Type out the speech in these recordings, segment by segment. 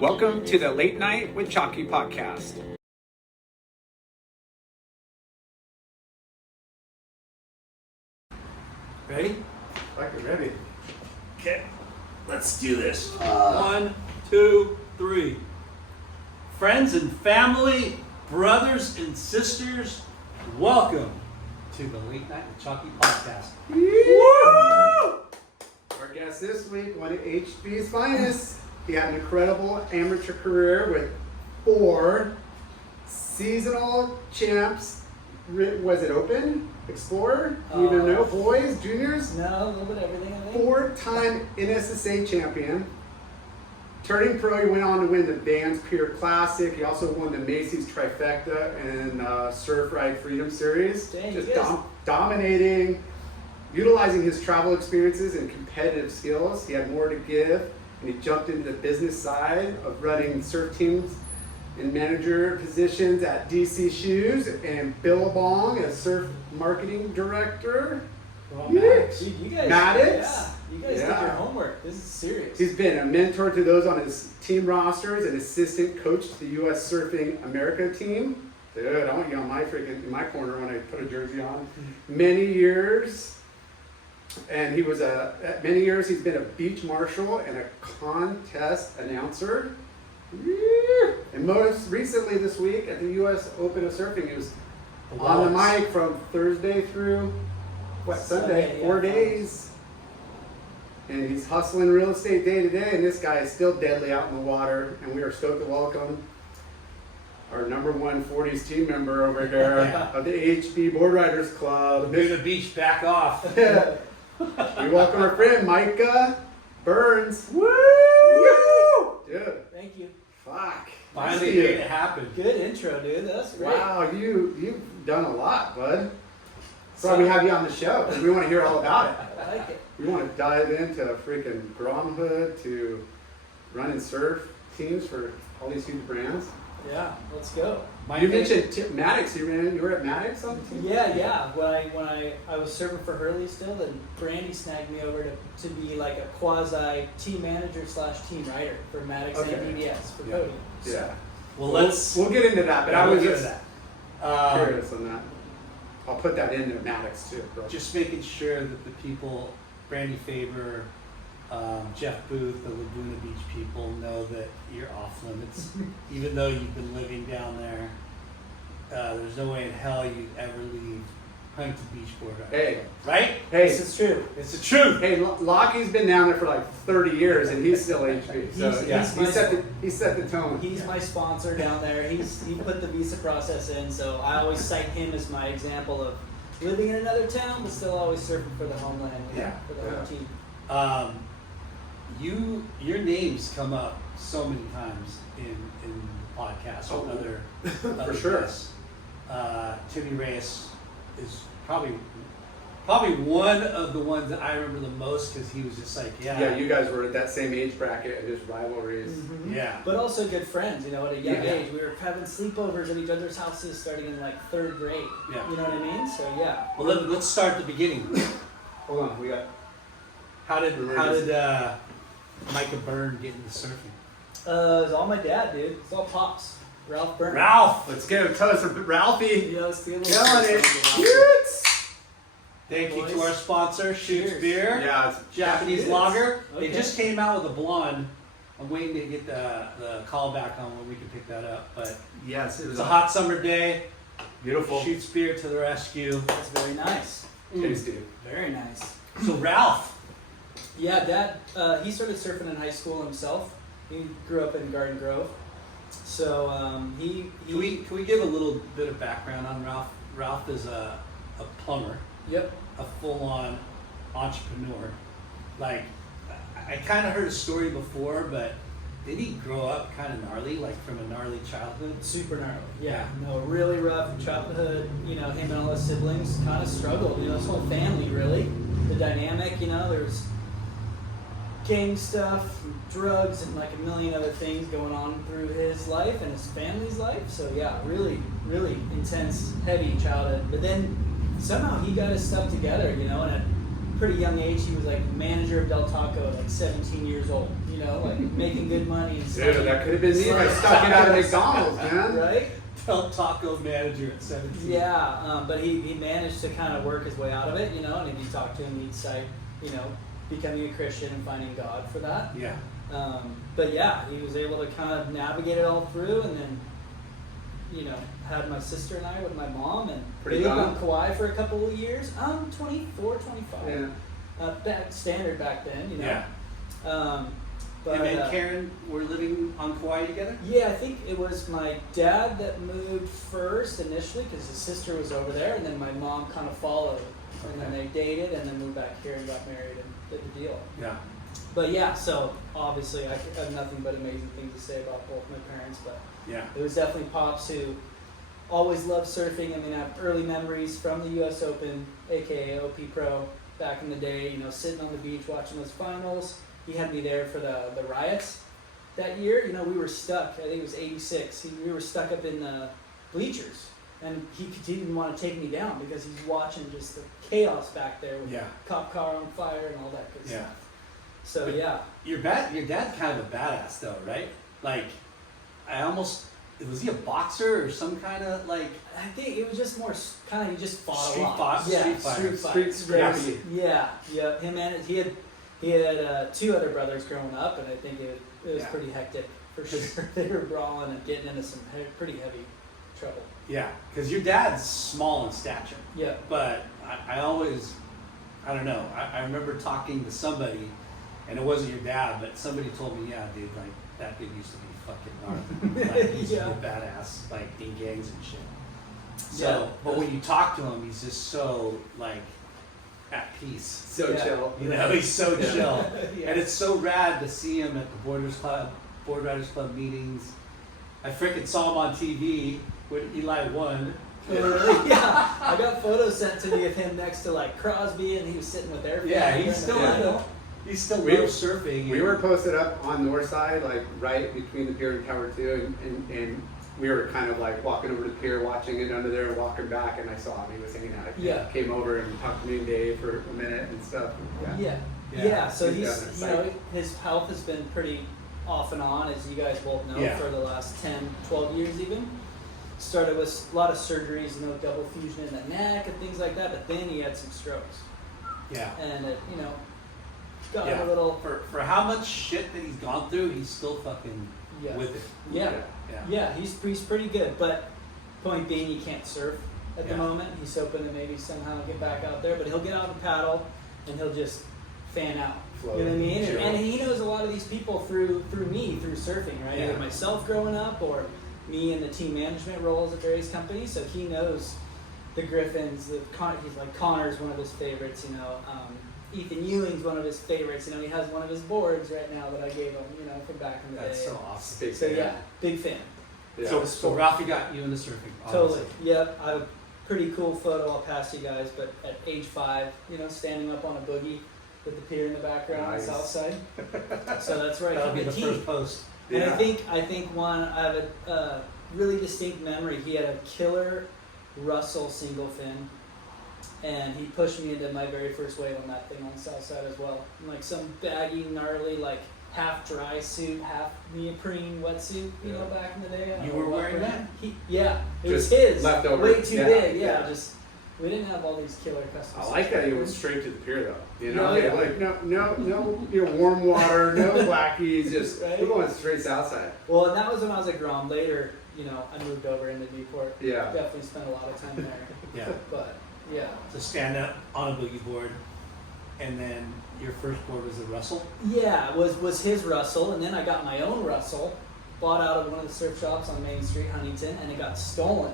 Welcome to the Late Night with Chalky podcast. Ready? Fucking ready. Okay, let's do this. 1, 2, 3. Friends and family, brothers and sisters, welcome to the Late Night with Chalky podcast. Woo! Our guest this week, one of HB's finest. He had an incredible amateur career with 4 seasonal champs. Was it Open? Explorer? Do you even know? Boys? Juniors? No, a little bit of everything, I think. 4-time NSSA champion. Turning pro, he went on to win the Vans Pier Classic. He also won the Macy's Trifecta and Surf Ride Freedom Series. Dang, Just you guys- dominating, utilizing his travel experiences and competitive skills. He had more to give, and he jumped into the business side of running surf teams in manager positions at DC Shoes and Billabong as surf marketing director. Well, Matix. Dude, you guys, Matix? Yeah, you guys did your homework. This is serious. He's been a mentor to those on his team rosters, an assistant coach to the U.S. Surfing America team. Dude, I want you on my in my corner when I put a jersey on. Many years, and he was many years he's been a beach marshal and a contest announcer. And most recently this week at the U.S. Open of Surfing, he was on the mic from Thursday through Sunday, 4 days. And he's hustling real estate day to day, and this guy is still deadly out in the water. And we are stoked to welcome our number 1 40s team member over here of the HB Boardriders Club. Bring the beach back off. We welcome our friend Micah Byrne. Woo! Dude. Thank you. Fuck. Finally made it happen. Good intro, dude. That's great. Wow, you've done a lot, bud. So we have you on the show because we want to hear all about it. I like it. We want to dive into freaking Gromhood to running surf teams for all these huge brands. Yeah, let's go. You mentioned Matix. You were at Matix on the team? Yeah. When I was serving for Hurley still, then Brandy snagged me over to be like a quasi team manager / team writer for Matix and BBS for Cody. So, Yeah. Well, we'll get into that, but I was just curious on that. I'll put that into Matix too. Bro. Just making sure that the people, Brandy Faber, Jeff Booth, the Laguna Beach people know that you're off limits. Even though you've been living down there, there's no way in hell you'd ever leave Huntington Beach Boardriders Hey. Club. Right? Hey, this is true. It's the truth. Hey, Lockie's been down there for like 30 years, and he's still HB. So he set the tone. He's my sponsor down there. He put the visa process in, so I always cite him as my example of living in another town, but still always surfing for the homeland. For the home team. Your names come up so many times in podcasts with other sure. guests. Timmy Reyes is probably one of the ones that I remember the most because he was just like, Yeah, you guys were at that same age bracket and just rivalries. Mm-hmm. Yeah. But also good friends, at a young age. We were having sleepovers at each other's houses starting in like 3rd grade. Yeah. You know what I mean? So yeah. Well, let's start at the beginning. Hold on, we got. How did Micah Byrne get into surfing? It was all my dad, dude. It's all pops. Ralph Byrne. Ralph! Let's go. Tell us about Ralphie. Yeah, let's get a little Killing it. Thank you to our sponsor, Shoots Cheers. Beer. Yeah, it's Japanese Cheers. lager. Okay. They just came out with a blonde. I'm waiting to get the call back on when we can pick that up. But yes, it it's a hot summer day. beautiful. Shoots Beer to the rescue. That's very nice. Tasty. Very nice. So Ralph. Yeah, Dad, he started surfing in high school himself. He grew up in Garden Grove. So Can we give a little bit of background on Ralph? Ralph is a plumber. Yep. A full-on entrepreneur. Like, I kind of heard a story before, but did he grow up kind of gnarly, like from a gnarly childhood? Super gnarly. Yeah. No, really rough childhood. Him and all his siblings kind of struggled. His whole family really. The dynamic. There's gang stuff, and drugs, and like a million other things going on through his life and his family's life. So yeah, really, really intense, heavy childhood. But then somehow he got his stuff together, and at pretty young age, he was like manager of Del Taco at like 17 years old. You know, like making good money. And Dude, that could have been me if I stuck it out of McDonald's, man. Right? Del Taco manager at 17. Yeah, but he managed to kind of work his way out of it, you know, and if you talk to him, he'd cite, you know, becoming a Christian and finding God for that. Yeah. But yeah, he was able to kind of navigate it all through, and then, you know, had my sister and I with my mom, and Pretty lived young? on Kauai for a couple of years. 24, 25. Yeah. That standard back then, you know. Yeah. But, Him and Karen were living on Kauai together? yeah, I think it was my dad that moved first initially because his sister was over there, and then my mom kind of followed. And then they dated and then moved back here and got married and did the deal. Yeah. But yeah, so obviously I have nothing but amazing things to say about both my parents, but Yeah. it was definitely Pops who always loved surfing. I mean, I have early memories from the US Open, aka OP Pro, back in the day, you know, sitting on the beach watching those finals. He had me there for the riots that year. You know, we were stuck, I think it was 86. We were stuck up in the bleachers. And he didn't want to take me down because he's watching just the chaos back there with Yeah. the cop car on fire and all that good Yeah. stuff. So But yeah. Your dad's kind of a badass though, right? Like, was he a boxer or some kind of like? I think it was just more kind of, he just fought Street a lot. fight- Yeah, street fighter. street Street fights. scrappy. Yeah, yeah. Him and he had 2 other brothers growing up, and I think it was Yeah. pretty hectic for sure. They were brawling and getting into some pretty heavy trouble. Yeah, because your dad's small in stature, Yeah. but I always, I don't know. I remember talking to somebody, and it wasn't your dad, but somebody told me, yeah, dude, like that dude used to be fucking gnarly. Like, he used to be a badass, like in gangs and shit. So, Yeah. but when you talk to him, he's just so like at peace. So Yeah. chill. You know, he's so Yeah. chill, Yeah. and it's so rad to see him at the Boardriders Club meetings. I freaking saw him on TV when Eli won. Really? Yeah. I got photos sent to me of him next to like Crosby, and he was sitting with their Yeah, family he's in still the final. he still We- loves surfing. We and- were posted up on North Side, like right between the pier and Tower 2, and we were kind of like walking over to the pier, watching it under there, and walking back, and I saw him. He was hanging out. Yeah. Came over and talked to me and Dave for a minute and stuff. Yeah. Yeah. Yeah. So He's he's, down you there. know, his health has been pretty off and on, as you guys both know, Yeah. for the last 10, 12 years even. Started with a lot of surgeries, you know, double fusion in the neck and things like that, but then he had some strokes. Yeah. And it, you know, got Yeah. a little, For how much shit that he's gone through, he's still fucking yeah. with it. Yeah. Yeah. Yeah, he's pretty good, but point being, he can't surf at the Yeah. moment. He's hoping to maybe somehow get back out there, but he'll get out and paddle, and he'll just fan out. Float, You know what I mean? chill. And he knows a lot of these people through me, through surfing, right? Yeah. Either myself growing up or me in the team management roles at various companies. So he knows the Griffins. He's like Connor's one of his favorites. You know, Ethan Ewing's one of his favorites. You know, he has one of his boards right now that I gave him. You know, from back in the That's day. so awesome. Big So fan. yeah, big fan. Yeah. So Ralphie got you into surfing. Totally. obviously. Yep. I have a pretty cool photo I'll pass you guys, but at age 5, you know, standing up on a boogie with the pier in the background on the Nice. south side. So that's right. That'll from be the the team. first post. And Yeah. I think one, I have a really distinct memory. He had a killer Russell single fin, and he pushed me into my very first wave on that thing on the south side as well. And like some baggy, gnarly, like half dry suit, half neoprene wetsuit, you know, Yeah. back in the day. I don't You know were what wearing brand. that? Yeah, it Just was his. leftover. Way too Yeah, big. Yeah, yeah. just we didn't have all these killer custom. I like that he went straight to the pier though. You know, Oh, yeah. like no, you know, warm water, no blackies, just Right. we're going straight south side. Well, and that was when I was at Grom. Later, you know, I moved over into Newport. Yeah. Definitely spent a lot of time there. Yeah. But yeah. So stand up on a boogie board, and then your first board was a Russell. Yeah, it was his Russell, and then I got my own Russell, bought out of one of the surf shops on Main Street, Huntington, and it got stolen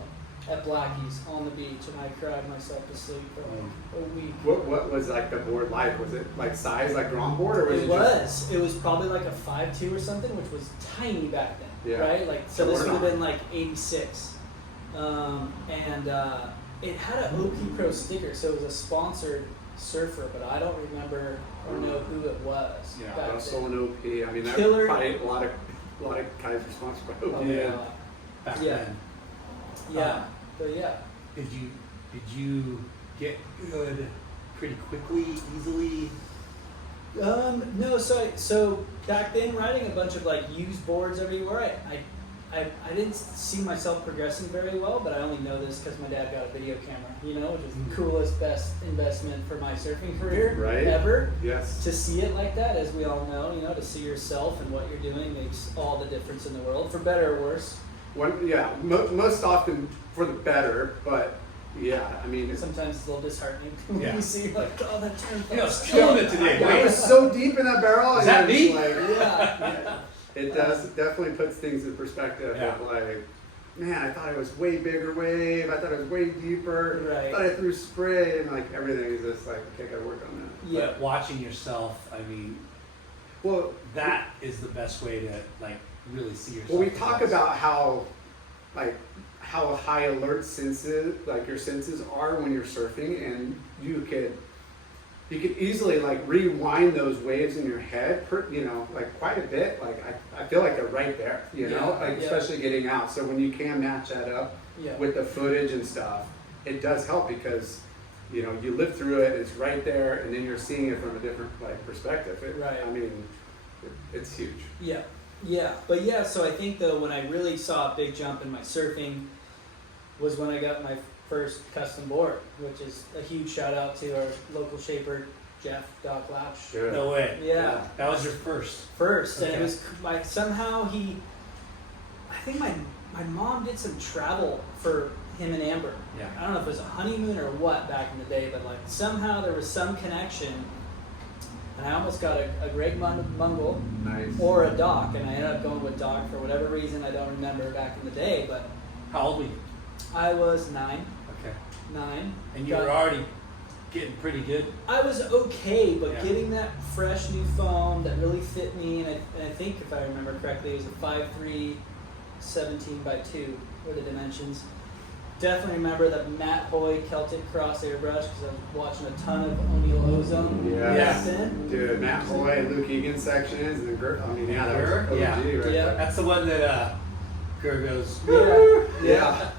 at Blackie's on the beach, and I cried myself to sleep for like a week. What was like the board like? Was it like size like Grom board or was It it was. It was probably like a 5'2" or something, which was tiny back then, Yeah. right? Like so, So this we're would have not- been like '86, and it had an OP Pro sticker, so it was a sponsored surfer, but I don't remember or know who it was. Yeah, back Russell then. and OP? I mean, that Killer- probably a lot of guys were sponsored by OP. Yeah. Back Yeah. then. Yeah, but yeah. Did you get good pretty quickly, easily? No, so back then riding a bunch of like used boards everywhere, I didn't see myself progressing very well, but I only know this because my dad got a video camera, you know, which is the coolest, best investment for my surfing career ever. Yes. To see it like that, as we all know, you know, to see yourself and what you're doing makes all the difference in the world, for better or worse. Most often for the better, but yeah, I mean, Sometimes it's a little disheartening when Yeah. you see like, oh, that turned. I was killing it today. I was so deep in that barrel. Is that and me? Like, Yeah. it does definitely puts things in perspective. Yeah. Of like, man, I thought it was way bigger wave. I thought it was way deeper. Right. I thought I threw spray, and like everything is just like, okay, gotta work on that. Yeah. But watching yourself, I mean, Well, that is the best way to like really see yourself. well, we talk about how high alert senses, like your senses are when you're surfing, and you could easily like rewind those waves in your head, you know, like quite a bit. Like I feel like they're right there, you know, Yeah, like yeah. especially getting out. So when you can match that up Yeah. with the footage and stuff, it does help because, you know, you live through it, it's right there, and then you're seeing it from a different like perspective. Right. I mean, it's huge. Yeah, yeah, but yeah. So I think though, when I really saw a big jump in my surfing, was when I got my first custom board, which is a huge shout out to our local shaper, Jeff Doc Louch. Sure. No way. Yeah, That was your first. first, and Okay. it was like somehow I think my mom did some travel for him and Amber. Yeah. I don't know if it was a honeymoon or what back in the day, but like somehow there was some connection, and I almost got a Greg Mungle Nice. or a Doc, and I ended up going with Doc for whatever reason I don't remember back in the day, but How old were you? I was 9. Okay. And you Got- were already getting pretty good. I was okay, but Yeah. getting that fresh new foam that really fit me, and I think if I remember correctly, it was a 5'3", 17x2 were the dimensions. Definitely remember the Matt Hoy Celtic Cross airbrush because I was watching a ton of O'Neill Ozone Yeah. back then. Dude, Matt Hoy and Luke Egan sections, and then that was Gert, OG yeah. right Yeah. there. That's the one that Kerr goes. Yeah.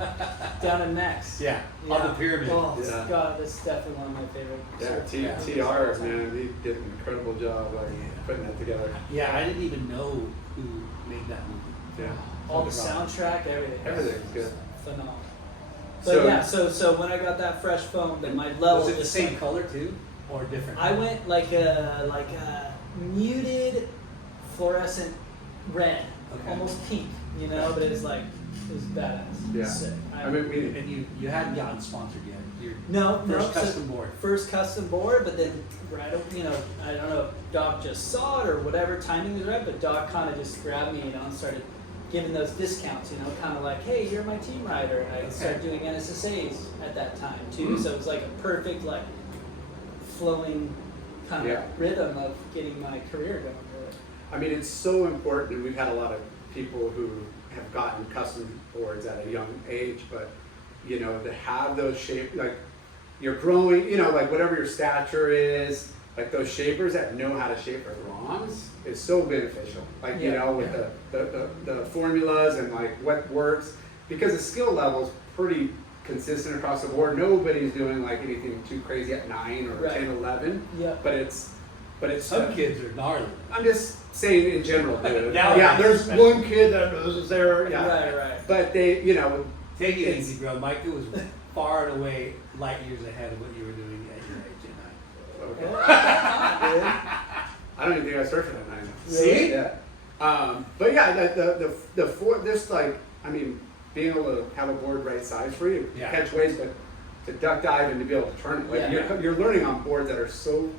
Down in Next. Yeah. On the pyramid. Oh, Yeah. God, that's definitely one of my favorite. Yeah, surf- TR, man, he did an incredible job like putting that together. Yeah, I didn't even know who made that movie. Yeah. All the soundtrack, everything. Everything's good. Phenomenal. But So- yeah, so when I got that fresh foam, then my level Was it the just same like- color too, or different? I went like a muted fluorescent red, Okay. almost pink, you know, but it was badass. Yeah. Sick. I mean, And you hadn't gotten sponsored yet. Your no, first so custom board. First custom board, but then you know, I don't know if Doc just saw it or whatever timing was right, but Doc kind of just grabbed me, you know, and started giving those discounts, you know, kind of like, hey, you're my team rider, and I started doing NSSAs at that time too, so it was like a perfect like flowing kind of Yeah. rhythm of getting my career going. Really. I mean, it's so important. We've had a lot of people who have gotten custom boards at a young age, but you know, to have those shape, like you're growing, you know, like whatever your stature is, like those shapers that know how to shape their longs is so beneficial. Like, you Yeah. know, with the formulas and like what works, because the skill level is pretty consistent across the board. Nobody's doing like anything too crazy at 9 or Right. 10, 11, Yeah. but it's Some kids are gnarly. I'm just saying in general, dude. Now Yeah, there's especially. one kid that was there. Yeah. Right. But they, you know, Take it It's- easy, bro. Micah was far and away light years ahead of what you were doing at your age and okay. Yeah. I don't even think I surfed at 9. See? Yeah. But yeah, this like, I mean, being able to have a board right size for you, Yeah. catch waves, but to duck dive and to be able to turn it. Like Yeah. you're learning on boards that are so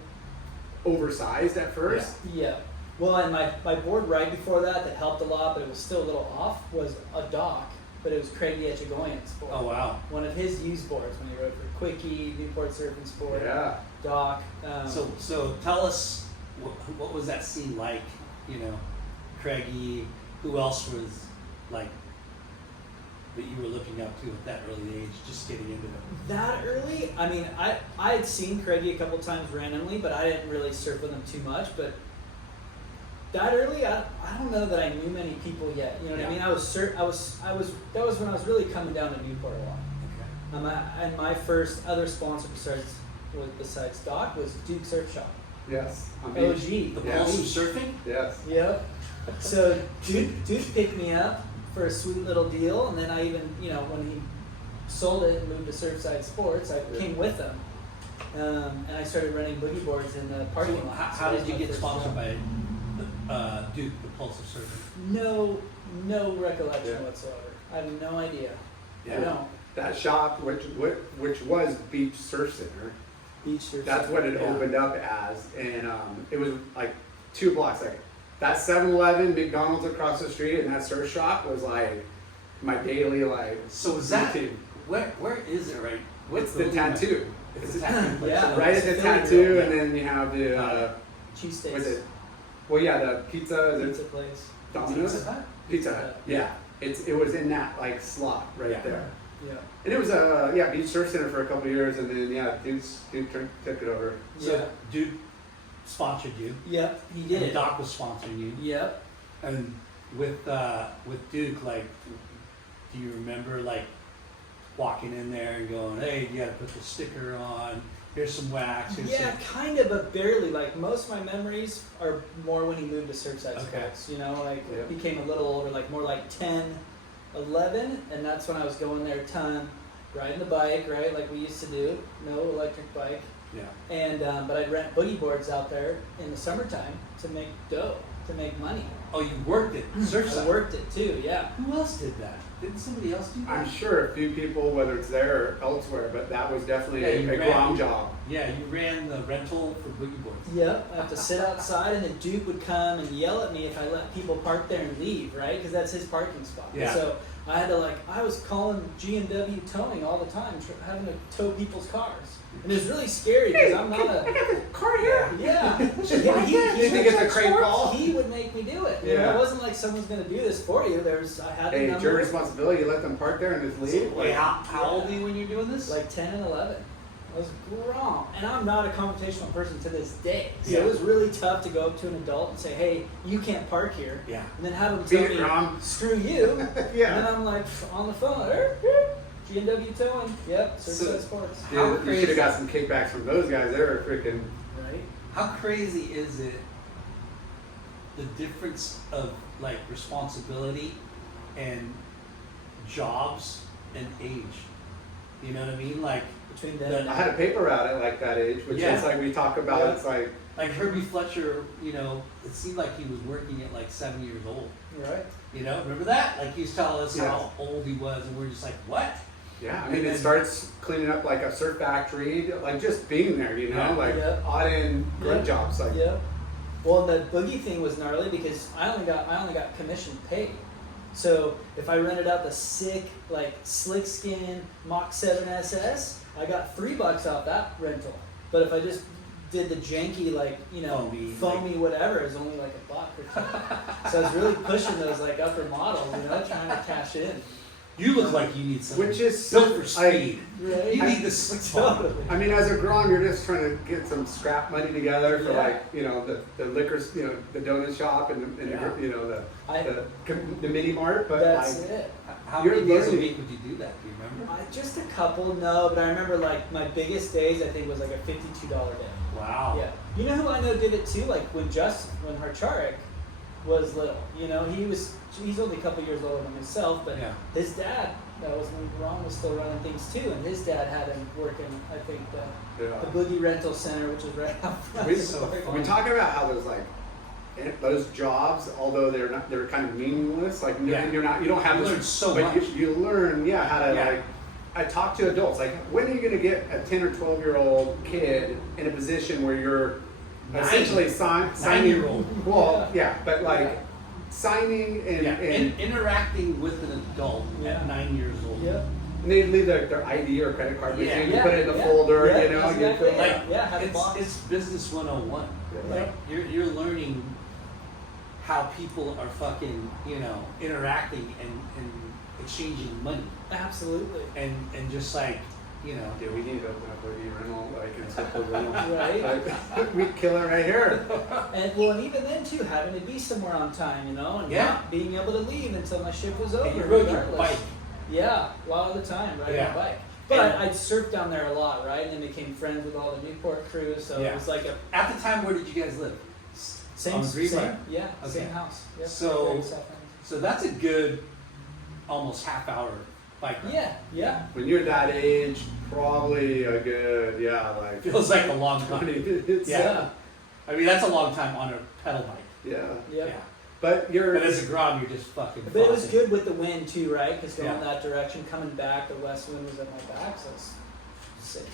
oversized at first. Yeah. Well, and my board right before that helped a lot, but it was still a little off, was a Doc, but it was Craigie Echegoyan's board. Oh wow. One of his used boards when he rode for Quickie, Newport Surfing Sport, Yeah. Doc. So tell us what was that scene like? You know, Craigie. Who else was like that you were looking up to at that early age, just getting into it? That early, I mean, I had seen Craigie a couple times randomly, but I didn't really surf with him too much. But that early, I don't know that I knew many people yet. You know what I mean? That was when I was really coming down to Newport a lot. Okay. And my first other sponsor besides was besides Doc was Duke Surf Shop. Yes. OG. The Yeah. pulse of surfing? Yes. Yep. So Duke picked me up for a sweet little deal, and then I even, when he sold it and moved to Surfside Sports, I came with him, and I started renting boogie boards in the parking lot. How So did that you was my get first sponsored job. by Duke, the pulse of surfing? No recollection Yeah. whatsoever. I have no idea. Yeah. I don't. That shop, which was Beach Surf Center, Beach surf. that's what it Yeah. opened up as, and it was like 2 blocks. Like that 7-Eleven, McDonald's across the street, and that surf shop was like my daily So is that, routine. where is it right? It's the tattoo. It's the tattoo place. Yeah. Right at the Philly tattoo, Grill, and then you have the Cheesesteaks. what's it? Well, yeah, the pizza. Is Pizza it place. Domino's? Pizza Hut? Pizza Hut. Yeah, it was in that slot right Yeah. there. Yeah. And it was Beach Surf Center for a couple of years, and then Duke took it over. So Yeah. Duke sponsored you. Yep. He And did. Doc was sponsoring you. Yep. And with Duke, like, do you remember like walking in there and going, "Hey, you got to put the sticker on. Here's some wax." Here's Yeah, some... kind of, but barely. Like most of my memories are more when he moved to Surfside Okay. Sports. Like Yeah. became a little older, like more like 10, 11, and that's when I was going there a ton, riding the bike, right, like we used to do. No electric bike, Yeah. and but I'd rent boogie boards out there in the summertime to make dough, to make money. Oh, you worked it. I Surfside. worked it too. Yeah. Who else did that? Didn't somebody else do that? I'm sure a few people, whether it's there or elsewhere, but that was definitely Yeah, you a ran- Grom job. Yeah, you ran the rental for boogie boards. Yep, I have to sit outside, and then Duke would come and yell at me if I let people park there and leave, right? Because that's his parking spot. Yeah. So I had to I was calling G&W towing all the time, having to tow people's cars, and it was really scary because I'm not a. I got the car here. Yeah. You think it's a crank call? He would make me do it. Yeah. It wasn't like someone's going to do this for you. I had the Hey, it's number. your responsibility. You let them park there and just leave. Wait, how old are you when you're doing this? Like 10 and 11. I was grown. And I'm not a confrontational person to this day. So Yeah. it was really tough to go up to an adult and say, hey, you can't park here. Yeah. And then have them Beat tell it, me, Grom. screw you. Yeah. And then I'm like on the phone, G&W towing. Yep, Surfside Sports. Dude, How you crazy- should have got some kickbacks from those guys. They were freaking. Right? How crazy is it, the difference of like responsibility and jobs and age? You know what I mean? Like Between them The- and I had a paper route at like that age, which Yeah. is like we talk about. Yeah. It's like Herbie Fletcher, it seemed like he was working at like 7 years old. Right? Remember that? Like he was telling us Yeah. how old he was, and we're just like, what? yeah. I And mean, it then- starts cleaning up like a surf factory, like just being there. Yeah. Like Yeah. odd end grunt Yeah. jobs. Like Yep. Well, the boogie thing was gnarly because I only got commission paid. So if I rented out the sick slick skin Mach 7 SS, I got $3 off that rental. But if I just did the janky foamy whatever, it was only like $1 or $2. So I was really pushing those upper models, trying to cash in. You look like you need something. Which is built for speed. Right? You need the slick spot. Totally. I mean, as a Grom, you're just trying to get some scrap money together for Yeah. the liquors, the donut shop and Yeah. the mini mart. But That's it. How You're many days a learning. week would you do that? Do you remember? Just a couple, no, but I remember my biggest days I think was a $52 day. Wow. Yeah. You know who I know did it too? When Harcharik was little, he's only a couple years older than myself, but Yeah. his dad, that was when Ron was still running things too, and his dad had him working, I think, the Boogie Rental Center, which was right out front. We, of the so parking fun. we lot. talk about how those jobs, although they're kind of meaningless. Yeah. You don't have You this, learn so but much. You learn how to Yeah. I talk to adults when are you going to get a 10 or 12-year-old kid in a position where you're essentially signing 9-year-old. Well, yeah, but signing and interacting with an adult Yeah. at 9 years old. Yep. and they'd leave their ID or credit card with Yeah. you. You Yeah. put it in the Yeah. folder, Yeah, you know. exactly. You feel Like Yeah, have a box. it's business 101. Yeah. Like you're learning how people are fucking interacting and exchanging money Absolutely. and just Yeah, we need to open up a rental and stuff over there. Right. We kill it right here. And even then too, having to be somewhere on time, and Yeah. not being able to leave until my shift was over. and you rode your regardless. bike. Yeah, a lot of the time riding Yeah. my bike. But I'd surfed down there a lot, right? And then became friends with all the Newport crew. So it was like a At the time, where did you guys live? same, On Greenbrier? same, yeah, Okay. same house. Yep. So- Very South End. So that's a good, almost half-hour bike ride. Yeah, yeah. When you're that age, probably a good, like Feels like a long 20 time. minutes. Yeah. I mean, that's a long time on a pedal bike. Yeah. Yep. Yeah. But you're. But as a grom, you're just fucking. But it was flossing. good with the wind too, right? Because going Yeah. that direction, coming back, the west wind was at my back, so it's sick.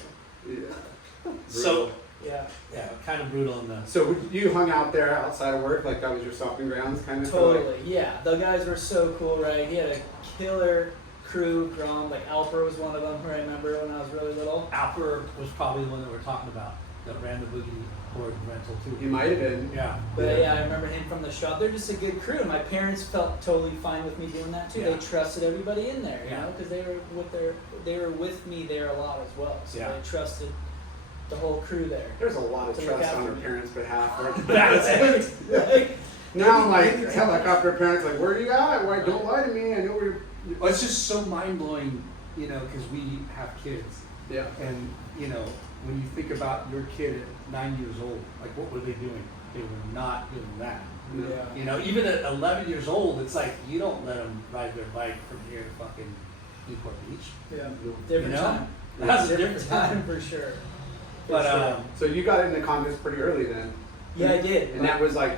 Yeah. So Yeah, yeah, kind of brutal in the. So you hung out there outside of work, like that was your stomping grounds, kind of. totally. Yeah, the guys were so cool, right? He had a killer crew, Grom. Like Alper was one of them. Who I remember when I was really little. Alper was probably the one that we're talking about that ran the boogie board rental too. He might have been. Yeah. But yeah, I remember him from the shop. They're just a good crew. And my parents felt totally fine with me doing that too. Yeah. They trusted everybody in there, you Yeah. know, because they were with me there a lot as well. So Yeah. they trusted the whole crew there. There's a lot of To look trust on after our me. parents' behalf. Right? That's it. Like, Now I'm like helicopter parents, like, where are you at? Why don't lie to me? I know where you're. Well, it's just so mind blowing, you know, because we have kids, Yeah. and you know, when you think about your kid at 9 years old, like what were they doing? They were not doing that. yeah. You know, even at 11 years old, it's like you don't let them ride their bike from here to fucking Newport Beach. Yeah. You Different know? time. That's a different time. for sure. But sure. So you got into convents pretty early then. Yeah, I did. And that was like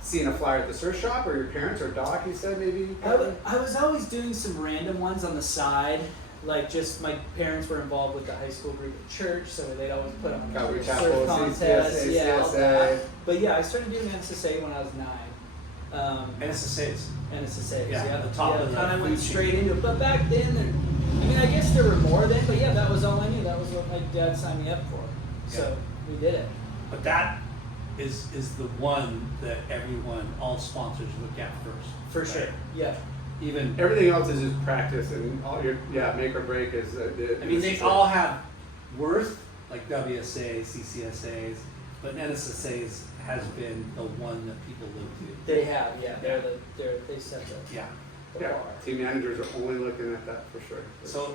seeing a flyer at the surf shop, or your parents, or Doc, you said maybe? I was always doing some random ones on the side. Like just my parents were involved with the high school group at church, so they'd always put on Calvary surf Chapel, contests, CCSA, yeah, all CSA. that. But yeah, I started doing NSSA when I was 9. NSSA's. NSSA, Yeah, the top of the kind of food went chain. straight into it. But back then, I mean, I guess there were more then, but yeah, that was all I knew. That was what my dad signed me up for. So we did it. But that is the one that everyone, all sponsors look at first. For right? sure. Yeah. Even, Everything else is just practice, and all your make or break is. I mean, they all have worth, like WSA, CCSAs, but NSSA's has been the one that people look to. They have, yeah. They set the Yeah. Yeah, bar. team managers are only looking at that for sure.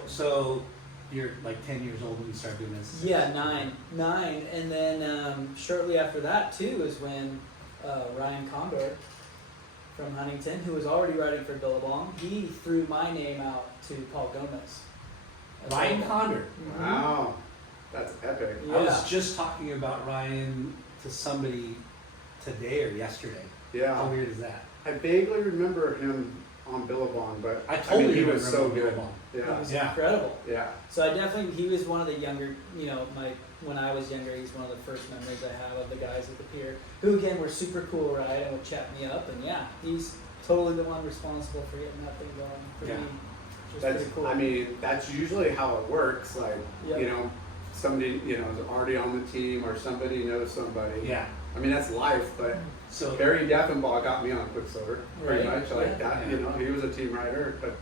So you're like 10 years old when you start doing this? Yeah, nine, and then shortly after that too is when Ryan Condor from Huntington, who was already riding for Billabong, he threw my name out to Paul Gomez. Ryan Condor. Mhm. Wow, that's epic. Yeah. I was just talking about Ryan to somebody today or yesterday. How Yeah, weird is that? I vaguely remember him on Billabong, but I totally he was remember so good. Billabong. He Yeah, was Yeah. incredible. yeah. So I definitely, he was one of the younger, when I was younger, he's one of the first memories I have of the guys at the pier, who again were super cool, right, and would chat me up, and yeah, he's totally the one responsible for getting that thing going for Yeah. me, which was That's, pretty cool. I mean, that's usually how it works. Like, Yep. somebody, is already on the team, or somebody knows somebody. Yeah. I mean, that's life, but So Barry Deffenbaugh got me on Quicksilver, pretty Right, much like yeah. that. Yeah. He was a team rider, but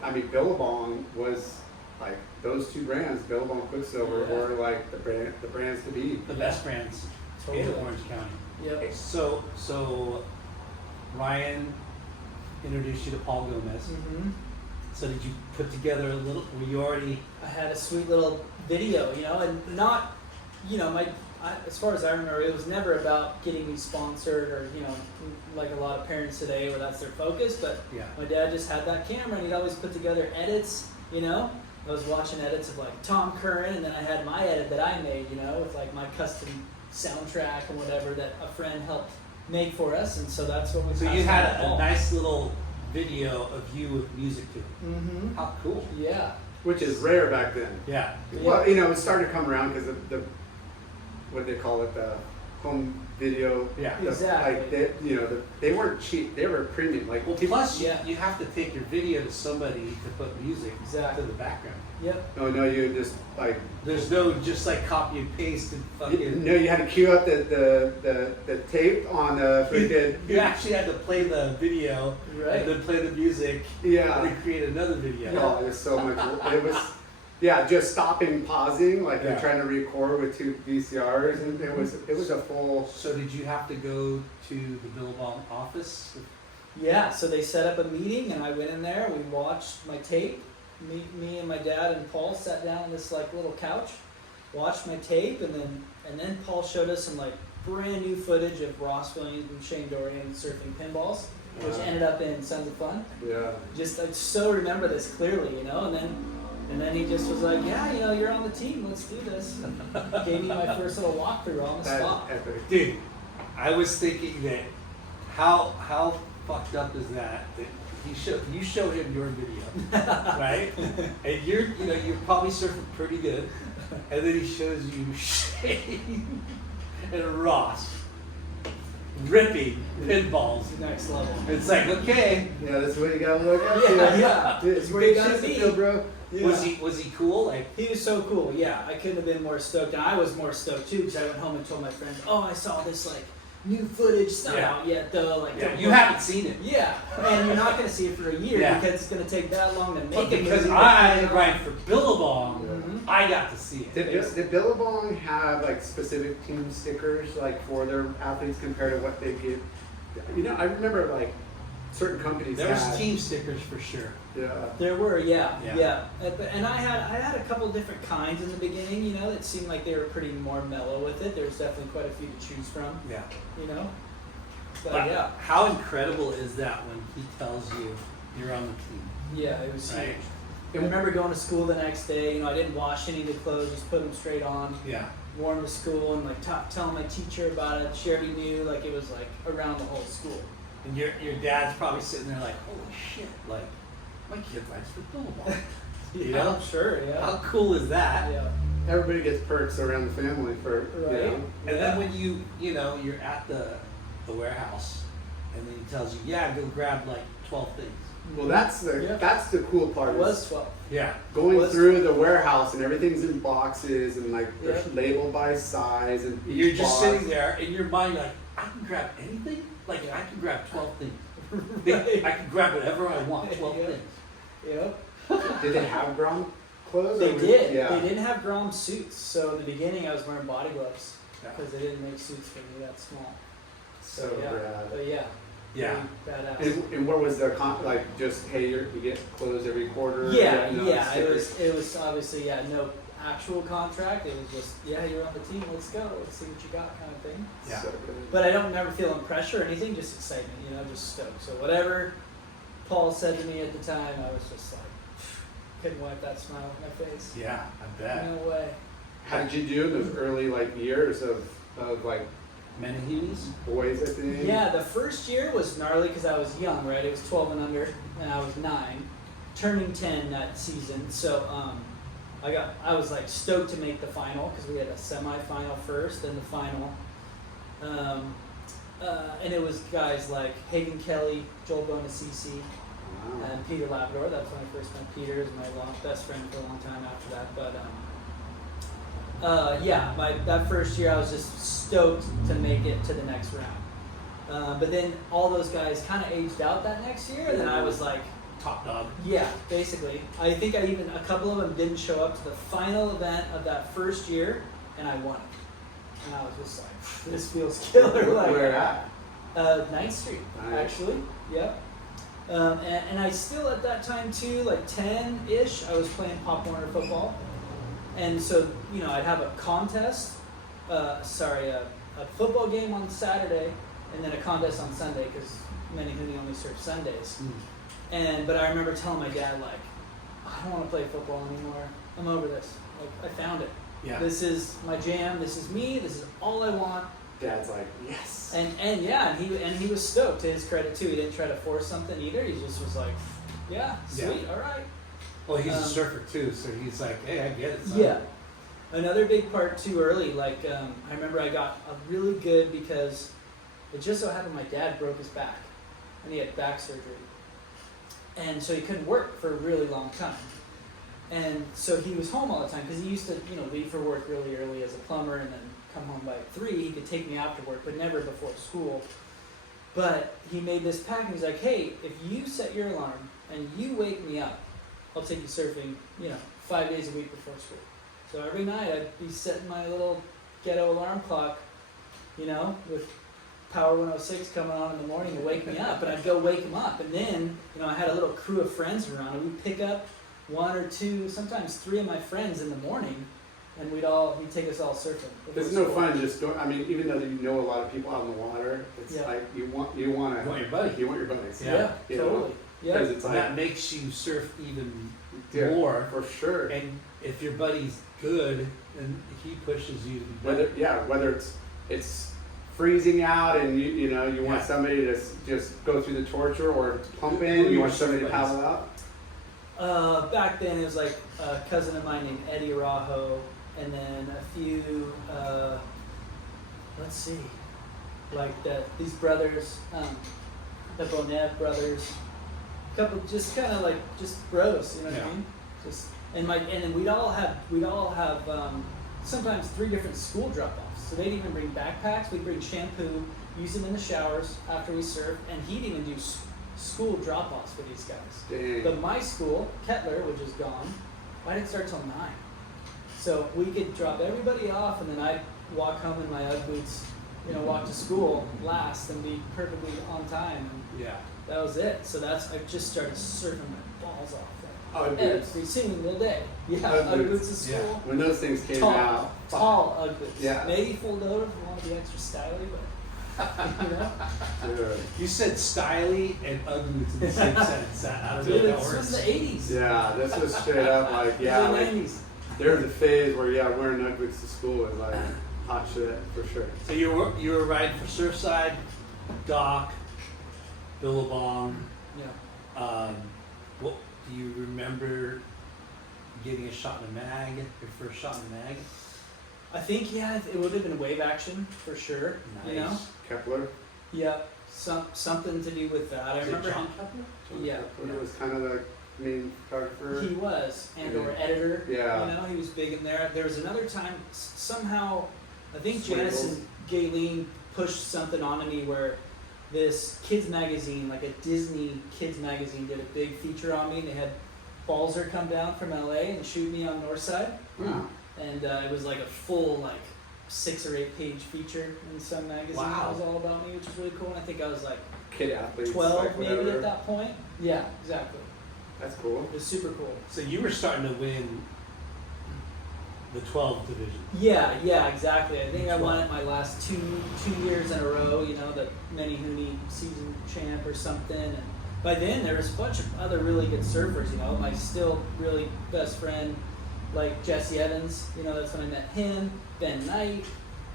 I mean, Billabong was like those two brands, Billabong, Quicksilver, Yeah. were like the brands to be. the best brands in Totally. Orange County. Yep. So Ryan introduced you to Paul Gomez. hmm So did you put together a little? Were you already? I had a sweet little video, and not, as far as I remember, it was never about getting me sponsored or, like a lot of parents today where that's their focus, but Yeah. my dad just had that camera and he'd always put together edits, I was watching edits of like Tom Curran, and then I had my edit that I made, with like my custom soundtrack and whatever that a friend helped make for us, and so that's what we So you had a nice little video of you with music to it. Mm-hmm. How cool! Yeah. Which is rare back then. Yeah. Well, it started to come around because of the what do they call it, the home video. Yeah. Exactly. Like they weren't cheap. They were premium. Like Well, people, plus Yeah. you have to take your video to somebody to put music Exactly. to the background. Yep. no, you just like There's no just like copy and paste and fucking. you had to queue up the tape on the freaking You actually had to play the video Right. and then play the music and yeah. then create another video. Oh, it was so much. It was just stopping, pausing, like Yeah. you're trying to record with two VCRs, and it was a full. So did you have to go to the Billabong office? Yeah, so they set up a meeting and I went in there, we watched my tape, me and my dad and Paul sat down on this like little couch, watched my tape, and then Paul showed us some like brand new footage of Ross Williams and Shane Dorian surfing pinballs, which ended up in Sons of Fun. Yeah. Just I so remember this clearly, you know, and then he just was like, yeah, you know, you're on the team, let's do this. Gave me my first little walkthrough on the That's spot. epic. Dude, I was thinking that how fucked up is that you show him your video, right? And you're probably surfing pretty good, and then he shows you Shane and Ross ripping pinballs. Next level. It's like, okay, Yeah, that's what you gotta look up to. Yeah. Dude, It's where you big gotta shit to be. feel, bro. Yeah. was he cool? Like, He was so cool, yeah. I couldn't have been more stoked. And I was more stoked too because I went home and told my friends, oh, I saw this like new footage. It's not Yeah. out yet though. Like, yeah, don't you look. haven't seen it. Yeah, and you're not going to see it for a year Yeah. because it's going to take that long to But make it. because movie. I ran for Billabong, Mhm. I got to see it. Did Billabong have like specific team stickers like for their athletes compared to what they get? You know, I remember like certain companies There was had. team stickers for sure. Yeah. There were, yeah. Yeah. And I had a couple different kinds in the beginning. You know, it seemed like they were pretty more mellow with it. There was definitely quite a few to choose from. Yeah. You know, but But yeah, how incredible is that when he tells you you're on the team? yeah, it was Right. huge. I remember going to school the next day. You know, I didn't wash any of the clothes; just put them straight on. Yeah. Worn to school and like telling my teacher about it. She already knew, like it was like around the whole school. And your dad's probably sitting there like, holy shit, like, my kid rides for Billabong. You know? Sure, yeah. How cool is that? Yeah. Everybody gets perks around the family for you Right. know. And then when you're at the warehouse, and then he tells you, yeah, go grab like 12 things. Well, that's the cool part. It is was 12. Yeah. going was- through the warehouse and everything's in boxes and like they're Yeah. labeled by size and each You're just box- sitting there in your mind like, I can grab anything? Like, I can grab 12 things. Right. I can grab whatever I want, 12 Yeah. things. Yep. Did they have Grom clothes? They or was- did. Yeah. They didn't have Grom suits. So in the beginning, I was wearing body gloves Yeah. because they didn't make suits for me that small. So yeah. rad. But yeah. Yeah. Really badass. And what was the like? Just hey, you get clothes every quarter. Yeah, no yeah. stickers? It was obviously no actual contract. It was just you're on the team. Let's go. Let's see what you got, kind of thing. Yeah. So good. But I don't never feeling pressure or anything. Just excitement. You know, just stoked. So whatever Paul said to me at the time, I was just like, couldn't wipe that smile off my face. Yeah, I bet. No way. How did you do in those early like years of like Menahunis? boys? I think. Yeah, the first year was gnarly because I was young, right? It was 12 and under, and I was 9, turning 10 that season. So I was like stoked to make the final because we had a semifinal first, then the final. And it was guys like Hagen Kelly, Joel Bonacisi, Wow. and Peter Labrador. That's when I first met Peter. He was my best friend for a long time after that. But that first year I was just stoked to make it to the next round. But then all those guys kind of aged out that next year, and then I was like, Top dog. yeah, basically. I think a couple of them didn't show up to the final event of that first year, and I won it. And I was just like, this feels killer. Like, Where at? 9th Street, Nice. actually. Yep. And I still at that time too, like 10-ish, I was playing Pop Warner football. And so, I'd have a contest, a football game on Saturday, and then a contest on Sunday, because Menehune only serve Sundays. But I remember telling my dad, like, I don't want to play football anymore. I'm over this. Like, I found it. Yeah. This is my jam. This is me. This is all I want. Dad's like yes. And he was stoked. To his credit too, he didn't try to force something either. He just was like, yeah, sweet, all right. Well, he's a surfer too, so he's like, hey, I get it. Son. Yeah. Another big part too early, like I remember I got a really good because it just so happened my dad broke his back and he had back surgery. And so he couldn't work for a really long time. And so he was home all the time because he used to, leave for work really early as a plumber and then come home by 3. He could take me after work, but never before school. But he made this pact and he's like, hey, if you set your alarm and you wake me up, I'll take you surfing, 5 days a week before school. So every night I'd be setting my little ghetto alarm clock, with Power 106 coming on in the morning to wake me up. And I'd go wake him up. And then, I had a little crew of friends around and we'd pick up one or two, sometimes three of my friends in the morning, and he'd take us all surfing. It's no fun just going. I mean, even though you know a lot of people out in the water, it's Yeah. like you want You want your buddy. You want your buddies. Yeah. You know? Totally. Yeah. Because it's And like that makes you surf even yeah, more. for sure. And if your buddy's good, then he pushes you to be Whether better. whether it's freezing out and you know you want Yeah. somebody to just go through the torture or pump Who in, are you your want somebody to surf paddle out. Back then it was like a cousin of mine named Eddie Rajo, and then a few, let's see, like these brothers, the Bonet brothers, couple just kind of like just bros, you know what Yeah. I mean? Just and then we'd all have sometimes 3 different school drop-offs. So they'd even bring backpacks. We'd bring shampoo, use them in the showers after we surfed, and he'd even do school drop-offs for these guys. Dang. But my school, Kettler, which is gone, I didn't start till 9. So we could drop everybody off, and then I'd walk home in my Ugg boots, walk to school last and be perfectly on time. And Yeah. that was it. So I just started surfing my balls off. Ugg Every boots. single day. Yeah, Ugg Ugg boots. boots to Yeah. school. When those things came Tall, out, tall Ugg boots. Yeah. Maybe fold over if you want to be extra stylish, but dude. You said styly and ugly in the same sentence. I don't know dude, if that this was works. the 80s. Yeah, this was straight up like The like 90s. there was a phase where wearing Ugg boots to school was like hot shit for sure. So you were riding for Surfside, Dock, Billabong. Yeah. What do you remember getting a shot in a mag? Your first shot in a mag? I think it would have been wave action for sure. Nice. You know. Kepler. Yeah. Something to do with that. I Is it remember. John Kepler? Yeah. Kepler was kind of the main photographer. He was, and Yeah. or editor. Yeah. He was big in there. There was another time, somehow, I think Swiggles. Janice and Gayleen pushed something onto me where this kids magazine, like a Disney kids magazine, did a big feature on me. And they had Balzer come down from LA and shoot me on Northside. Wow. And it was like a full 6 or 8 page feature in some magazine Wow. that was all about me, which was really cool. And I think I was like Kid athletes. 12 like maybe whatever. at that point. Yeah, exactly. That's cool. It was super cool. So you were starting to win the 12 division. Yeah, exactly. I think I won 12. it my last two years in a row, the Many Hooney season champ or something. And by then there was a bunch of other really good surfers, my still really best friend, like Jesse Evans, that's when I met him, Ben Knight,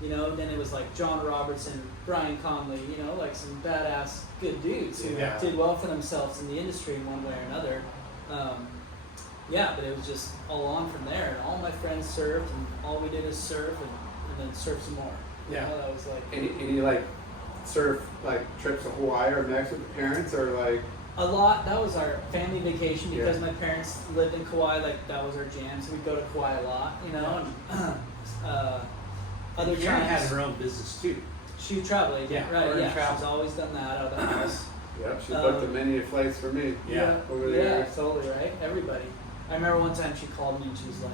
then it was like John Robertson, Brian Conley, like some badass good dudes who Yeah. did well for themselves in the industry in one way or another. Yeah, but it was just all on from there, and all my friends surfed, and all we did is surf, and then surf some more. Yeah. That was like Any surf trips to Hawaii or Mexico with the parents or like a lot. That was our family vacation because Yeah. my parents lived in Kauai. That was our jam, so we'd go to Kauai a lot, And other And Karen had times, her own business too. she would travel agent, Yeah, right? Byrne Yeah, travel. she's always done that out of the house. Yep, she booked Um, many flights for me. Yeah. Over Yeah, there. totally, right? Everybody. I remember one time she called me and she was like,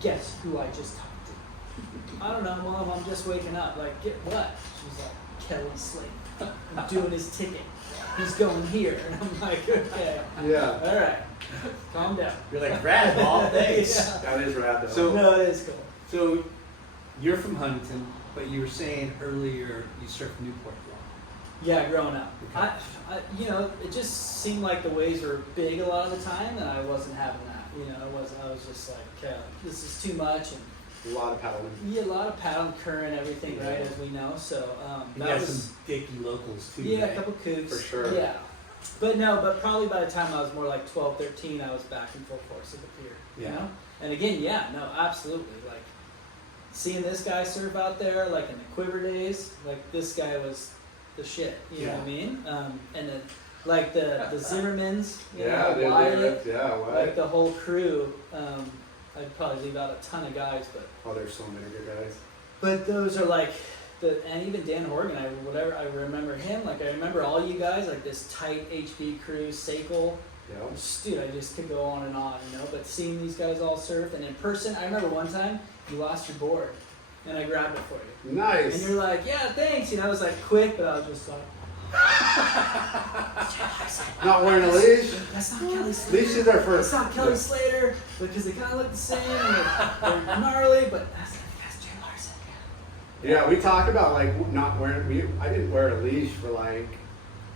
"Guess who I just talked to?" I don't know, Mom. I'm just waking up. Like, get what? She was like, "Kelly Slate. I'm doing his ticket. He's going here." And I'm like, "Okay, Yeah. all right, calm down." You're like, rad ball, thanks. Yeah. That is rad though. So- No, it is cool. So you're from Huntington, but you were saying earlier you surfed Newport a lot. Yeah, growing up, Okay. it just seemed like the waves were big a lot of the time, and I wasn't having that. I was just like, this is too much, and a lot of paddling. yeah, a lot of paddle current, everything, right, as we know. So You that got was some dicky locals too, yeah, right? a couple coups For sure. Yeah, but probably by the time I was more like 12, 13, I was back in full force at the pier. Yeah. And again, absolutely. Like seeing this guy surf out there, like in the Quiver days, like this guy was the shit. You know what I mean? And then like the Zimmermans, Wyatt, what? like the whole crew. I'd probably leave out a ton of guys, but. Oh, there's so many good guys. But those are like and even Dan Horgan, I remember him. Like I remember all you guys, like this tight HB crew, Sakel. Yeah. Dude, I just could go on and on, But seeing these guys all surf, and in person, I remember one time you lost your board, and I grabbed it for you. Nice. And you're like, "Yeah, thanks." It was like quick, but I was just like, Not wearing a leash. That's not Kelly Slater. Leashes are for. It's not Kelly Slater because they kind of look the same. They're gnarly, but that's Jay Larson. Yeah, we talk about like not wearing. I didn't wear a leash for like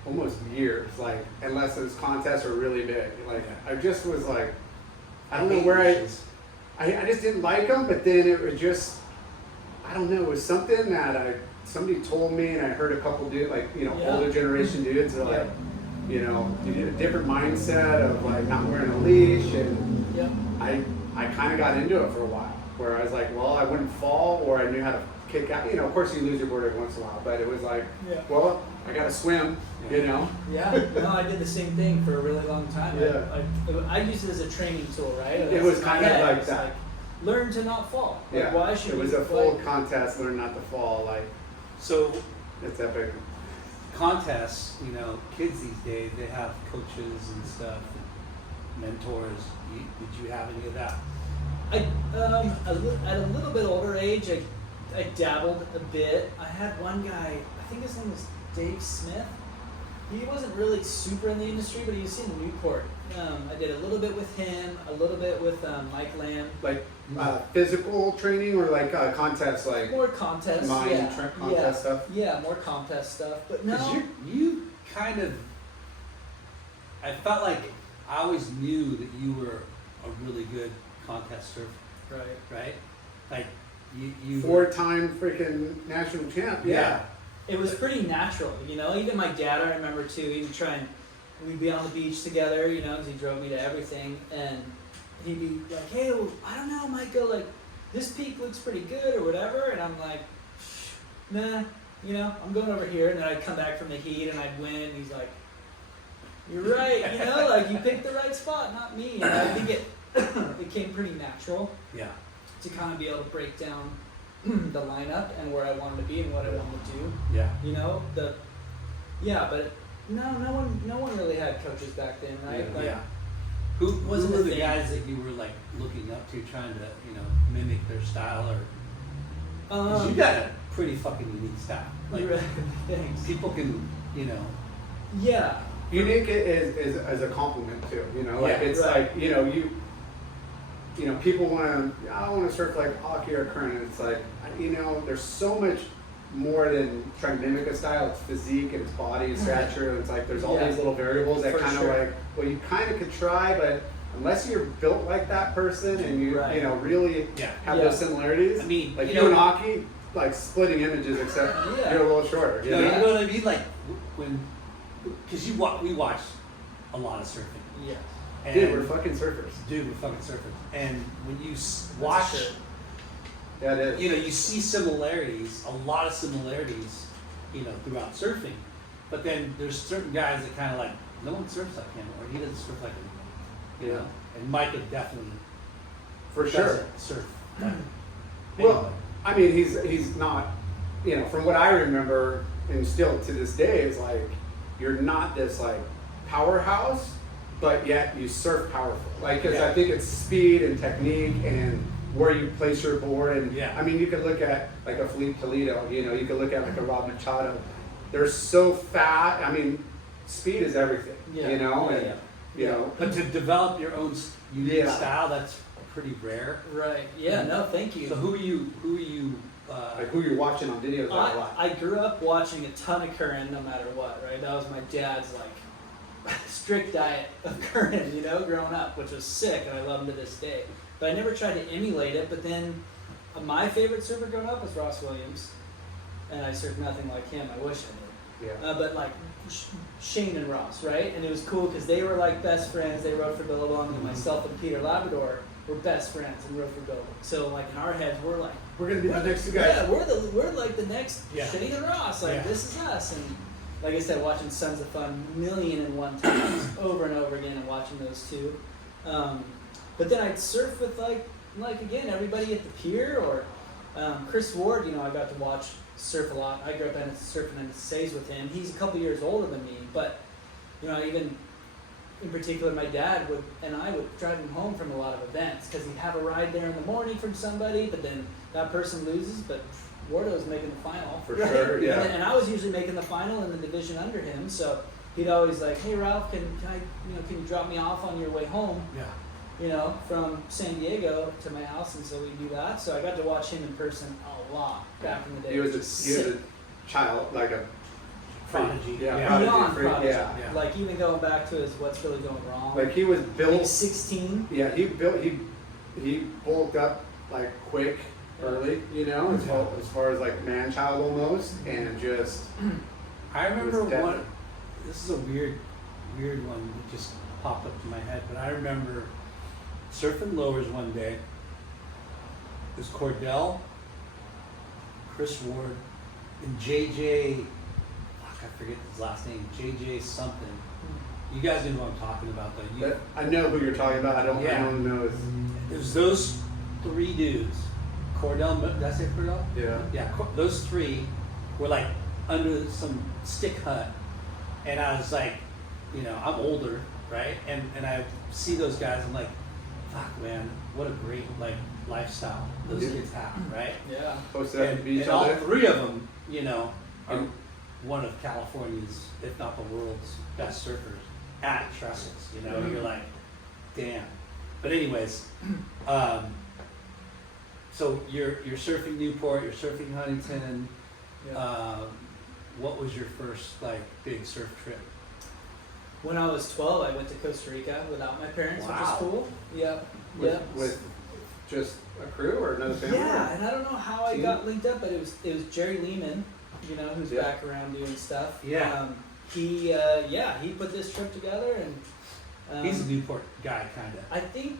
almost years, like unless those contests were really big. Like I just was like, I don't know where I just didn't like them. But then it was just, I don't know, it was something that somebody told me, and I heard a couple dudes, like older generation dudes, are like, you need a different mindset of like not wearing a leash, and I kind of got into it for a while, where I was like, well, I wouldn't fall, or I knew how to kick out. Of course you lose your board every once in a while, but it was like, well, I got to swim, Yeah, no, I did the same thing for a really long time. Yeah. I used it as a training tool, right? It was kind of like that. Like, learn to not fall. Like, Yeah, why should it was we a full like, contest, learn not to fall, like, So it's epic. contests, kids these days, they have coaches and stuff, and mentors. Did you have any of that? at a little bit older age, I dabbled a bit. I had one guy, I think his name was Dave Smith. He wasn't really super in the industry, but he was in Newport. I did a little bit with him, a little bit with Mike Lamb. Like physical training or like contests, like More contest, contest stuff? Yeah, more contest stuff. But no, 'Cause you kind of, I felt like I always knew that you were a really good contest surfer, right? Like you 4-time freaking national champ. Yeah. it was pretty natural, Even my dad, I remember too. We'd be on the beach together, because he drove me to everything, and he'd be like, "Hey, well, I don't know, Micah, like this peak looks pretty good or whatever," and I'm like, "Nah, I'm going over here," and then I'd come back from the heat and I'd win, and he's like, "You're right, like you picked the right spot, not me." And I think it became pretty natural. Yeah. To kind of be able to break down the lineup and where I wanted to be and what I wanted to do. Yeah. But no one really had coaches back then, right? Yeah. Like, Who wasn't were a the thing. guys that you were like looking up to, trying to mimic their style, or? 'Cause you got a pretty fucking unique style. Like thanks. people can, Yeah. Unique is as a compliment too, like it's right. like, people want to, I want to surf like hockey or current. It's like, there's so much more than trying to mimic a style. It's physique and it's body and stature. It's like there's all these little variables that For kind of sure. like, well, you kind of could try, but unless you're built like that person and you Right. really have Yeah. those similarities, I mean, like you in hockey, like splitting images, except Yeah. you're a little shorter. You know what I mean? Like because we watch a lot of surfing. Yeah. And Dude, we're fucking surfers. we're fucking surfers. And when you watch, Sure. Yeah, it is. you see similarities, a lot of similarities, throughout surfing. But then there's certain guys that kind of like, no one surfs like him, or he doesn't surf like him. Yeah. And Micah definitely For sure. doesn't surf. Like Well, I mean, he's not, from what I remember, and still to this day, is like, you're not this like powerhouse, but yet you surf powerful. Like, because I think it's speed and technique and where you place your board. And I mean, you could look at like a Felipe Toledo, you could look at like a Rob Machado. They're so fat. I mean, speed is everything, But to develop your own unique Yeah. style, that's pretty rare. Right. Yeah. No, thank you. So who are you? like who you're watching on videos a lot. I grew up watching a ton of Curran, no matter what. Right. That was my dad's like strict diet of Curran, growing up, which was sick, and I love him to this day. But I never tried to emulate it. But then my favorite surfer growing up was Ross Williams, and I surfed nothing like him. I wish I did. Yeah. But like Shane and Ross, right? And it was cool because they were like best friends. They rode for Billabong, and myself and Peter Labrador were best friends and rode for Billabong. So like in our heads, we're like, We're gonna be the next two guys. yeah, we're like the next Shane and Ross. Like Yeah. this is us. And like I said, watching Sons of Fun 1,000,001 times over and over again, and watching those two. But then I'd surf with like again everybody at the pier, or Chris Ward. I got to watch surf a lot. I grew up surfing NSSAs with him. He's a couple years older than me, but even in particular, my dad and I would drive him home from a lot of events because he'd have a ride there in the morning from somebody, but then that person loses, but Wardo was making the final. For sure, yeah. And I was usually making the final in the division under him, so he'd always like, hey Ralph, can you drop me off on your way home? Yeah. From San Diego to my house, and so we do that. So I got to watch him in person a lot back in the day. He was a child, like a Prodigy. Beyond prodigy. Yeah. Like even going back to his what's really going wrong. Like he was built. He's 16. Yeah, he bulked up like quick early, as far as like man child almost, and just. I remember was one. This is a weird one that just popped up in my head, but I remember surfing lowers one day. It was Cordell, Chris Ward, and JJ. I forget his last name. JJ something. You guys know what I'm talking about, though. I know who you're talking about. I don't know. It was those three dudes. Cordell, did I say Cordell? Yeah. Yeah, those three were like under some stick hut. And I was like, I'm older, right? And I see those guys, I'm like, fuck, man, what a great lifestyle those kids have, right? Yeah. Posted at the beach and all all day. three of them, are one of California's, if not the world's best surfers at trestles. You're like, damn. But anyways, so you're surfing Newport, you're surfing Huntington. Yeah. What was your first big surf trip? When I was 12, I went to Costa Rica without my parents, which Wow. is cool. Yep. With just a crew or another family? Yeah, and I don't know how I Team? got linked up, but it was Jerry Lehman, who's Yeah. back around doing stuff. Yeah. He put this trip together, and He's a Newport guy, kind of. I think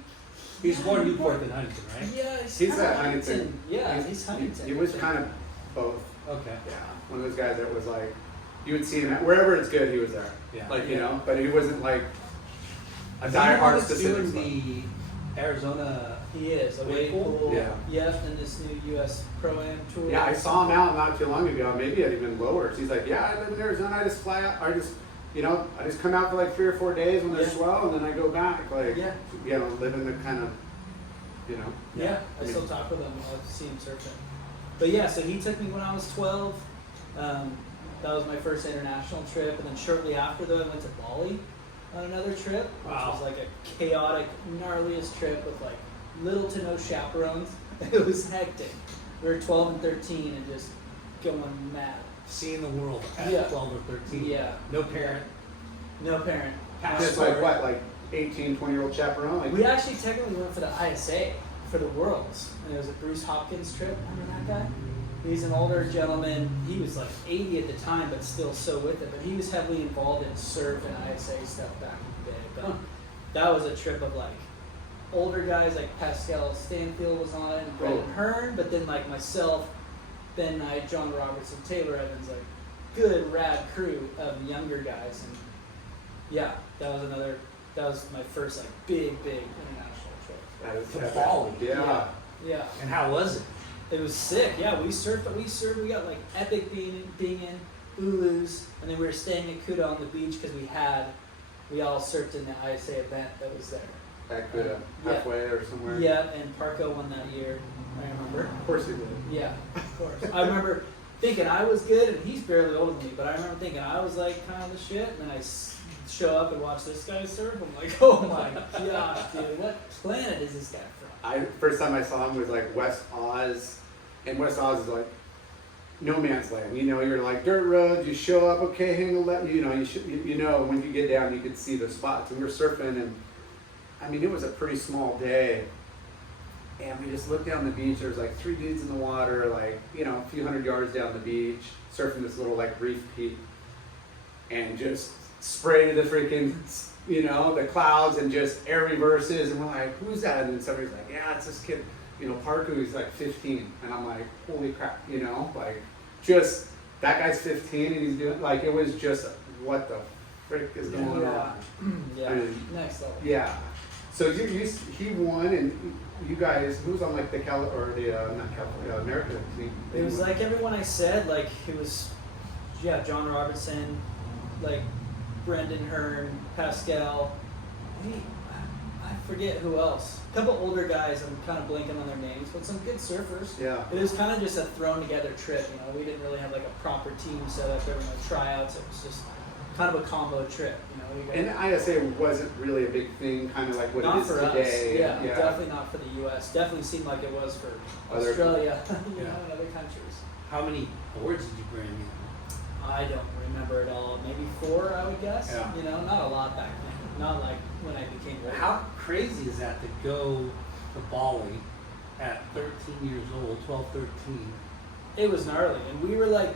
He's more Newport than Huntington, right? Yeah, He's kinda at Huntington. Yeah, he's Huntington. He was I think. kind of both. Okay. Yeah, one of those guys that was like, you would see him wherever it's good, he was there. Yeah. But he wasn't like a Is he the one diehard that's specific. doing the Arizona. He is a Wave wave pool? pool. Yeah. Yep, and this new U.S. Pro-Am tour. Yeah, I saw him out not too long ago, maybe at even lower. He's like, yeah, I live in Arizona, I just fly out, I just come out for 3 or 4 days when they're Yeah. slow, and then I go back, Yeah. live in the kind of, Yeah, I still talk with him. I see him surfing. But yeah, so he took me when I was 12. That was my first international trip, and then shortly after that, I went to Bali on another trip, which Wow. was like a chaotic, gnarliest trip with little to no chaperones. It was hectic. We were 12 and 13 and just going mad. Seeing the world at Yeah. 12 or 13. Yeah. No parent. No parent. just like 18, 20-year-old chaperone? We actually technically went for the ISA for the Worlds, and it was a Bruce Hopkins trip. Remember that guy? He's an older gentleman. He was 80 at the time, but still so with it. But he was heavily involved in surf and ISA stuff back in the day. But that was a trip of older guys like Pascal Stanfield was on it, and Brendan Hearn. But then myself, Ben Knight, John Robertson, Taylor Evans, good rad crew of younger guys. And yeah, that was my first big international trip. To Bali. Yeah. Yeah. And how was it? It was sick. Yeah, we surfed. We got epic being in Ulus, and then we were staying at Kuta on the beach because we all surfed in the ISA event that was there. Back to halfway or somewhere? Yeah, and Parko won that year. I remember. Of course he did. Yeah, of course. I remember thinking I was good, and he's barely older than me, but I remember thinking I was kind of the shit, and then I show up and watch this guy surf. I'm like, oh my gosh, dude, what planet is this guy from? First time I saw him was West Oz, and West Oz is no man's land. You're dirt roads. You show up, okay, hang a left. When you get down, you could see the spots. And we were surfing, and it was a pretty small day. And we just looked down the beach. There was 3 dudes in the water, a few hundred yards down the beach, surfing this little reef peak, and just sprayed the freaking, the clouds and just air reverses. And we're like, who's that? And then somebody's like, yeah, it's this kid, Parker, who's 15. And I'm like, holy crap, just that guy's 15 and he's doing, it was just, what the frick is going on? Yeah, next level. Yeah. So he won, and you guys, who's on not California, America team? It was everyone I said, it was, John Robertson, Brendan Hearn, Pascal. I forget who else. A couple older guys, I'm kind of blanking on their names, but some good surfers. Yeah. It was kind of just a thrown together trip. You know, we didn't really have like a proper team set up. There were no tryouts. It was just kind of a combo trip. You know, And ISA wasn't really a big thing, kind of like what not it is for today. us. Yeah, definitely not for the U.S. Definitely seemed like it was for Other- Australia, you Yeah. know, and other countries. How many boards did you bring in? I don't remember it all. Maybe 4, I would guess. Yeah. You know, not a lot back then. Not like when I became ready. How crazy is that to go to Bali at 13 years old, 12, 13? It was gnarly, and we were like,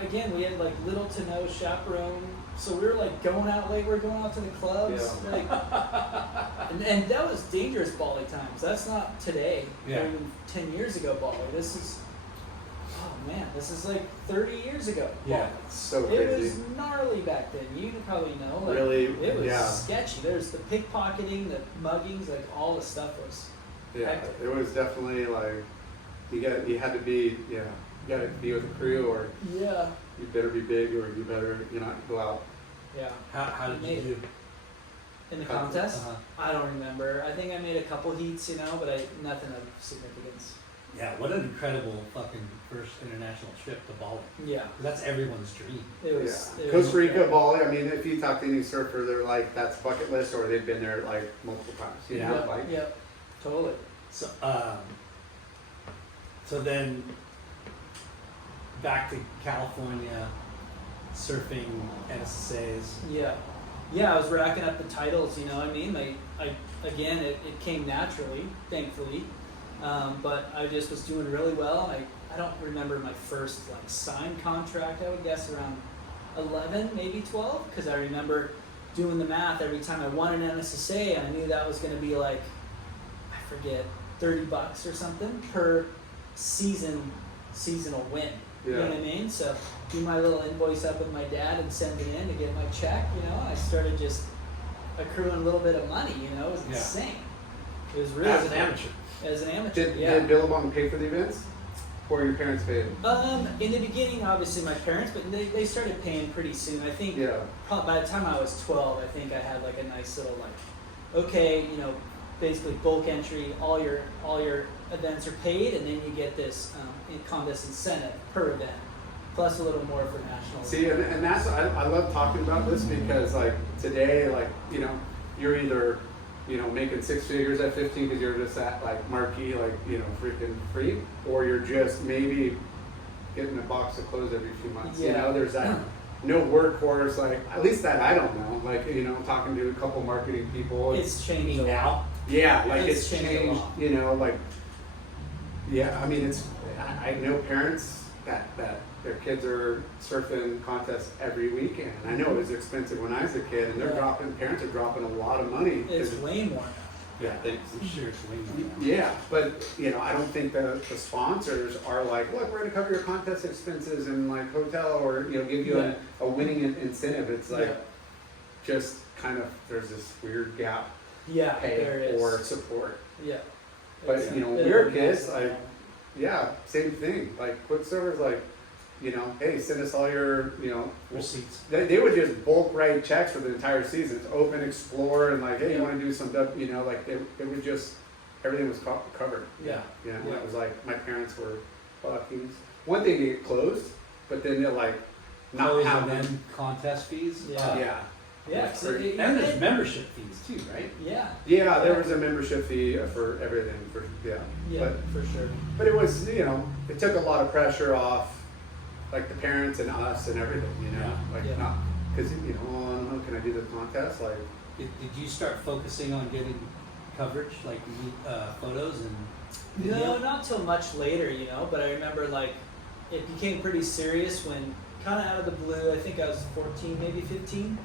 again, we had like little to no chaperone, so we were like going out late. We were going out to the clubs, Yeah. like, and that was dangerous Bali times. That's not today. Yeah. Or even 10 years ago Bali. This is, oh man, this is like 30 years ago. Yeah. Bali. So It crazy. was gnarly back then. You probably know. Like, Really? It was Yeah. sketchy. There's the pickpocketing, the muggings, like all the stuff was. Yeah, hectic. it was definitely like you had to be you got to be with a crew, or Yeah. you better be big, or you better not go out. Yeah. How did you Made do? In the contest? Uh-huh. I don't remember. I think I made a couple heats, you know, but nothing of significance. Yeah, what an incredible fucking first international trip to Bali. Yeah. That's everyone's dream. It was. Yeah. It was Costa Rica, incredible. Bali. I mean, if you talk to any surfer, they're like that's bucket list, or they've been there like multiple times. You know, Yep, like yep. Totally. So then back to California, surfing NSSAs. Yeah. Yeah, I was racking up the titles, you know what I mean? Again, it came naturally, thankfully. But I just was doing really well. I don't remember my first like signed contract. I would guess around 11, maybe 12, because I remember doing the math every time I won an NSSA. I knew that was going to be like, I forget, $30 or something per seasonal win. You know Yeah. what I mean? So do my little invoice up with my dad and send it in to get my check. You know, I started just accruing a little bit of money. You know, it was Yeah. insane. It was really As an cool. amateur. As an amateur, did yeah. Billabong pay for the events, or your parents paid? In the beginning, obviously my parents, but they started paying pretty soon. I think Yeah. by the time I was 12, I think I had like a nice little like, okay, you know, basically bulk entry, all your events are paid, and then you get this contest incentive per event, plus a little more for national. See, and that's I love talking about this because like today, like you're either making 6 figures at 15 because you're just at like marquee, like freaking free, or you're just maybe getting a box of clothes every few months. Yeah. You know, there's that no workhorse, like at least that I don't know. Like talking to a couple marketing people, It's changed a Now? lot. yeah, like It's it's changed a changed. lot. Like yeah, I mean I know parents that their kids are surfing contests every weekend. I know it was expensive when I was a kid, and Yeah. parents are dropping a lot of money. It's 'cause way more now. yeah, thanks. I'm sure it's way more now. Yeah, but I don't think the sponsors are like, look, we're going to cover your contest expenses and like hotel, or give you Yeah. a winning incentive. It's like Yeah. just kind of there's this weird gap Yeah, pay there is. or support. Yeah. But It's- we it were is kids, now. like yeah, same thing. Like Quicksilver's like, hey, send us all your Receipts. They would just bulk write checks for the entire season. It's open, explore, and like, hey, you Yeah. want to do some, like it was just everything was covered. Yeah. Yeah, Yeah. it was like my parents were fucking. One thing they get closed, but then they're like not Clothes have and them. then contest fees. Yeah. Yeah, Yeah. That's So great. And there's membership fees too, right? yeah. yeah. There was a membership fee for everything. Yeah, for sure. But it was it took a lot of pressure off, like the parents and us and everything. Like Yeah. not because oh, I don't know, can I do the contest? Like Did you start focusing on getting coverage, like photos and No, video? not till much later, but I remember like it became pretty serious when kind of out of the blue, I think I was 14, maybe 15,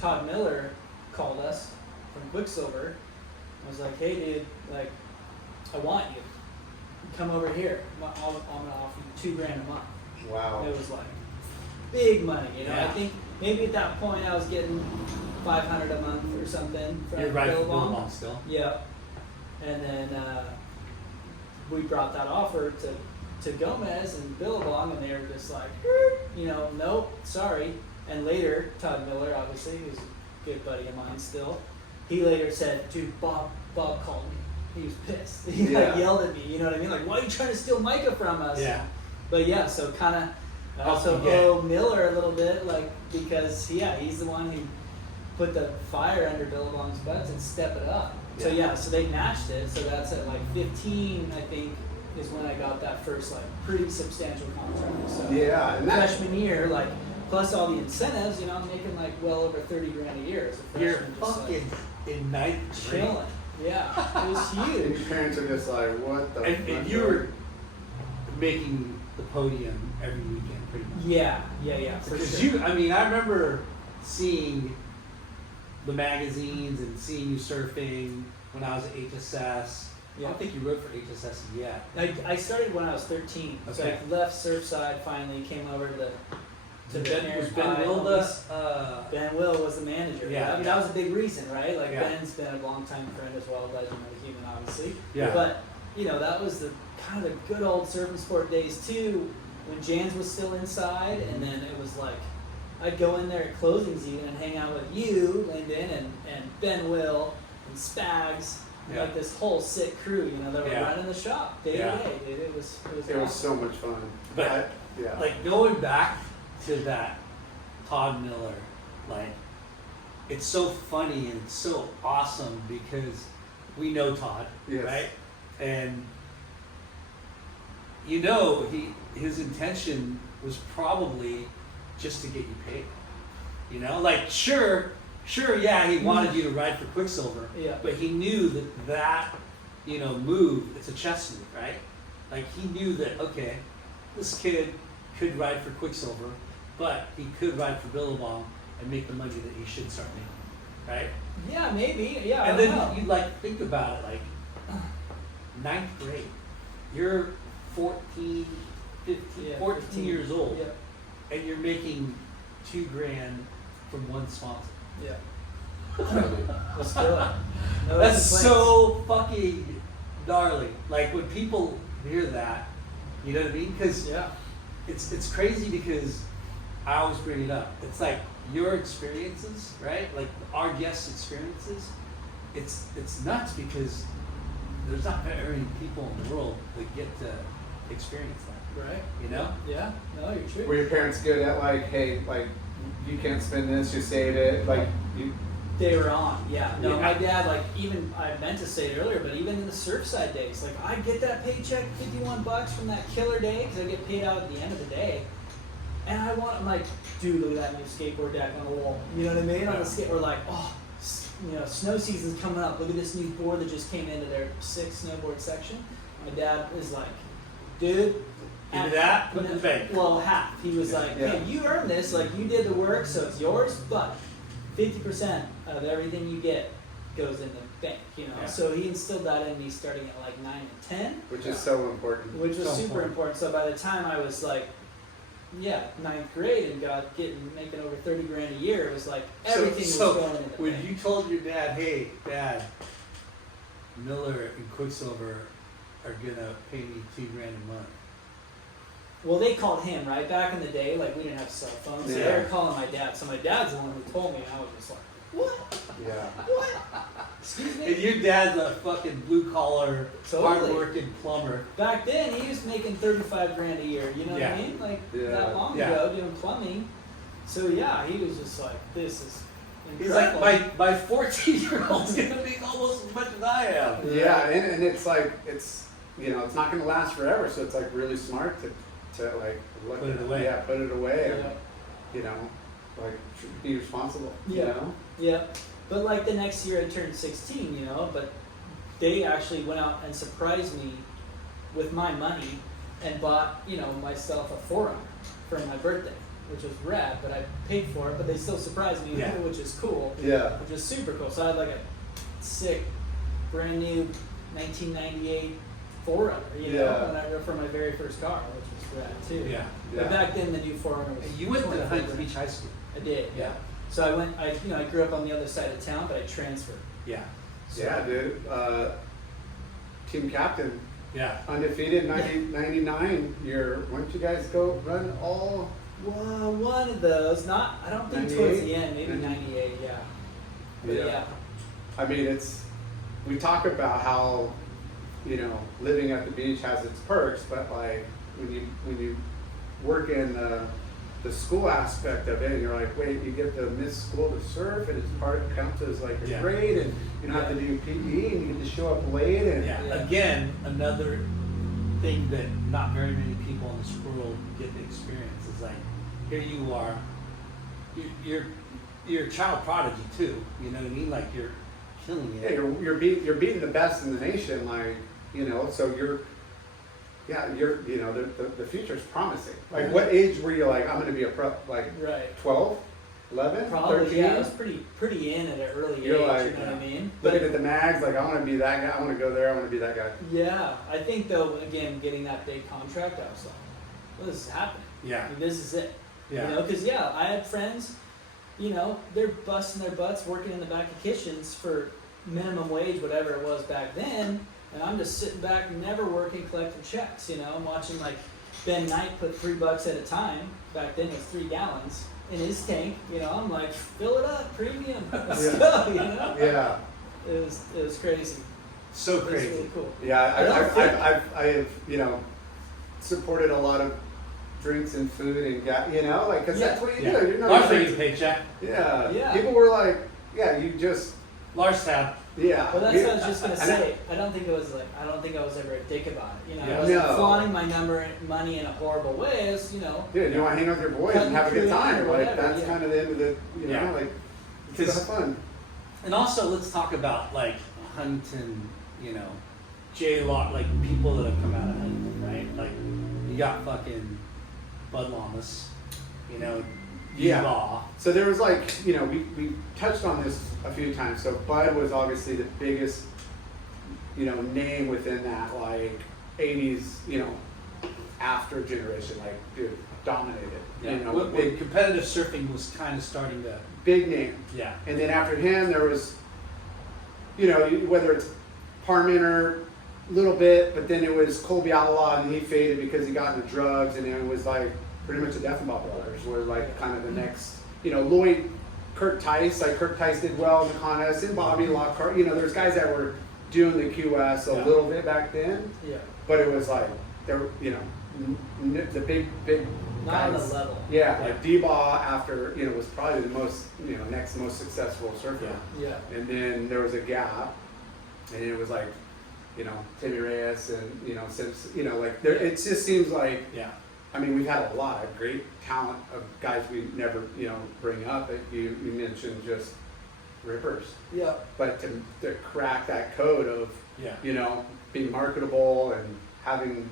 Todd Miller called us from Quicksilver. I was like, hey dude, like I want you. Come over here. I'm gonna offer you $2,000 a month. wow. It was like big money, Yeah. I think maybe at that point I was getting $500 a month or something from You're right for Billabong. Billabong still. Yeah. And then we brought that offer to Gomez and Billabong, and they were just like, nope, sorry. And later, Todd Miller, obviously, who's a good buddy of mine still, he later said, dude, Bob called me. He was pissed. He Yeah. like yelled at me, you know what I mean? Like, why are you trying to steal Micah from us? Yeah. But yeah, so kind of I also Yeah. owe Miller a little bit, like, because he's the one who put the fire under Billabong's butts and step it up. So Yeah. so they matched it. So that's at like 15, I think, is when I got that first like pretty substantial contract. So Yeah, and that, freshman year, like plus all the incentives, I'm making like well over 30 grand a year as a You're freshman. Just fucking like, in ninth grade. chilling. Yeah, it was and huge. your parents are just like, what the And fuck? you were making the podium every weekend, pretty much. Yeah, for Because sure. I remember seeing the magazines and seeing you surfing when I was at HSS. I Yeah. don't think you wrote for HSS yet. I started when I was 13. So Okay. I left Surfside finally, came over to the Was Ben High Will homies. Ben Will was the manager. Yeah. I mean, that was a big reason, right? Like, Yeah. Ben's been a long-time friend as well, glad you know the human, obviously. Yeah. But, that was the kind of the good old surf and sport days, too, when Jans was still inside, and then it was like, I'd go in there at closings even and hang out with you, Lyndon, and Ben Will, and Spags, Yeah. like this whole sick crew, that were Yeah. running the shop day Yeah. to day. It was It was awesome. so much fun. But, yeah. Like going back to that Todd Miller, like it's so funny and it's so awesome because we know Todd, Yes. right? And his intention was probably just to get you paid. Like sure, yeah, he wanted you to ride for Quicksilver, Yeah. but he knew that move, it's a chess move, right? Like he knew that, okay, this kid could ride for Quicksilver, but he could ride for Billabong and make the money that he should start making, right? Yeah, maybe. Yeah, And I don't then know. you like think about it, like ninth grade, you're 14, 15, Yeah, 14 15. years old, Yeah. and you're making $2,000 from one sponsor. Yeah. Let's do it. No That's complaints. so fucking gnarly. Like when people hear that, you know what I mean? Because Yeah. it's crazy because I always bring it up. It's like your experiences, right? Like our guests' experiences. It's nuts because there's not very many people in the world that get to experience that. Right. You know? Yeah. No, you're true. Were your parents good at like, hey, like you can't spend this, just save it, like you? They were on. Yeah. No, Yeah. my dad, like, even I meant to say it earlier, but even in the Surfside days, like, I get that paycheck, $51 from that killer day, because I get paid out at the end of the day. And I'm like, dude, look at that new skateboard deck on the wall. You know what I mean? On the skate, or like, oh, snow season's coming up. Look at this new board that just came into their 6 snowboard section. My dad is like, dude, Give me that, put it in the bank. well, half. He was like, Yeah. hey, you earned this, like you did the work, so it's yours, but 50% of everything you get goes in the bank, Yeah. So he instilled that in me starting at like 9 and 10, Which is so important. which was So super important. important. So by the time I was like, 9th grade and making over 30 grand a year, it was like everything So was going in the when bank. you told your dad, hey, Dad, Miller and Quicksilver are gonna pay me $2,000 a month. Well, they called him, right? Back in the day, like we didn't have cell phones, so they Yeah. were calling my dad. So my dad's the one who told me, and I was just like, what? Yeah. What? Excuse me? And your dad's a fucking blue collar, Totally. hard-working plumber. Back then, he was making 35 grand a year. You know what Yeah. I mean? Like Yeah. that long Yeah. ago, doing plumbing. So yeah, he was just like, "This is He's like, incredible." my 14-year-old's gonna make almost as much as I am. Yeah, and it's like it's it's not going to last forever, so it's like really smart to like look Put it at away. Yeah, put it away, Yeah. and like be responsible. Yeah. You know? Yeah, but like the next year, I turned 16. But they actually went out and surprised me with my money and bought myself a 4Runner for my birthday, which was rad. But I paid for it, but they still surprised me, Yeah. which is cool. Yeah. Which is super cool. So I had like a sick, brand new 1998 4Runner, Yeah. for my very first car, which was rad too. Yeah. But Yeah. back then, the new 4Runner was. And you went to 24 Huntington grand. Beach High School. I did, yeah. So I went. I grew up on the other side of town, but I transferred. Yeah. So, Yeah, dude. Team captain, Yeah. undefeated, 99 year. Why don't you guys go run all? Well, one of those. Not. I don't think 98? towards the end. Maybe 90. 98. Yeah. But Yeah. yeah. I mean, we talk about how, living at the beach has its perks, but like when you work in the school aspect of it, and you're like, wait, you get to miss school to surf, and it's counts as like a grade, and you don't have to do PE, and you get to show up late, and again, another thing that not very many people in this world get to experience is like, here you are, you're a child prodigy too, you know what I mean? Like you're killing it. Yeah, you're beating the best in the nation, like, so the future's promising. Like, what age were you like, I'm going to be a pro? Like, 12, 11, Probably, 13? yeah, I was pretty in at an early You're age, like, you know what I mean? Looking at the mags, like, I want to be that guy, I want to go there, I want to be that guy. Yeah, I think though, again, getting that big contract, I was like, well, this is happening. Yeah. I mean, this is it. Yeah. Because, I had friends, they're busting their butts working in the back of kitchens for minimum wage, whatever it was back then, and I'm just sitting back, never working, collecting checks, I'm watching like Ben Knight put $3 at a time, back then it was 3 gallons, in his tank, I'm like, fill it up, premium, let's go, Yeah. It was crazy. So It was crazy. really cool. Yeah, I have, supported a lot of drinks and food and like, because that's what you do. You're not Lars getting a paycheck. Yeah. People were like, you just. Lars tab. Yeah. Well, that's what I was just gonna say. I don't think I was ever a dick about it. I wasn't No. flaunting my money in a horrible way. As Dude, you want to hang out with your boys and have a good time. Or Like, whatever, that's kind of the end of the, like, just have fun. And also, let's talk about like Huntington, J-Law, like people that have come out of Huntington, right? Like, you got fucking Bud Lamas, Law. So there was like, we touched on this a few times. So Bud was obviously the biggest, name within that like 80s, after generation, like, dude, dominated. Yeah. Big Competitive surfing was kind of starting to. big name. Yeah. And then after him, there was, whether it's Parman or a little bit, but then it was Colby Outlaw, and he faded because he got into drugs, and then it was like pretty much the Deffenbaugh brothers were like kind of the next, Lloyd, Kirk Tice, like Kirk Tice did well in the contest, and Bobby Lockhart, there's guys that were doing the QS a little bit back then, but it was like, there were, the big not on the level. Yeah, like D-Baugh after, was probably the most, next most successful surfer. Yeah. And then there was a gap, and it was like, Timmy Reyes and, Simpson, like, there, it just seems like, I mean, we've had a lot of great talent of guys we never, bring up. You mentioned just rippers. Yeah. But to crack that code of, being marketable and having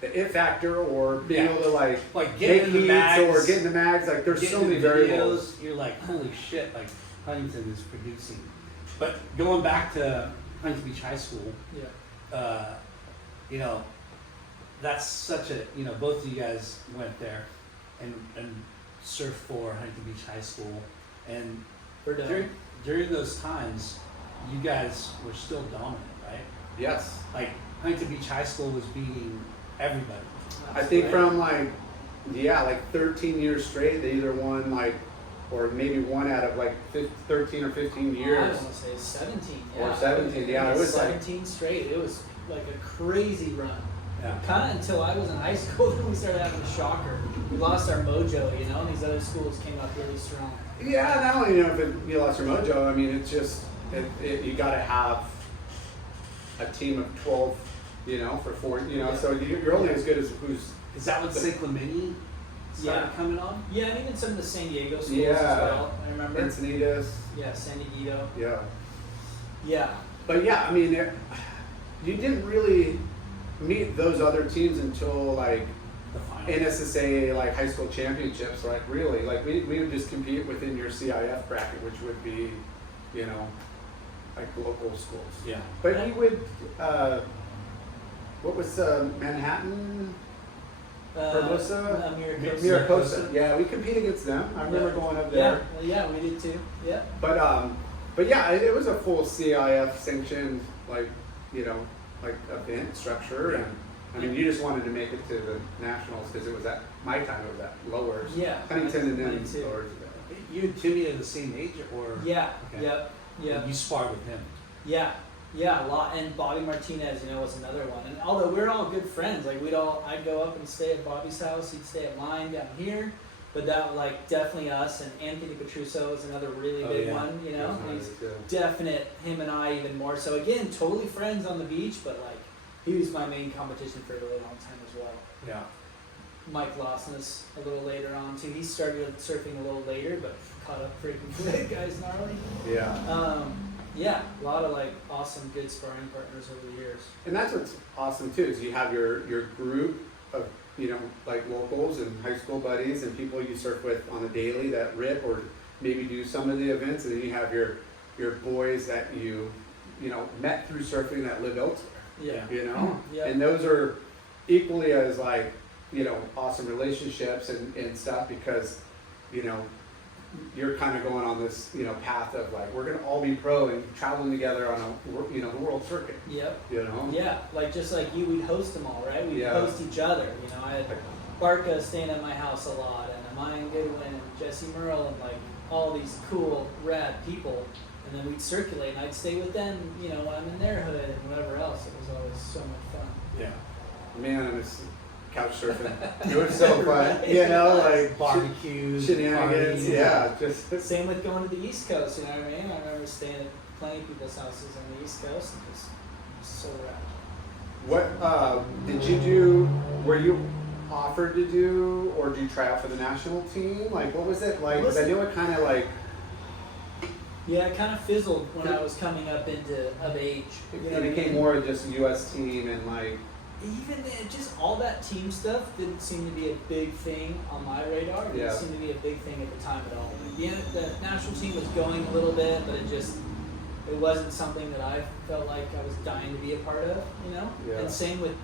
the it factor or being able to like getting make in the mags, or get in the mags, like there's so many variables. You're like, holy shit, like Huntington is producing. But going back to Huntington Beach High School, that's such a, both of you guys went there and surfed for Huntington Beach High School, and during those times, you guys were still dominant, right? Yes. Like Huntington Beach High School was beating everybody. I think from like 13 years straight, they either won or maybe one out of like 13 or 15 years. I want to say 17. Or 17, yeah. It was 17 straight. It was like a crazy run. Yeah. Kind of until I was in high school, then we started having a shocker. We lost our mojo, and these other schools came up really strong. Yeah, not only if you lost your mojo, I mean, it's just you got to have a team of 12, for 4, so you're only as good as who's. Is that what St. Clemente started coming on? Yeah, and even some of the San Diego schools Yeah. as well. I remember. Encinitas. Yeah, San Diego. Yeah. Yeah. But yeah, I mean, you didn't really meet those other teams until like The final. NSSA like high school championships. Like really, like we would just compete within your CIF bracket, which would be, like local schools. Yeah. But you would, what was Manhattan? Hermosa? Miracosta. Yeah, we compete against them. I remember going up there. Yeah, we did too. Yeah. But yeah, it was a full CIF sanctioned like event structure, and I mean you just wanted to make it to the nationals because it was at my time it was at lowers. Yeah. Huntington and then me too. lowers. You and Timmy are the same age, or? Yeah. Okay. Yep. Yeah. You sparred with him. Yeah, a lot. And Bobby Martinez, was another one. And although we're all good friends, like I'd go up and stay at Bobby's house, he'd stay at mine down here. But that, like, definitely us. And Anthony Petruso is another really big one, He's definite, him and I even more so. Again, totally friends on the beach, but, like, he was my main competition for a really long time as well. Yeah. Mike Lawson's a little later on, too. He started surfing a little later, but caught up freaking quick. Guy's gnarly. Yeah. Yeah, a lot of, like, awesome, good sparring partners over the years. And that's what's awesome too, is you have your group of, like locals and high school buddies and people you surf with on a daily that rip or maybe do some of the events, and then you have your boys that you met through surfing that live elsewhere. Yeah. Yep. And those are equally as like, awesome relationships and stuff, because, you're kind of going on this, path of like, we're going to all be pro and traveling together on the world circuit. Yep. Yeah, like just like you, we'd host them all, right? We'd Yeah. host each other. I had Barca staying at my house a lot, and Amayan Goodwin and Jesse Merle, and like all these cool, rad people. And then we'd circulate, and I'd stay with them, when I'm in their hood and whatever else. It was always so much fun. Yeah. man, I miss couch surfing. It was so fun, like barbecues, shenanigans. parties. Yeah, just Same with going to the East Coast, you know what I mean? I remember staying at plenty of people's houses on the East Coast, and it was so rad. What did you do? Were you offered to do, or did you try out for the national team? Like, what was it like? Because I knew it kind of like. Yeah, it kind of fizzled when I was coming up of age. You know It what I became mean? more of just a U.S. team and like. Even just all that team stuff didn't seem to be a big thing on my radar. It didn't seem to be a big thing at the time at all. Yeah, the national team was going a little bit, but it wasn't something that I felt like I was dying to be a part of, you know? Yeah. And same with,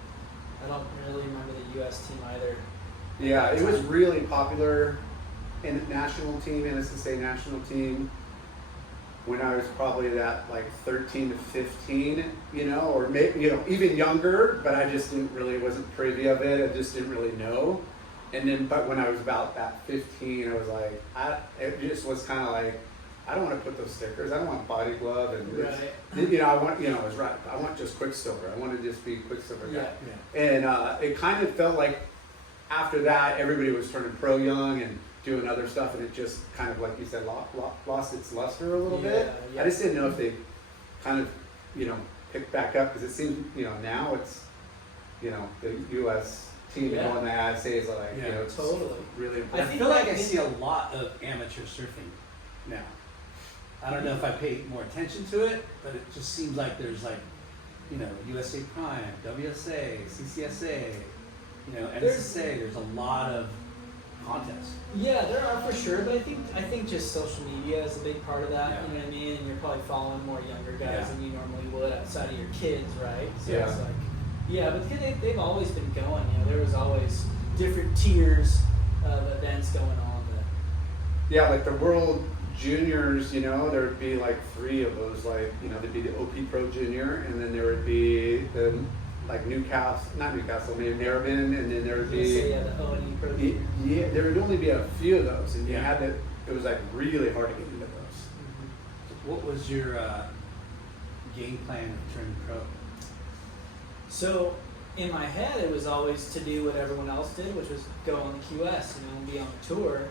I don't really remember the U.S. team either. Yeah, it was really popular in the national team, NSSA national team, when I was probably that like 13 to 15, or maybe, even younger, but I just wasn't privy of it. I just didn't really know. And then, but when I was about that 15, I was like, it just was kind of like, I don't want to put those stickers. I don't want body glove and I want, I was right. I want just Quicksilver. I want to just be Quicksilver guy. Yeah. And it kind of felt like after that, everybody was turning pro young and doing other stuff, and it just kind of, like you said, lost its luster a little bit. Yeah. I just didn't know if they kind of, picked back up, because it seems, now it's, the U.S. team and the ad says like, it's totally really I important. feel like I see a lot of amateur surfing now. I don't know if I pay more attention to it, but it just seems like there's like, USA Prime, WSA, CCSA, NSSA. There's a lot of contests. Yeah, there are for sure, but I think just social media is a big part of that. Yeah. You know what I mean? And you're probably following more younger guys than you normally would outside of your kids, right? So Yeah. it's like, but they've always been going. There was always different tiers of events going on. Yeah, like the World Juniors, there'd be like 3 of those, like, there'd be the OP Pro Junior, and then there would be the, like, not Newcastle, maybe Narrabin, and then there would be... the O&E Pro Junior. Yeah, there would only be a few of those, and you Yeah. had to, it was like really hard to get into those. What was your game plan of turning pro? So in my head, it was always to do what everyone else did, which was go on the QS, and be on the tour.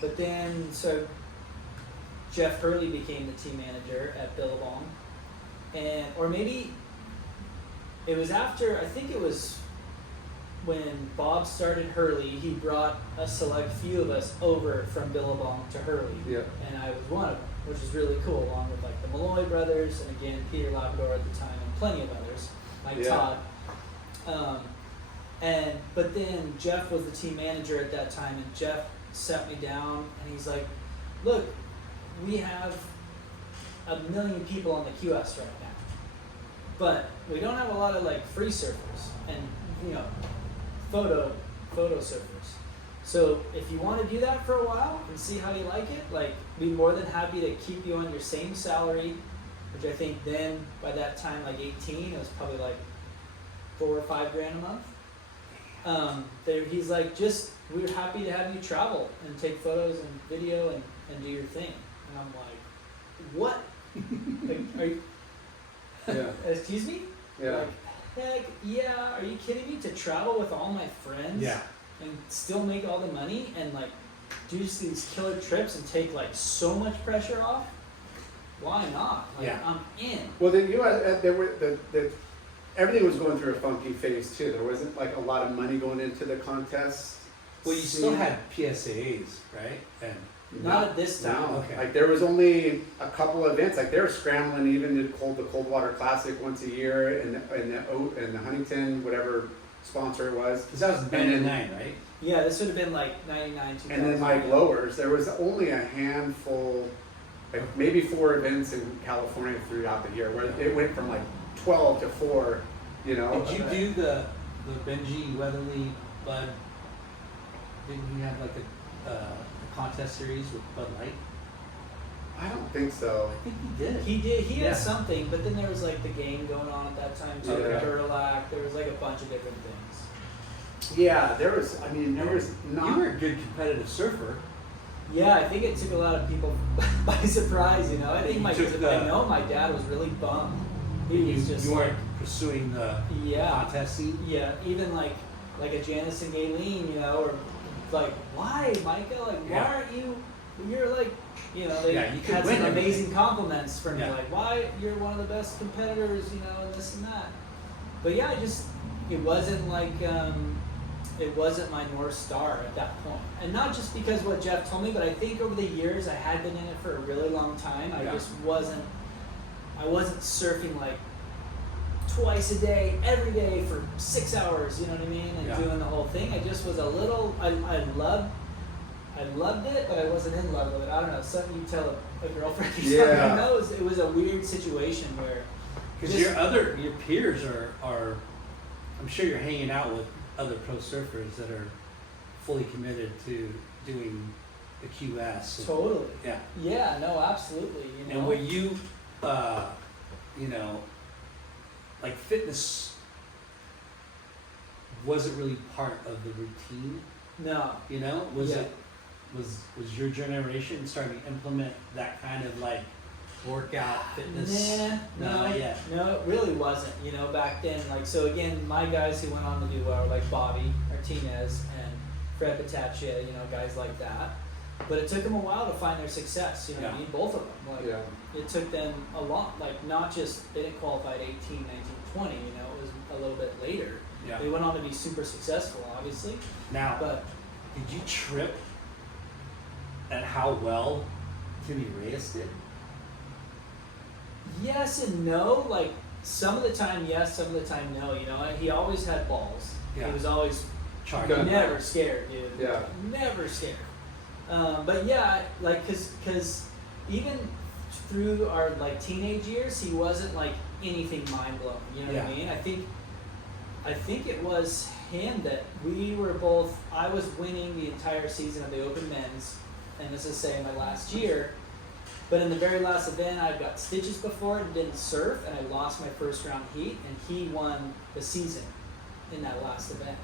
But then, so Jeff Hurley became the team manager at Billabong, or maybe it was after, I think it was when Bob started Hurley, he brought a select few of us over from Billabong to Hurley. Yeah. And I was one of them, which is really cool, along with like the Malloy brothers, and again, Peter Labrador at the time, and plenty of others, like Todd. But then Jeff was the team manager at that time, and Jeff sat me down, and he's like, look, we have 1 million people on the QS right now, but we don't have a lot of like free surfers and photo surfers. So if you want to do that for a while and see how you like it, like, we'd be more than happy to keep you on your same salary, which I think then by that time, like 18, it was probably like $4 or $5 grand a month. He's like, we're happy to have you travel and take photos and video and do your thing. And I'm like, what? like, are you, Yeah. excuse me? Yeah. Like, heck yeah, are you kidding me? To travel with all my friends Yeah. and still make all the money and like do just these killer trips and take like so much pressure off? Why not? Like, Yeah. I'm in. Well, the U.S. There were the everything was going through a funky phase too. There wasn't like a lot of money going into the contest. Well, you still had PSAs, right? And Not at this time. No, Okay. like there was only a couple of events. Like they were scrambling even to the Coldwater Classic once a year, and the Huntington whatever sponsor it was. because that was And then- '99, right? Yeah, this would have been like 99, 2000. And then like lowers, there was only a handful, like maybe 4 events in California throughout the year, where it went from like 12 to 4. You know. Did you do the Benji Weatherly Bud? Didn't he have like a contest series with Bud Light? I don't think so. I think he did. He did. He Yeah. had something, but then there was like the game going on at that time too. Yeah. Durlac. There was like a bunch of different things. Yeah, there was. I mean, there was not. You were a good competitive surfer. Yeah, I think it took a lot of people by surprise. You know, I think You my took the- I know my dad was really bummed. He was just you weren't pursuing the yeah, contest scene. yeah. Even like a Janice and Gayleen, you know, or like why Micah? Like why Yeah. aren't you? You're like. You know, they Yeah, you could had win some everything. amazing compliments from me, Yeah. like, why you're one of the best competitors, you know, and this and that. But yeah, it wasn't like, it wasn't my North Star at that point. And not just because what Jeff told me, but I think over the years I had been in it for a really long time. I Yeah. just wasn't surfing like twice a day, every day for 6 hours, you know what I mean? And Yeah. doing the whole thing. I just was a little, I loved it, but I wasn't in love with it. I don't know, something you tell a girlfriend or something. Yeah. I know it was a weird situation where Because your peers are, I'm sure you're hanging out with other pro surfers that are fully committed to doing the QS. totally. Yeah. Yeah, no, absolutely. You know, And were you, like fitness wasn't really part of the routine, no, you know? Was Yeah. it, was your generation starting to implement that kind of like workout fitness? nah, No, not yet. no, it really wasn't. You know, back then, like, so again, my guys who went on to do well, like Bobby Martinez and Fred Patachia, you know, guys like that. But it took them a while to find their success. You know what I Yeah. mean? Both of them. Like, Yeah. it took them a lot. Like, not just they didn't qualify at 18, 19, 20. You know, it was a little bit later. Yeah. They went on to be super successful, obviously. Now, But did you trip at how well Timmy Reyes did? yes and no. Like, some of the time yes, some of the time no. You know, he always had balls. Yeah. He was always Charged. Good. never scared, dude. Yeah. Never scared. But yeah, like, cause even through our like teenage years, he wasn't like anything mind blowing. You know what I Yeah. mean? I think it was him that we were both. I was winning the entire season of the Open Men's, and this is saying my last year. But in the very last event, I got stitches before it and didn't surf, and I lost my first round heat, and he won the season in that last event.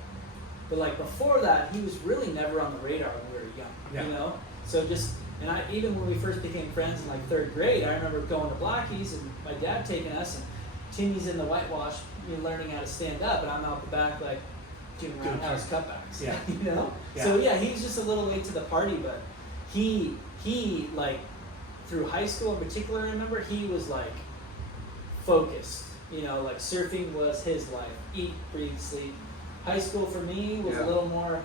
But like before that, he was really never on the radar when we were young, Yeah. you know? So just, and I, even when we first became friends in like 3rd grade, I remember going to Blackie's and my dad taking us, and Timmy's in the whitewash, you know, learning how to stand up, and I'm out the back like doing Doing roundhouse cutbacks, Yeah. you know? Yeah. So yeah, he was just a little late to the party, but he like, through high school in particular, I remember he was like focused, you know, like surfing was his life, eat, breathe, sleep. High school for me was Yeah. a little more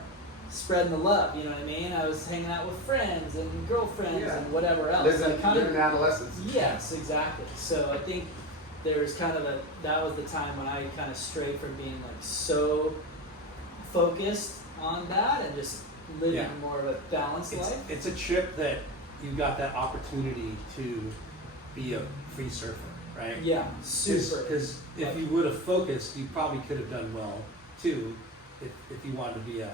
spreading the love, you know what I mean? I was hanging out with friends and girlfriends Yeah. and whatever else. Living, Like, kind living of, adolescence. yes, exactly. So I think there was kind of that was the time when I kind of strayed from being like so focused on that and just living Yeah. more of a balanced life. It's a trip that you got that opportunity to be a free surfer, right? Yeah, super. Because if Like- you would have focused, you probably could have done well too, if you wanted to be a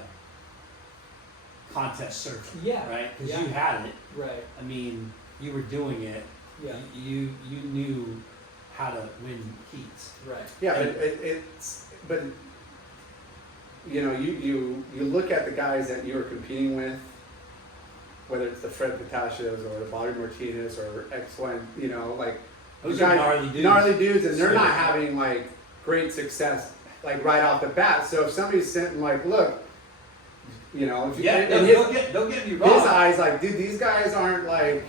contest surfer, Yeah, right? Because yeah. you had it. Right. I mean, you were doing it. Yeah. You knew how to win heats. Right. Yeah, but you know, you look at the guys that you were competing with, whether it's the Fred Patashas or the Bobby Martinez or X One, you know, like Those the are guys- gnarly dudes. and they're not Seriously. having like great success like right off the bat. So if somebody's sitting like, look, you know, if you, Yeah, and don't get me wrong. his eyes like, dude, these guys aren't like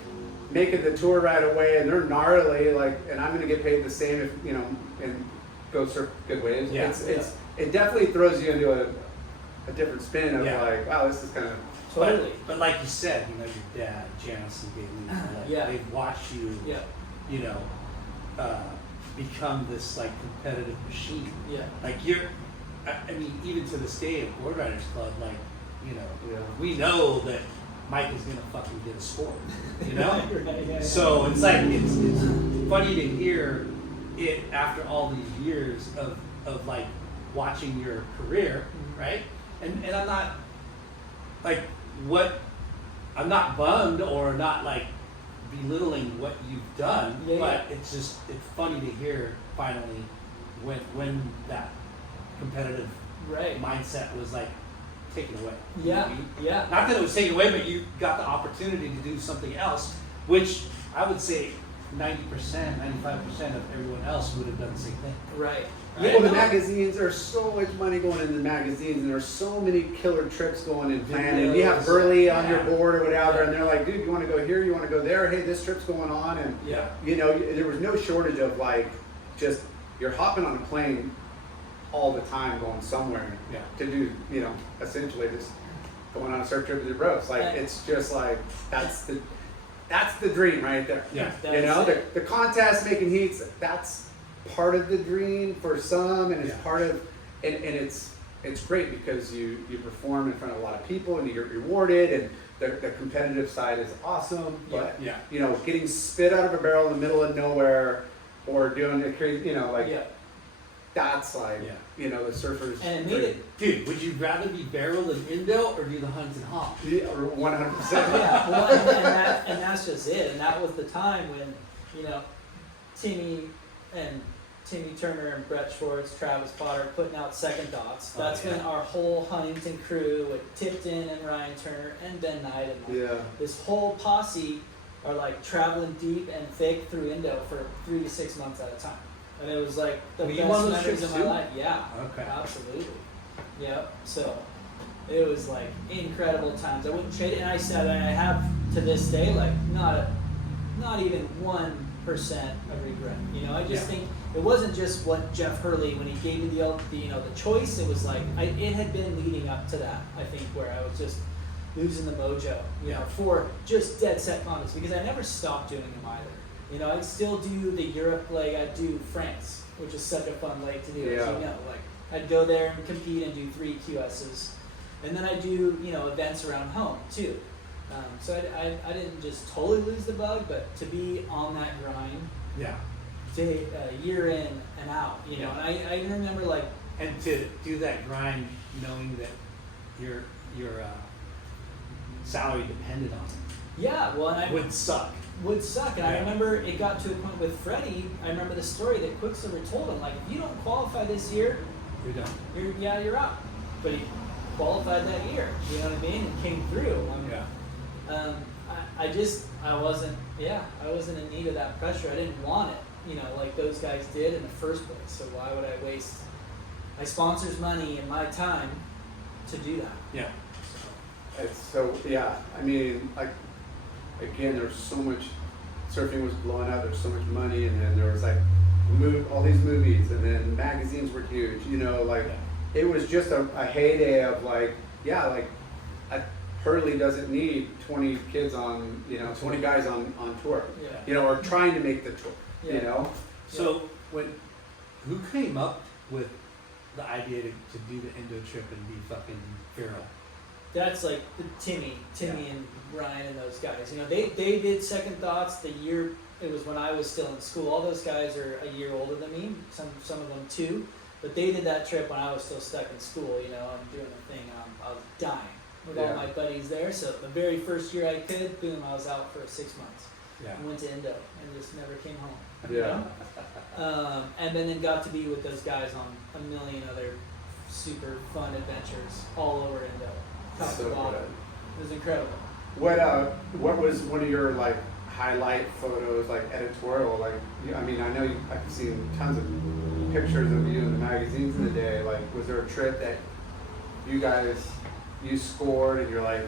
making the tour right away, and they're gnarly, like, and I'm gonna get paid the same if you know, and go surf good waves. Yeah. It definitely throws you into a different spin of Yeah. like, wow, this is kind of Totally. But like you said, you know, your dad, Janice and Bailey, like, Yeah. they've watched you, Yeah. you know, become this like competitive machine. Yeah. Like I mean, even to this day at Boardriders Club, like, you know, Yeah. we know that Mike is gonna fucking get a score, you know? Right, yeah. So it's like, it's funny to hear it after all these years of like watching your career, right? And I'm not, like, I'm not bummed or not like belittling what you've done, Yeah, but it's funny to hear finally when that competitive Right. mindset was like taken away. You know Yeah. what I mean? Yeah. Not that it was taken away, but you got the opportunity to do something else, which I would say 90%, 95% of everyone else would have done the same thing. Right. Yeah, Yeah, well, the no. magazines, there's so much money going into the magazines, and there's so many killer trips going and planned. And you have Videos. Burley on your Yeah. board or whatever, and they're like, dude, you want to go here? You want to go there? Hey, this trip's going on. And, Yeah. you know, there was no shortage of like, just, you're hopping on a plane all the time going somewhere Yeah. to do, you know, essentially just going on a surf trip to the ropes. Like, Yeah. it's just like, that's the dream right there. Yeah. You know, That's it. the contest, making heats, that's part of the dream for some, and it's Yeah. part of, and it's great because you perform in front of a lot of people and you get rewarded, and the competitive side is awesome, but Yeah. you know, getting spit out of a barrel in the middle of nowhere or doing a crazy, you know, like Yeah. that's like, Yeah. you know, the surfers. And it made it. Dude, would you rather be barreled in Indo or do the hunt and hop? Yeah, 100%. Yeah, well, and that's just it. And that was the time when, you know, Timmy Turner and Brett Schwartz, Travis Potter putting out Second Thoughts. Oh, That's yeah. when our whole Huntington crew with Tipton and Ryan Turner and Ben Knight and like, Yeah. this whole posse are like traveling deep and thick through Indo for 3 to 6 months at a time. And it was like the Were you best on those memories trips of my too? life. Yeah. Okay. Absolutely. Yep. So it was like incredible times. I wouldn't trade it. And I said I have to this day like not even 1% of regret. You know, I just Yeah. think it wasn't just what Jeff Hurley when he gave me the choice. It was like it had been leading up to that. I think where I was just losing the mojo. You know, for just dead set contests because I never stopped doing them either. You know, I'd still do the Europe leg. I'd do France, which is such a fun leg to do, as Yeah. you know. Like, I'd go there and compete and do 3 QSs. And then I'd do, you know, events around home, too. So I didn't just totally lose the bug, but to be on that grind, Yeah. day, year in and out, you know. And I remember, like, And to do that grind knowing that your salary depended on yeah, well, and it I would suck. would suck. And I Yeah. remember it got to a point with Freddie. I remember the story that Quicksilver told him, like, if you don't qualify this year, You're done. you're out. But he qualified that year, you know what I mean, and came through. Yeah. I wasn't in need of that pressure. I didn't want it, you know, like those guys did in the first place. So why would I waste my sponsors' money and my time to do that? Yeah. It's so, yeah, I mean, like, again, there's so much, surfing was blowing up, there's so much money, and then there was like, all these movies, and then magazines were huge, you know, like, it was just a heyday of like, yeah, like, Hurley doesn't need 20 kids on, you know, 20 guys on tour, Yeah. you know, or trying to make the tour, you Yeah. know? So who came up with the idea to do the Indo trip and be fucking feral? That's like the Timmy and Ryan and those guys. You know, they did Second Thoughts the year, it was when I was still in school. All those guys are a year older than me, some of them 2. But they did that trip when I was still stuck in school, you know, and doing the thing. I was dying with all Yeah. my buddies there. So the very first year I could, boom, I was out for 6 months. Yeah. And went to Indo and just never came home. Yeah. And then got to be with those guys on a million other super fun adventures all over Indo. Top So to bottom. good. It was incredible. what was one of your like highlight photos, like editorial? Like, I mean, I know I've seen tons of pictures of you in the magazines in the day. Like, was there a trip that you scored and you're like,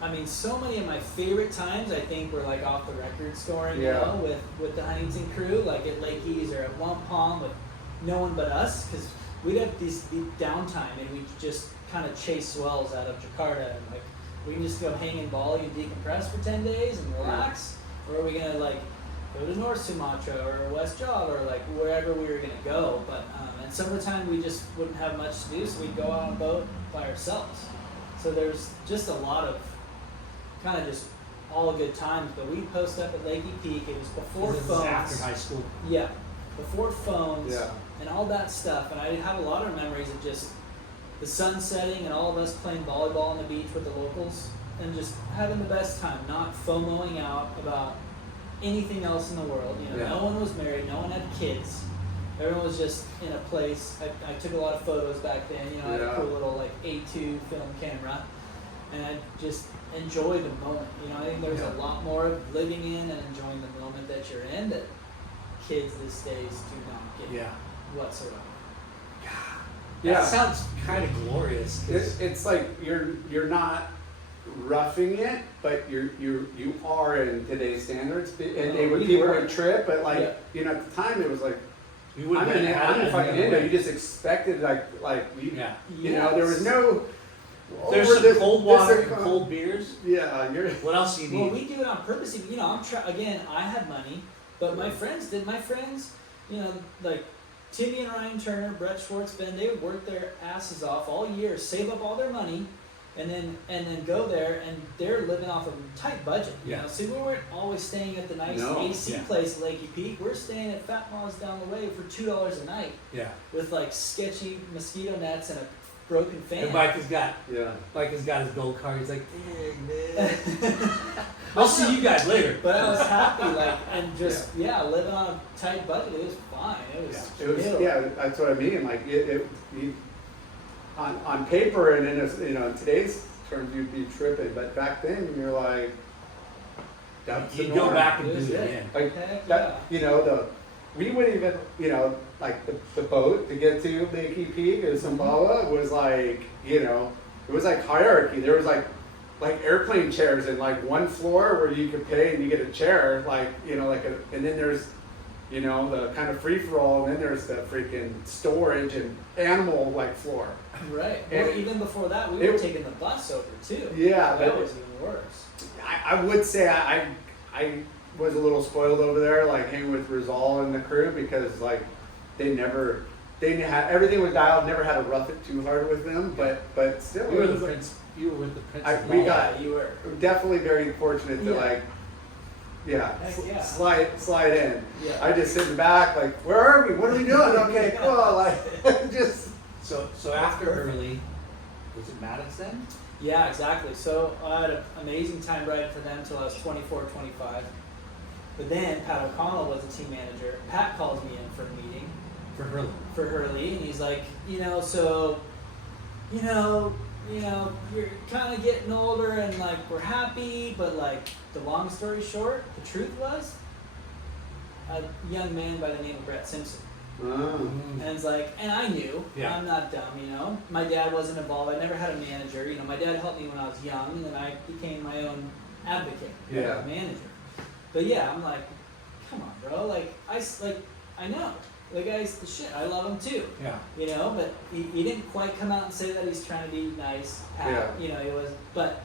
I mean, so many of my favorite times I think were like off the record scoring, Yeah. you know, with the Huntington crew, like at Lakey's or at Wampum with no one but us, because we'd have the downtime and we'd just kind of chase swells out of Jakarta and like we can just go hang in Bali and decompress for 10 days and relax, or are we gonna like go to North Sumatra or West Java or like wherever we were gonna go? But in summertime we just wouldn't have much to do, so we'd go out on a boat by ourselves. So there's just a lot of kind of just all good times. But we'd post up at Lakey Peak. It was before This is phones. after high school. Yeah, before phones Yeah. and all that stuff. And I have a lot of memories of just the sun setting and all of us playing volleyball on the beach with the locals and just having the best time, not FOMOing out about anything else in the world. You know, Yeah. no one was married, no one had kids. Everyone was just in a place. I took a lot of photos back then. You know, I had a Yeah. cool little like A2 film camera, and I just enjoy the moment. You know, I think there's Yeah. a lot more of living in and enjoying the moment that you're in that kids these days do not get Yeah. whatsoever. Yeah. That sounds kind of glorious. 'Cause it's like you're not roughing it, but you are in today's standards. And they would We people were. would trip, but like Yeah. you know at the time it was like we I'm wouldn't in have had it fucking any into other it. way. You just expected like you Yeah. you know there was no There's over some this- cold this water or- and cold beers. Yeah, you're What else do you need? Well, we do it on purpose. You know, again, I had money, but my friends did. My friends, you know, like Timmy and Ryan Turner, Brett Schwartz, Ben, they would work their asses off all year, save up all their money, and then go there, and they're living off a tight budget. You Yeah. know, so we weren't always staying at the nice No. AC Yeah. place at Lakey Peak. We're staying at Fat Ma's down the way for $2 a night Yeah. with like sketchy mosquito nets and a broken fan. And Micah's got his gold card. He's like, "Dang, man. I'll see you guys later. But I was happy, like, and just living on a tight budget. It was fine. It was chill. that's what I mean. Like on paper and in today's terms you'd be tripping, but back then you're like that's the You'd go norm. back and It do was it good. again. Like Heck that, we wouldn't even, like the boat to get to Lakey Peak or Sumbawa was like, it was like hierarchy. There was like airplane chairs in like one floor where you could pay and you get a chair, and then there's, the kind of free for all, and then there's the freaking storage and animal like floor. Right. And Or even before that, we it- were taking the bus over too. Yeah, That but was even worse. I would say I was a little spoiled over there, like hanging with Rizal and the crew, because like they had everything was dialed, never had to rough it too hard with them, but still You were it the was, prince. You were with the prince. I- of we Law. got- You were. definitely very fortunate to Yeah. Heck yeah. slide in. Yeah. I just sitting back like, where are we? What are we doing? Okay, cool. Like just So after Hurley, was it Matix then? Yeah, exactly. So I had an amazing time riding for them until I was 24, 25. But then Pat O'Connell was the team manager. Pat calls me in for a meeting For Hurley. for Hurley, and he's like, you're kind of getting older, and like we're happy, but like the long story short, the truth was, a young man by the name of Brett Simpson. And it's like, and I knew, Yeah. I'm not dumb, My dad wasn't involved. I never had a manager. My dad helped me when I was young, and then I became my own advocate, Yeah. manager. But yeah, I'm like, come on, bro. I know. The guy's the shit. I love him too. Yeah. But he didn't quite come out and say that he's trying to be nice. Pat, he was, but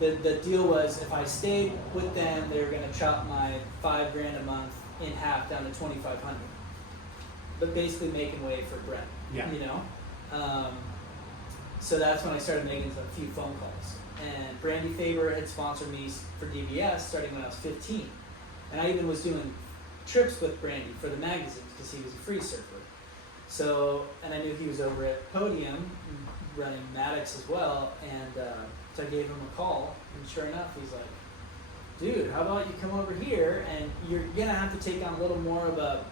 the deal was if I stayed with them, they were going to chop my $5,000 a month in half down to $2,500. But basically making way for Brett. Yeah. So that's when I started making a few phone calls. And Brandy Faber had sponsored me for DBS starting when I was 15. And I even was doing trips with Brandy for the magazine because he was a free surfer. So, and I knew he was over at Podium running Matix as well. And so I gave him a call. And sure enough, he's like, dude, how about you come over here and you're going to have to take on a little more of a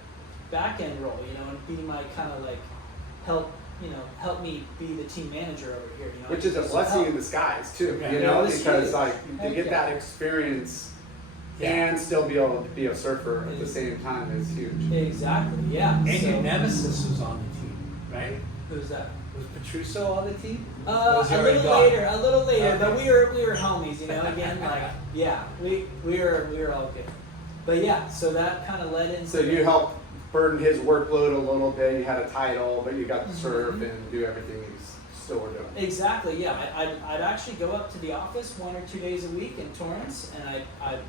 back end role, and be my kind of like help help me be the team manager over here. Which is a blessing in disguise too, Yeah. because huge. like to Heck get yeah. that experience Yeah. and still be able to be a surfer at the same time is huge. Exactly, yeah. And So- your nemesis was on the team, right? Who's that? Was Petruso on the team? Or A was he already little gone? later, Okay. but we were homies, again, like, yeah, we were all good. But yeah, so that kind of led into. So you helped burden his workload a little bit. You had a title, but you got to surf Mhm. and do everything he's still were doing. Exactly, yeah. I'd actually go up to the office 1 or 2 days a week in Torrance, and I'd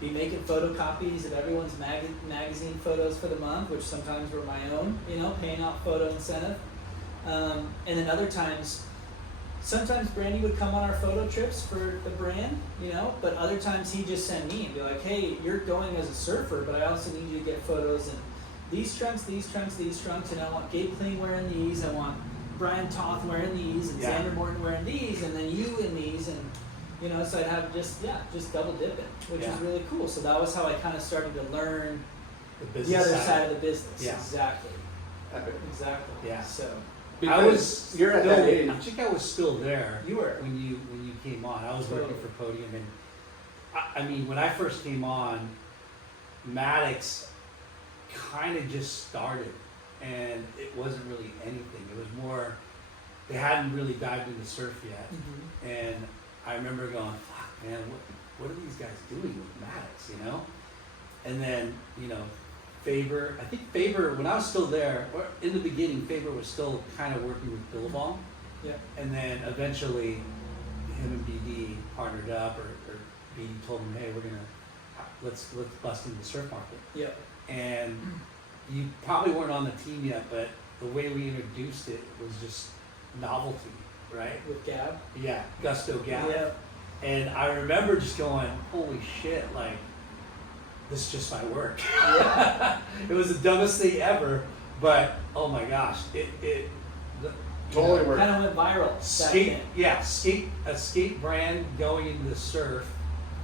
be making photocopies of everyone's magazine photos for the month, which sometimes were my own, paying out photo incentive. And then other times, sometimes Brandy would come on our photo trips for the brand, but other times he'd just send me and be like, hey, you're going as a surfer, but I also need you to get photos in these trunks, and I want Gabe Kling wearing these, I want Brian Toth wearing these, and Yeah. Xander Morton wearing these, and then you in these, and so I'd have just double dipping, which Yeah. was really cool. So that was how I kind of started to learn The the business other side of the business. Yeah. Exactly. Epic. Yeah. So I was you're at still, that age. I think I was still there. You were. when you came on. I was working Totally. for Podium, and I mean, when I first came on, Matix kind of just started, and it wasn't really anything. It was more, they hadn't really dived into surf yet, and I remember going, "Fuck, man, what are these guys doing with Matix?" And then Faber. I think Faber, when I was still there, or in the beginning, Faber was still kind of working with Billabong. Yeah. And then eventually, him and BD partnered up, or BD told him, "Hey, let's bust into the surf market." Yep. And you probably weren't on the team yet, but the way we introduced it was just novelty, right? With Gab. Yeah, Gusto Gap. Yeah. And I remember just going, "Holy shit! Like, this just might work." Yeah. It was the dumbest thing ever, but oh my gosh, Totally worked. Kind of went viral. back then. A skate brand going into the surf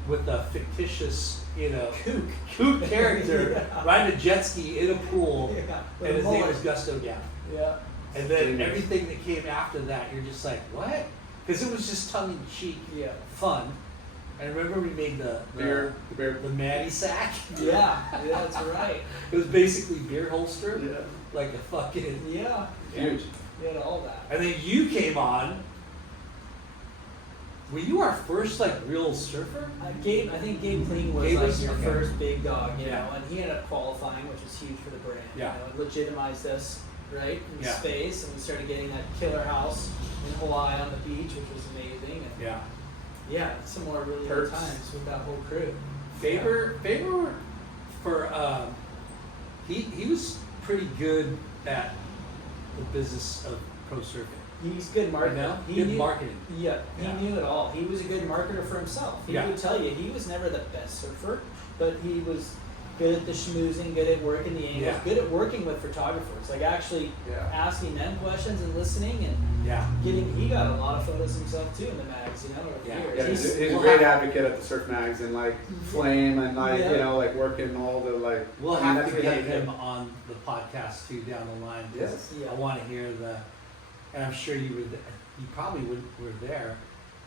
with a fictitious, kook character Yeah. riding a jet ski in a pool, Yeah. With and a his name mullet. was Gusto Gap. Yeah. And then Genius. everything that came after that, you're just like, what? Because it was just tongue in cheek, Yeah. fun. I remember we made the Beer. Maddie sack. Yeah. Yeah, that's right. It was basically beer holster, Yeah. like a fucking. Yeah. Huge. We had all that. And then you came on. Were you our first real surfer? I think Gabe Kling was Gabe like was- your okay. first big dog, Yeah. and he ended up qualifying, which was huge for the brand. Yeah. It legitimized us, right, in Yeah. space, and we started getting that killer house in Hawaii on the beach, which was amazing. And Yeah. yeah, some more really Perks. good times with that whole crew. Faber for he was pretty good at the business of pro surfing. He's good marketing. Right now? He Good knew, marketing. Yeah, he Yeah. knew it all. He was a good marketer for himself. He Yeah. would tell you he was never the best surfer, but he was good at the schmoozing, good at working the angles, Yeah. good at working with photographers, like actually Yeah. asking them questions and listening and Yeah. he got a lot of photos himself too in the mags, over the Yeah. years. Yeah, he's a we'll great have- advocate at the surf mags and Flame and Yeah. working all the We'll I mean, have that's to what get he had him on the podcast too down the line. 'Cause Yes. Yeah. I want to hear and I'm sure you probably were there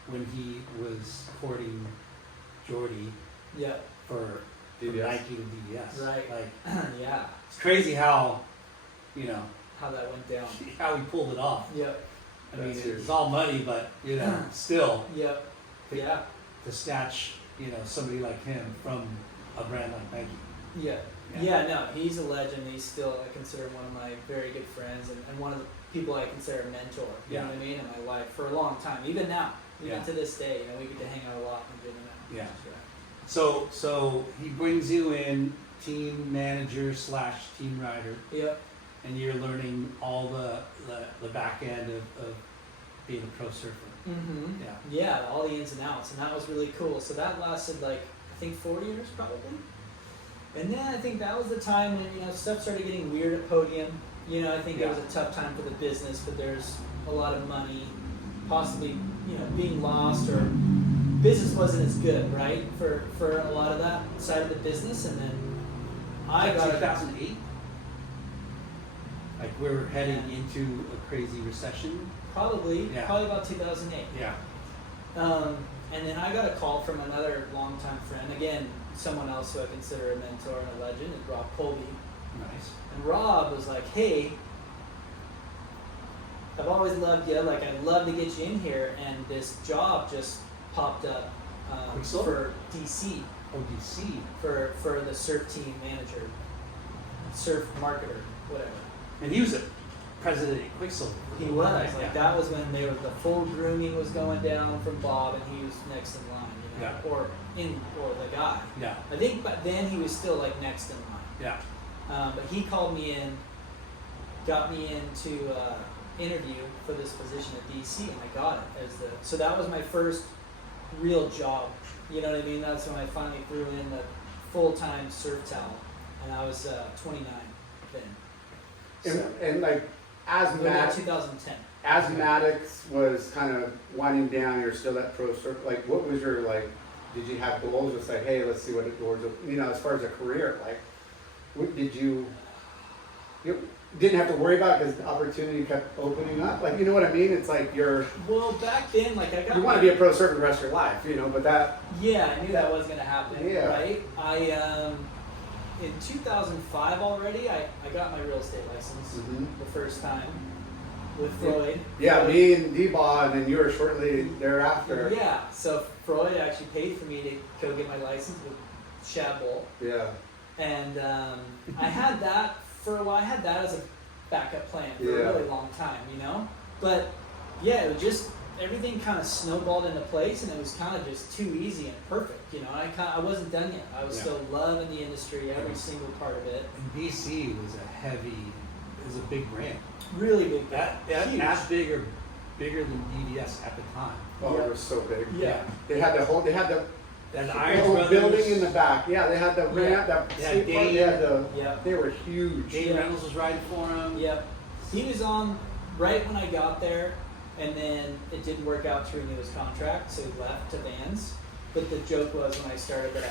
when he was courting Jordy Yeah, for DBS. Nike to DBS. right. Like, Yeah, it's crazy how, how that went down. how he pulled it off. Yep, I mean, That's it's all money, but, still yep, yeah, to snatch, somebody like him from a brand like Nike. yeah. Yeah. Yeah, no, he's a legend. He's still, I consider him one of my very good friends and one of the people I consider a mentor, you know Yeah. what I mean, in my life for a long time. Even now, even Yeah. to this day, we get to hang out a lot and do that. Yeah. So he brings you in, team manager / team rider, Yep. and you're learning all the back end of being a pro surfer. Mm-hmm. Yeah. Yeah, all the ins and outs, and that was really cool. So that lasted I think 4 years probably. And then I think that was the time when stuff started getting weird at Podium. I think it was a tough time for the business, but there's a lot of money possibly being lost, or business wasn't as good, right, for a lot of that side of the business. And then I got 2008. Like we're heading into a crazy recession. Probably Yeah. about 2008. Yeah. And then I got a call from another longtime friend, again, someone else who I consider a mentor and a legend, is Rob Colby. Nice. And Rob was like, hey, I've always loved you, like I'd love to get you in here, and this job just popped up Quicksilver? for DC, ODC. for the surf team manager, surf marketer, whatever. And he was a president at Quicksilver. He was, like Yeah. that was when the full grooming was going down from Bob, and he was next in line, you know, Yeah. or the guy. Yeah. I think, but then he was still like next in line. Yeah. But he called me in, got me into interview for this position at DC, and I got it so that was my first real job. You know what I mean? That's when I finally threw in the full-time surf towel, and I was 29 then. And like as So, Matt, 2010. as Matix was kind of winding down, you're still that pro surf. Like, what was your like? Did you have goals? Just like, hey, let's see what it doors. You know, as far as a career, like, what did you? You didn't have to worry about because the opportunity kept opening up. Like, you know what I mean? It's like Well, back then, like I got. you want to be a pro surfer the rest of your life, you know. But that Yeah, I knew that was gonna happen. Yeah. Right. In 2005 already, I got my real estate license Mhm. the first time with Freud. yeah, me and D-Ba, and then you were shortly thereafter. Yeah, so Freud actually paid for me to go get my license with Shad Bowl. Yeah. And I had that for a while. I had that as a backup plan for Yeah. a really long time, you know? But yeah, it was just, everything kind of snowballed into place, and it was kind of just too easy and perfect, you know? I wasn't done yet. I was Yeah. still loving the industry, every single part of it. And DC was a big brand. Really big. Huge. Huge. Bigger than DVS at the time. Oh, Yeah. it was so big. Yeah. They had the And the whole Iron Brothers building in the back. Yeah, they had the Yeah. ramp, that Yeah, skate park, Dave. they had the. Yeah. They were huge. Dave Yeah. Reynolds was riding for him. Yep. He was on right when I got there, and then it didn't work out to renew his contract, so he left to Vans. But the joke was when I started that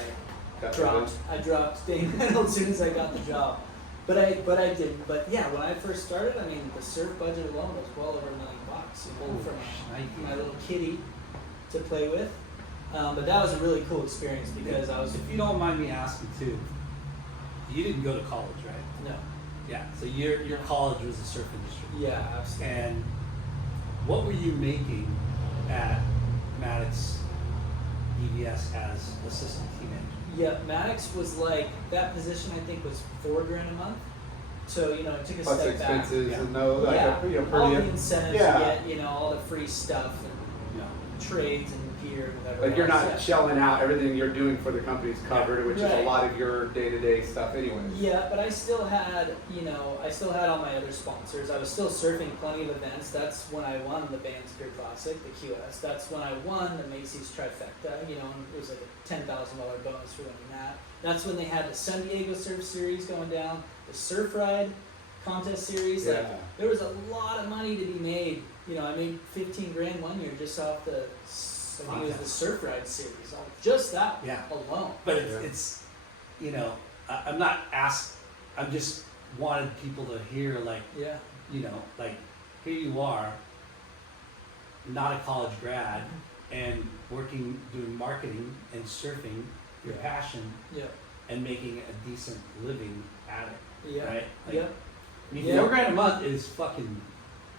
I dropped Dave Reynolds as soon as I got the job. But I didn't. But yeah, when I first started, I mean, the surf budget alone was well over $1 million, you know, for my little kitty to play with. But that was a really cool experience because I was If you don't mind me asking too, you didn't go to college, right? no, Yeah. So your college was the surf industry. yeah, absolutely. And what were you making at Matix EVS as assistant team manager? Yeah, Matix was like that position. I think was $4,000 a month. So you know, it took a Plus step expenses Yeah. and those, like back. a, you know, per All diem. the incentives Yeah. you get, you know, all the free stuff and Yeah. trades and gear and whatever. Like you're else. not shelling out everything you're doing for the company's covered, which is a Right. lot of your day-to-day stuff anyways. Yeah, but I still had, you know, all my other sponsors. I was still surfing plenty of events. That's when I won the Vans Pier Classic, the QS. That's when I won the Macy's Trifecta, you know, and it was like a $10,000 bonus for winning that. That's when they had the San Diego Surf Series going down, the Surf Ride contest series. Like, Yeah. there was a lot of money to be made. You know, I made $15,000 one year just off the, I think it was the Surf Ride series. Just that Yeah. alone. But Yeah. it's you know, I'm not asked. I'm just wanted people to hear like, Yeah. you know, like here you are, not a college grad, and working, doing marketing and surfing, your Yeah. passion, Yeah. and making a decent living at it. Yeah. Right? Like, Yep. I mean, Yeah. $4,000 a month is fucking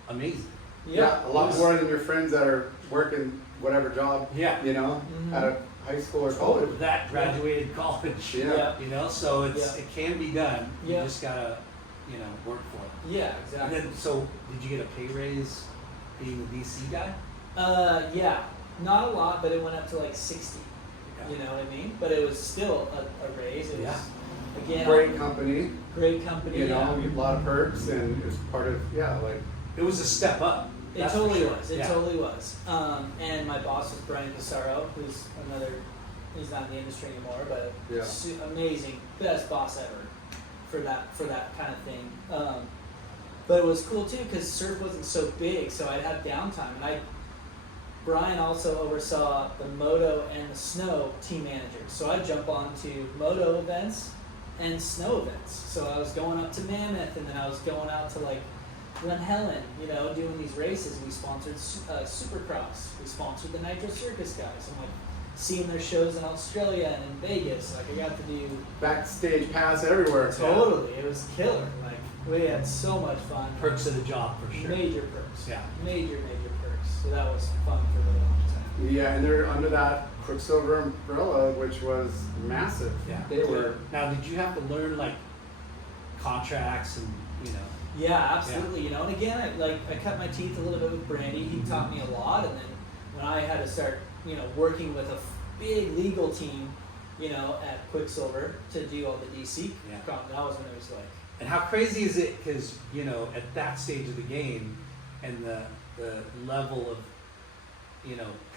amazing. Yeah, a lot more than your friends that are working whatever job, Yeah. you know, Mhm. out of high school or Oh, college. that graduated college. Yeah. Yeah. You know, so it's Yeah. it can be done. You Yeah. just gotta, you know, work for it. Yeah, And exactly. then, so did you get a pay raise being the DC guy? Yeah, not a lot, but it went up to like 60. Okay. You know what I mean? But it was still a raise. It was again Great company, great company. you know, yeah. you have a lot of perks, and it's part of, yeah, like, It was a step up. It that's totally for sure. was. It Yeah. totally was. And my boss was Bryne, who's another. He's not in the industry anymore, but Yeah. amazing, best boss ever for that kind of thing. But it was cool too because surf wasn't so big, so I'd have downtime, and Bryne also oversaw the moto and the snow team managers. So I'd jump on to moto events and snow events. So I was going up to Mammoth, and then I was going out to like Glen Helen, doing these races. We sponsored Supercross. We sponsored the Nitro Circus guys. I'm like seeing their shows in Australia and in Vegas. Like I got to do backstage pass everywhere. totally. It was killer. Like we had so much fun. Perks of the job for sure. Major perks. Yeah. Major perks. So that was fun for a really long time. Yeah, and they're under that Quicksilver umbrella, which was massive. Yeah. They were. Now, did you have to learn like contracts and Yeah, absolutely. And again, I cut my teeth a little bit with Brandy. He taught me a lot, and then when I had to start, working with a big legal team, at Quicksilver to do all the DC, that was when it was like. And how crazy is it? Because at that stage of the game, and the level of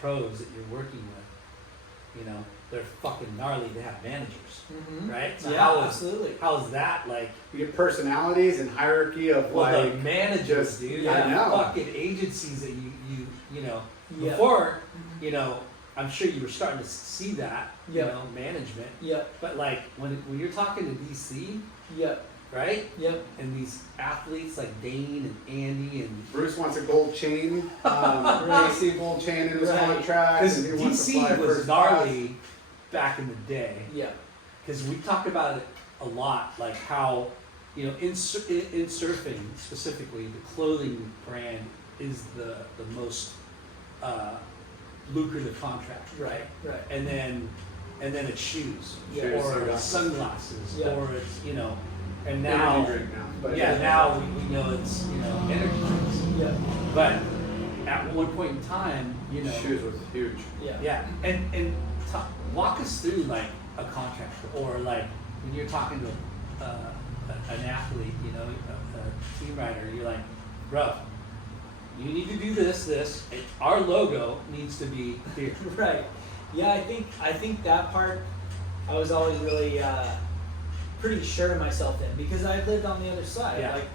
pros that you're working with, they're fucking gnarly to have managers, right? So absolutely. How is that like? You get personalities and hierarchy of The managers, dude. I know. Fucking agencies that before, I'm sure you were starting to see that, management. Yeah. But like when you're talking to DC, Yep. right? Yep. And these athletes like Dane and Andy and Bruce wants a gold chain, Macy gold chain in his contract. because And he wants to fly DC was first class. gnarly back in the day. Yeah. Because we talked about it a lot, like how in surfing specifically, the clothing brand is the most lucrative contract, Right. and then it's shoes, Shoes, or yeah. it's sunglasses, Yeah. or it's and Energy now drink now. But now we know it's energy drinks. Yeah. But at one point in time, shoes was huge. Yeah. and walk us through like a contract, or like when you're talking to an athlete, a team rider, you're like, bro, you need to do this, and our logo needs to be here. Right. Yeah, I think that part I was always really pretty sure of myself in, because I lived on the other side. Yeah. Like,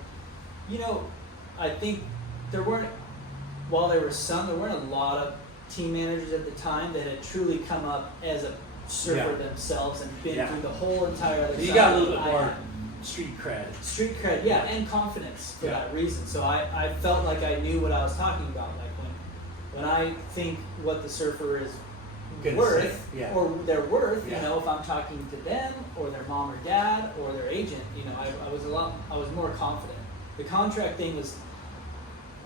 I think there weren't a lot of team managers at the time that had truly come up as a surfer themselves and been through the whole entire other side. You got a little bit that I more had. street cred. Street cred, and confidence for Yeah. that reason. So I felt like I knew what I was talking about. Like when I think what the surfer is Gonna worth, say, or they're worth, Yeah. if I'm talking to them or their mom or dad or their agent, I was more confident. The contract thing was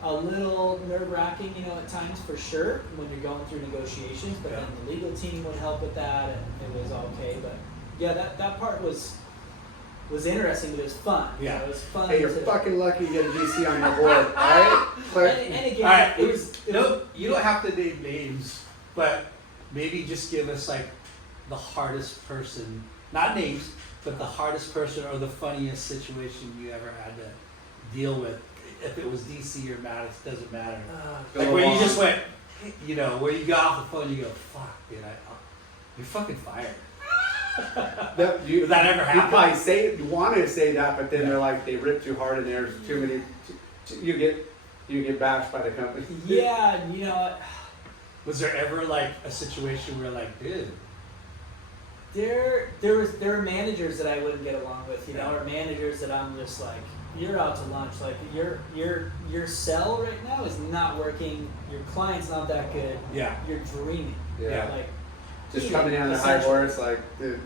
a little nerve-wracking, at times for sure when you're going through negotiations, but then the legal team would help with that, and it was okay. But yeah, that part was interesting, but it was fun. Yeah. It was fun. Hey, you're fucking lucky you get a DC on your board, alright? And again, All right, it was you don't have to name names, but maybe just give us like the hardest person, not names, but the hardest person or the funniest situation you ever had to deal with. If it was DC or Matix, doesn't matter. Like where you just went, where you got off the phone, you go, fuck, dude, you're fucking fired. Does that ever happen? You probably you want to say that, but then they're like, they rip too hard and there's too many, you get bashed by the company. Yeah, Was there ever like a situation where like, dude? There were managers that I wouldn't get along with, or managers that I'm just like, you're out to lunch, like your sell right now is not working, your client's not that good, Yeah. you're dreaming, Yeah. like Just coming down the high horse, like, dude,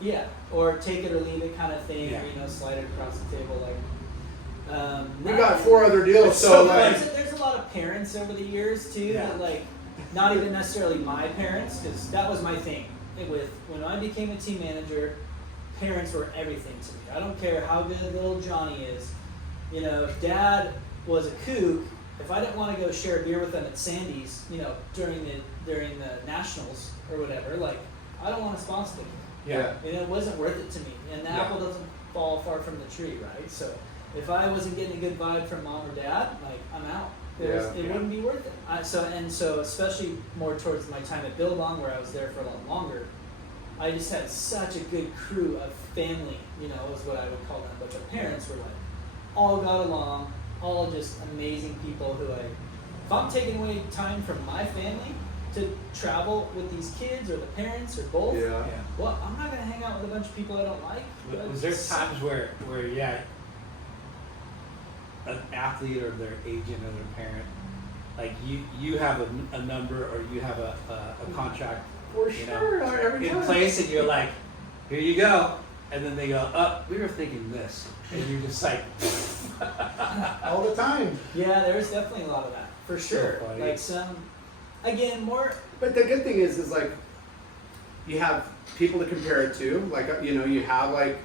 yeah, or take it or leave it kind of thing, Yeah. or slide it across the table, like. We got 4 other deals, so like. There's a lot of parents over the years too Yeah. that like, not even necessarily my parents, because that was my thing. When I became a team manager, parents were everything to me. I don't care how good little Johnny is. If Dad was a kook, if I didn't want to go share a beer with them at Sandy's, during the nationals or whatever, like I don't want to sponsor them. Yeah. And it wasn't worth it to me. And the apple doesn't fall far from the tree, right? So if I wasn't getting a good vibe from mom or dad, like I'm out. It wouldn't be worth it. So especially more towards my time at Billabong, where I was there for a lot longer, I just had such a good crew of family, is what I would call them. But the parents were like, all got along, all just amazing people who if I'm taking away time from my family, to travel with these kids or the parents or both. Yeah. Well, I'm not gonna hang out with a bunch of people I don't like. Was there times where an athlete or their agent or their parent, like you have a number or you have a contract, For you sure. know, Every in time. place, and you're like, here you go, and then they go, we were thinking this, and you're just like, All the time. Yeah, there's definitely a lot of that for sure. funny. Like some, again, more. But the good thing is like you have people to compare it to. Like you have like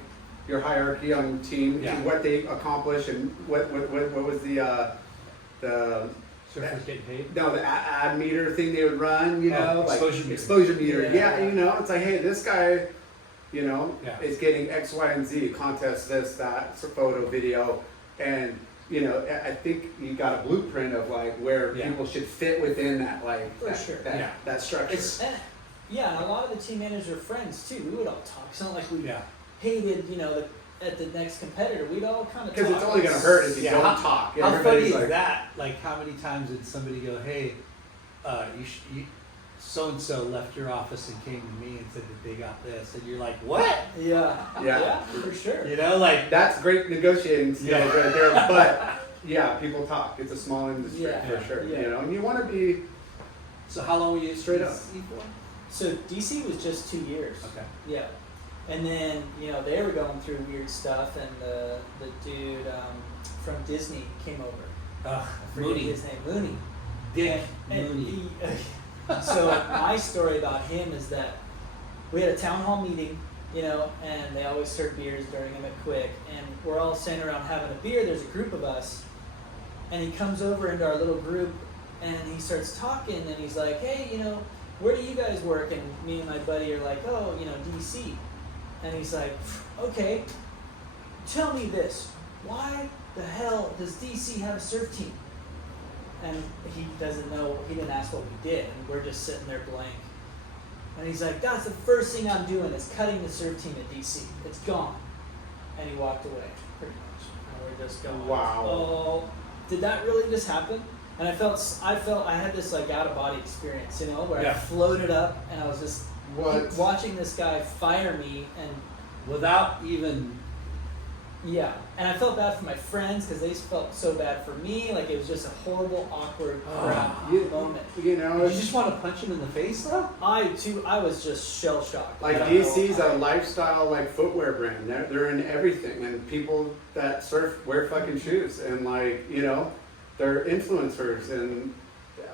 your hierarchy on team Yeah. and what they accomplish and what was the surfers getting paid. no the ad meter thing they would run. You know, like exposure meter. Yeah, you know, it's like, hey, this guy, you know, Yeah. is getting X, Y, and Z contest, this, that, photo, video, and you know, I think you got a blueprint of like where Yeah. people should fit within that, like For sure. that structure. And a lot of the team managers are friends too. We would all talk. It's not like we Yeah. hated, at the next competitor. We'd all kind of talk. Because it's only going to hurt if you Yeah. don't talk. How funny Everybody's is like, that? Like, how many times did somebody go, hey, so and so left your office and came to me and said that they got this, and you're like, what? Yeah. Yeah. For sure. You know, like, That's great negotiating skills Yeah. right there. But yeah, people talk. It's a small industry Yeah. for sure. Yeah. You know, and you want to be so how long were you Straight up. DC for? So DC was just 2 years. Okay. Yeah. And then, they were going through weird stuff, and the dude from Disney came over. I forget Mooney. his name, Mooney. Dick And Mooney. so my story about him is that we had a town hall meeting, and they always serve beers during them at Quick, and we're all sitting around having a beer. There's a group of us, and he comes over into our little group, and he starts talking, and he's like, hey, where do you guys work? And me and my buddy are like, oh, DC. And he's like, okay, tell me this. Why the hell does DC have a surf team? And he doesn't know, he didn't ask what we did, and we're just sitting there blank. And he's like, that's the first thing I'm doing is cutting the surf team at DC. It's gone. And he walked away, pretty much. And we're just going, Wow. oh, did that really just happen? And I felt I had this like out of body experience, where I Yeah. floated up and I was just what? watching this guy fire me, and Without even, yeah, and I felt bad for my friends because they felt so bad for me. Like it was just a horrible, awkward crap moment. You know, you just want to punch him in the face, though? I was just shell shocked. like DC's a lifestyle like footwear brand. They're in everything, and people that surf wear fucking shoes, and like they're influencers, and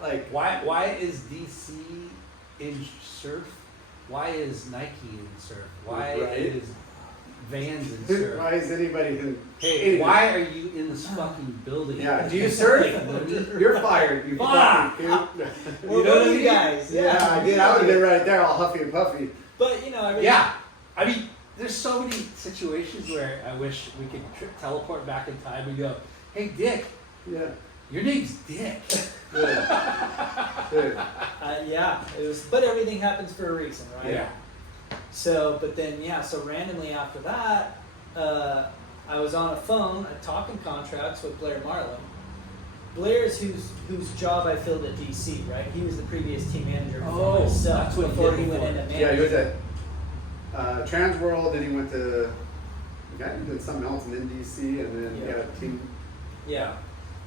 like Why is DC in surf? Why is Nike in surf? Why Right. is Vans in surf? why is anybody in? Hey, anything? why are you in this fucking building? Yeah, do you surf? You're fired. You Fuck! fucking coot. Well, You know what I you mean? guys, Yeah, I did. I would have been right there, all huffy and puffy. But I mean, Yeah, I mean, there's so many situations where I wish we could teleport back in time and go, hey, Dick, Yeah. your name's Dick. Good. Good. yeah, it was. But everything happens for a reason, right? Yeah. So, but then so randomly after that, I was on a phone talking contracts with Blair Marlowe. Blair's whose job I filled at DC, right? He was the previous team manager before Oh, myself, that's what he before did he went before. into management. Yeah, he was at Trans World, then he went to. He did something else, and then DC, and then Yeah. team. Yeah.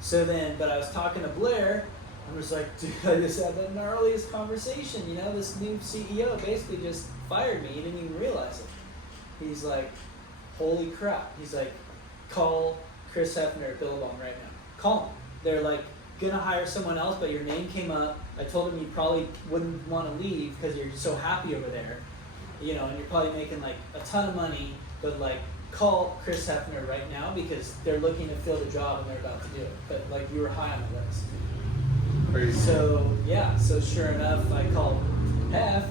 So then, but I was talking to Blair, and I was like, dude, I just had the gnarliest conversation. This new CEO basically just fired me. He didn't even realize it. He's like, holy crap. He's like, call Chris Hefner at Billabong right now. Call him. They're like, gonna hire someone else, but your name came up. I told him you probably wouldn't want to leave because you're so happy over there. And you're probably making like a ton of money, but like, call Chris Hefner right now because they're looking to fill the job and they're about to do it. But like you were high on the list. Crazy. So sure enough, I called Hef,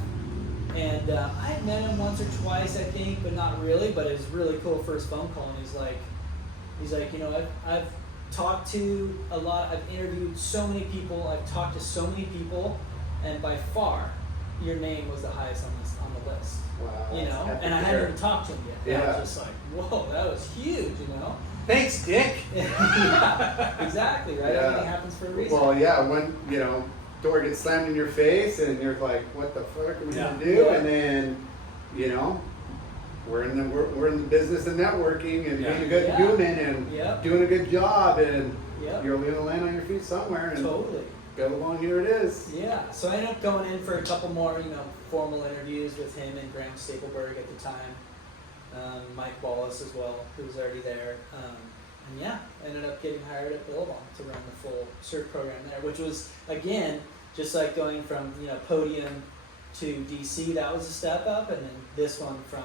and I had met him once or twice, I think, but not really. But it was really cool first phone call, and he's like, I've talked to a lot. I've interviewed so many people. I've talked to so many people, and by far, your name was the highest on the list. Wow. that's epic And I to hadn't hear. even talked to him yet. Yeah. I was just like, whoa, that was huge, Thanks, Dick. Yeah, exactly, right? Yeah. Everything happens for a reason. Well, yeah, when door gets slammed in your face, and you're like, what the fuck are we Yeah. gonna do? Yeah. And then, you know, we're in the business of networking and Yeah. being a good Yeah. human and Yep. doing a good job, and Yep. you're gonna land on your feet somewhere. And Totally. Billabong, here it is. Yeah, so I ended up going in for a couple more, formal interviews with him and Graham Stapleberg at the time, Mike Wallace as well, who was already there, and yeah, ended up getting hired at Billabong to run the full cert program there, which was, again, just like going from podium to DC, that was a step up, and then this one from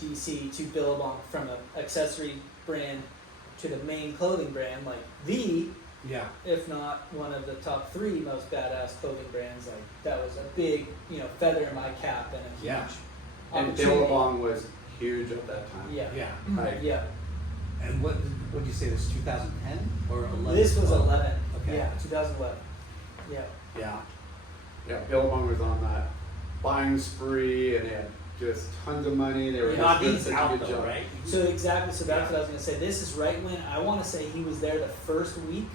DC to Billabong, from an accessory brand to the main clothing brand, like Yeah. if not one of the top 3 most badass clothing brands. Like, that was a big, feather in my cap and a huge Yeah. And opportunity. Billabong was huge at that time. Yeah. Yeah. Like, Yeah. And what did you say? This 2010 or 11? This was 11. Okay. Yeah, 2011. Yeah. Yeah. Yeah, Billabong was on that buying spree, and they had just tons of money. They were Yeah. Not doing these such a out good though, job. right? So exactly. So that's what I was gonna say. This is right when I want to say he was there the first week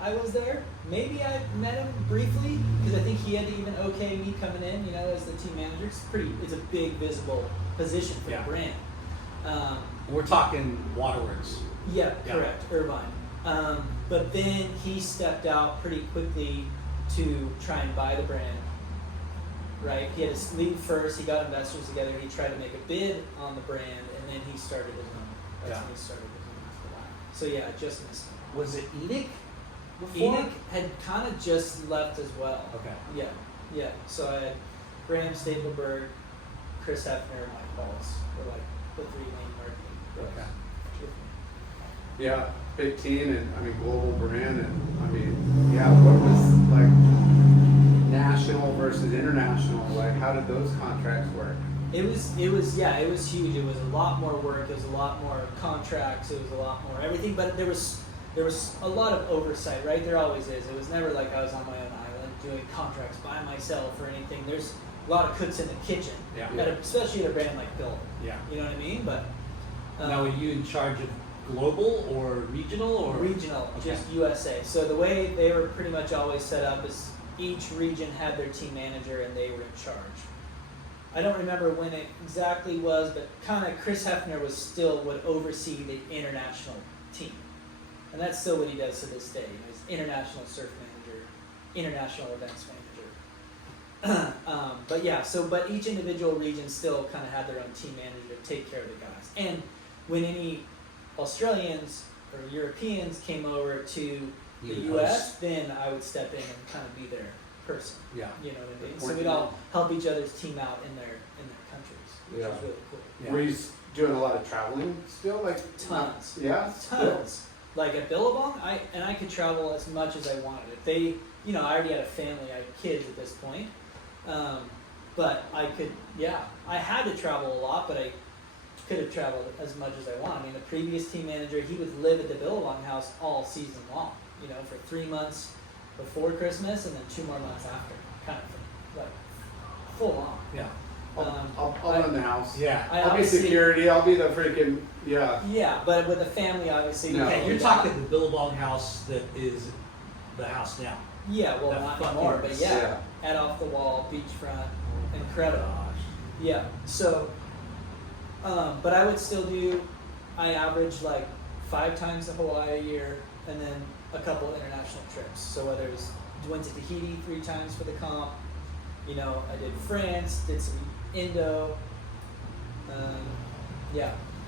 I was there. Maybe I met him briefly because I think he had to even okay me coming in. As the team manager. It's a big visible position for Yeah. the brand. We're talking Waterworks. Yeah, Yeah. correct, Irvine. But then he stepped out pretty quickly to try and buy the brand. Right, he had to leave first. He got investors together. He tried to make a bid on the brand, and then he started his own. That's Yeah. when he started his own after that. So yeah, I just missed him. Was it Enoch before? Enoch had kind of just left as well. Okay. Yeah. So I had Graham Stapleberg, Chris Hefner, and Mike Wallace were like the 3 main marketing pros. Okay. with me. Yeah, big team, and global brand, and yeah, what was like national versus international? Like, how did those contracts work? It was huge. It was a lot more work. It was a lot more contracts. It was a lot more everything. But there was a lot of oversight, right? There always is. It was never like I was on my own island doing contracts by myself or anything. There's a lot of cooks in the kitchen, Yeah. especially at a brand like Bill. Yeah. You know what I mean? But Now, are you in charge of global or regional or regional, Okay. just USA. So the way they were pretty much always set up is each region had their team manager and they were in charge. I don't remember when it exactly was, but kind of Chris Hefner would oversee the international team. And that's still what he does to this day. He's international surf manager, international events manager. But each individual region still kind of had their own team manager to take care of the guys. And when any Australians or Europeans came over to the You would US, host. then I would step in and kind of be their person. Yeah. You know what I mean? The So point we'd man. all help each other's team out in their countries, which Yeah. was really cool. Yeah. Were you doing a lot of traveling still? Like Tons. Yeah. Tons. Like at Billabong, I could travel as much as I wanted. If they, I already had a family, I had kids at this point. But I could, I had to travel a lot, but I could have traveled as much as I wanted. I mean, the previous team manager, he would live at the Billabong house all season long, for 3 months before Christmas and then 2 more months after, kind of thing, like full on. Yeah. I'll run the house. Yeah. I I'll be obviously- security. I'll be the freaking Yeah, but with the family, obviously. No. Okay, you're talking the Billabong house that is the house now. Yeah, well, That not fucking- anymore, but yeah. at off the wall, beachfront, incredible. Yeah, so, but I would still I averaged like 5 times to Hawaii a year and then a couple international trips. So whether it was, went to Tahiti 3 times for the comp, I did France, did some Indo,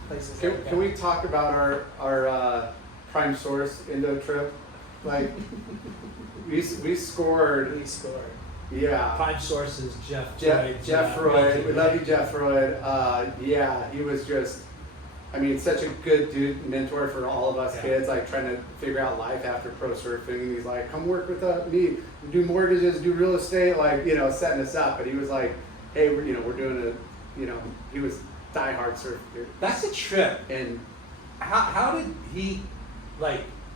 places like that. Can we talk about our prime source Indo trip? Like we scored. We scored. Yeah. Five sources, Jeff Jeff Freud. We love you, Jeff Freud. He was just, such a good dude, mentor for all of us Yeah. kids, like trying to figure out life after pro surfing. And he's like, come work with me, do mortgages, do real estate, setting us up. But he was like, hey, we're doing he was diehard surf dude. That's a trip. And How did he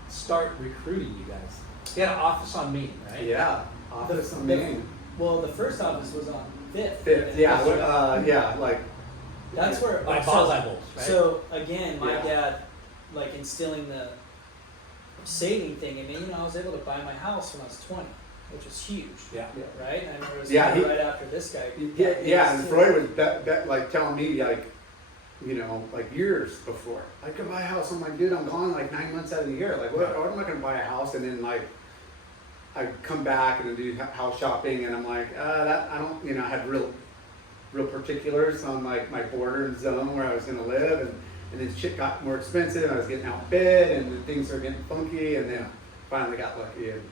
start recruiting you guys? He had an office on Main, right? yeah, office The- on Main. Well, the first office was on 5th. Fifth, That's where By so- Bonsai Bowls, right? So again, my Yeah. dad, instilling the saving thing in me. I was able to buy my house when I was 20. which was huge. Yeah. Right? I remember it was Yeah, right after this guy. Yeah, and Freud was like telling me like, you know, like years before, I could buy a house. I'm like, dude, I'm gone like 9 months out of the year. Like, what am I going to buy a house? And then like, I come back and do house shopping, and I'm like, that I don't, you know, I had real particulars on like my border and zone where I was going to live, and then shit got more expensive. I was getting outbid, and then things are getting funky, and then finally got lucky and,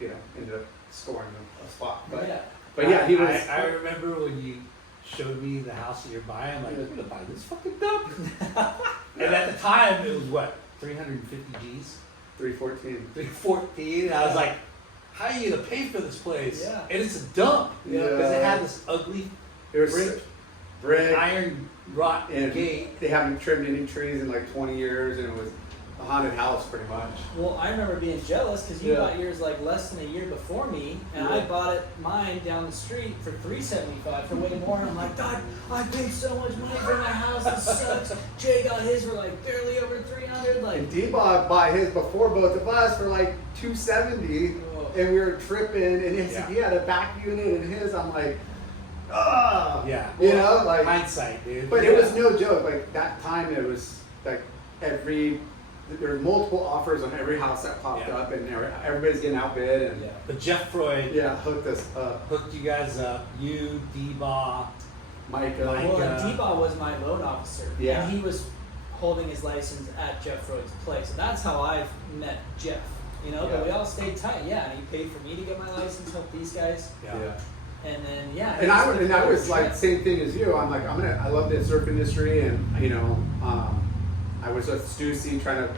you know, ended up scoring a spot. But yeah, he was. I remember when you showed me the house that you're buying. I'm like, I'm gonna buy this fucking dump. And at the time, it was what, 350 G's, 314. 314. And I was like, how are you gonna pay for this place? Yeah. And it's a dump, you know, because it had this ugly brick, iron rot gate. They haven't trimmed any trees in like 20 years, and it was a haunted house pretty much. Well, I remember being jealous because you bought yours like less than a year before me, and I bought mine down the street for $375 for way more. And I'm like, God, I paid so much money for my house. This sucks. Jay got his for like barely over $300. Like, And D-Bob bought his before both of us for like $270, and we were tripping. And he had a back unit in his. I'm like, Yeah. You know, like hindsight, dude. But it was no joke. Like that time, it was like there were multiple offers on every house that popped up, and everybody's getting outbid. And But Jeff Freud hooked us up. Hooked you guys up. You, D-Bob, Micah. well, D-Ball was my loan officer, Yeah. and he was holding his license at Jeff Freud's place. So that's how I met Jeff. You know, but we all stayed tight. Yeah, and he paid for me to get my license, help these guys. Yeah. And then And I was like same thing as you. I'm like, I love the surf industry, and you know, I was a Stussy trying to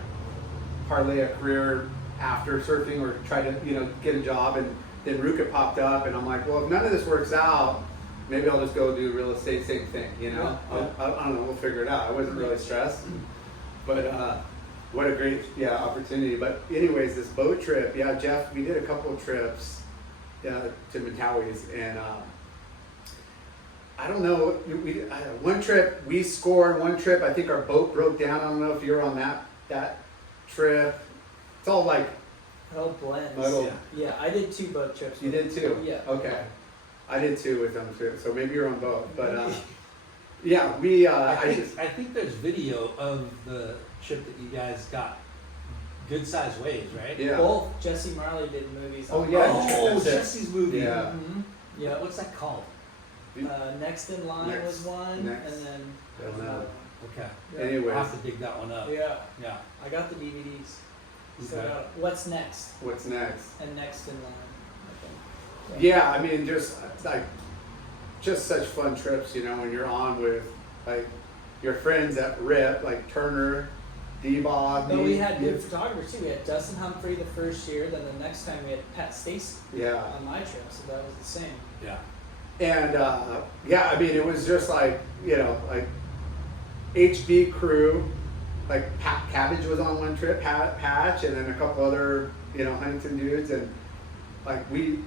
parlay a career after surfing, or try to, you know, get a job, and then Ruka popped up, and I'm like, well, if none of this works out, maybe I'll just go do real estate, same thing, you know. I don't know, we'll figure it out. I wasn't really stressed, but what a great opportunity. But anyways, this boat trip, Jeff, we did a couple of trips to Mataui's, and I don't know, one trip we scored, one trip I think our boat broke down. I don't know if you were on that trip. It's all like blends. Yeah, I did 2 boat trips. You did too? Yeah. Okay. I did 2 with them too, so maybe you're on both. But yeah, we I think there's video of the trip that you guys got good sized waves, right? Yeah. Both Jesse Marley did movies. Oh, yeah. Oh, Jesse's movie. Yeah. Mm-hmm. Yeah. What's that called? Next in Line was one, Next. and then I don't know. Okay. Anyways. I'll have to dig that one up. Yeah. Yeah. I got the DVDs. So Okay. What's Next? What's next? And Next in Line, I think. Yeah, I mean, just such fun trips, you know, when you're on with like your friends at RIP, like Turner, D-Bob. But we had good photographers too. We had Dustin Humphrey the first year, then the next time we had Pat Stacy on my trip, so that was the same. Yeah. And I mean, it was just like, you know, like HB crew, like Pat Cabbage was on one trip, Patch, and then a couple other, you know, Huntington dudes, and like we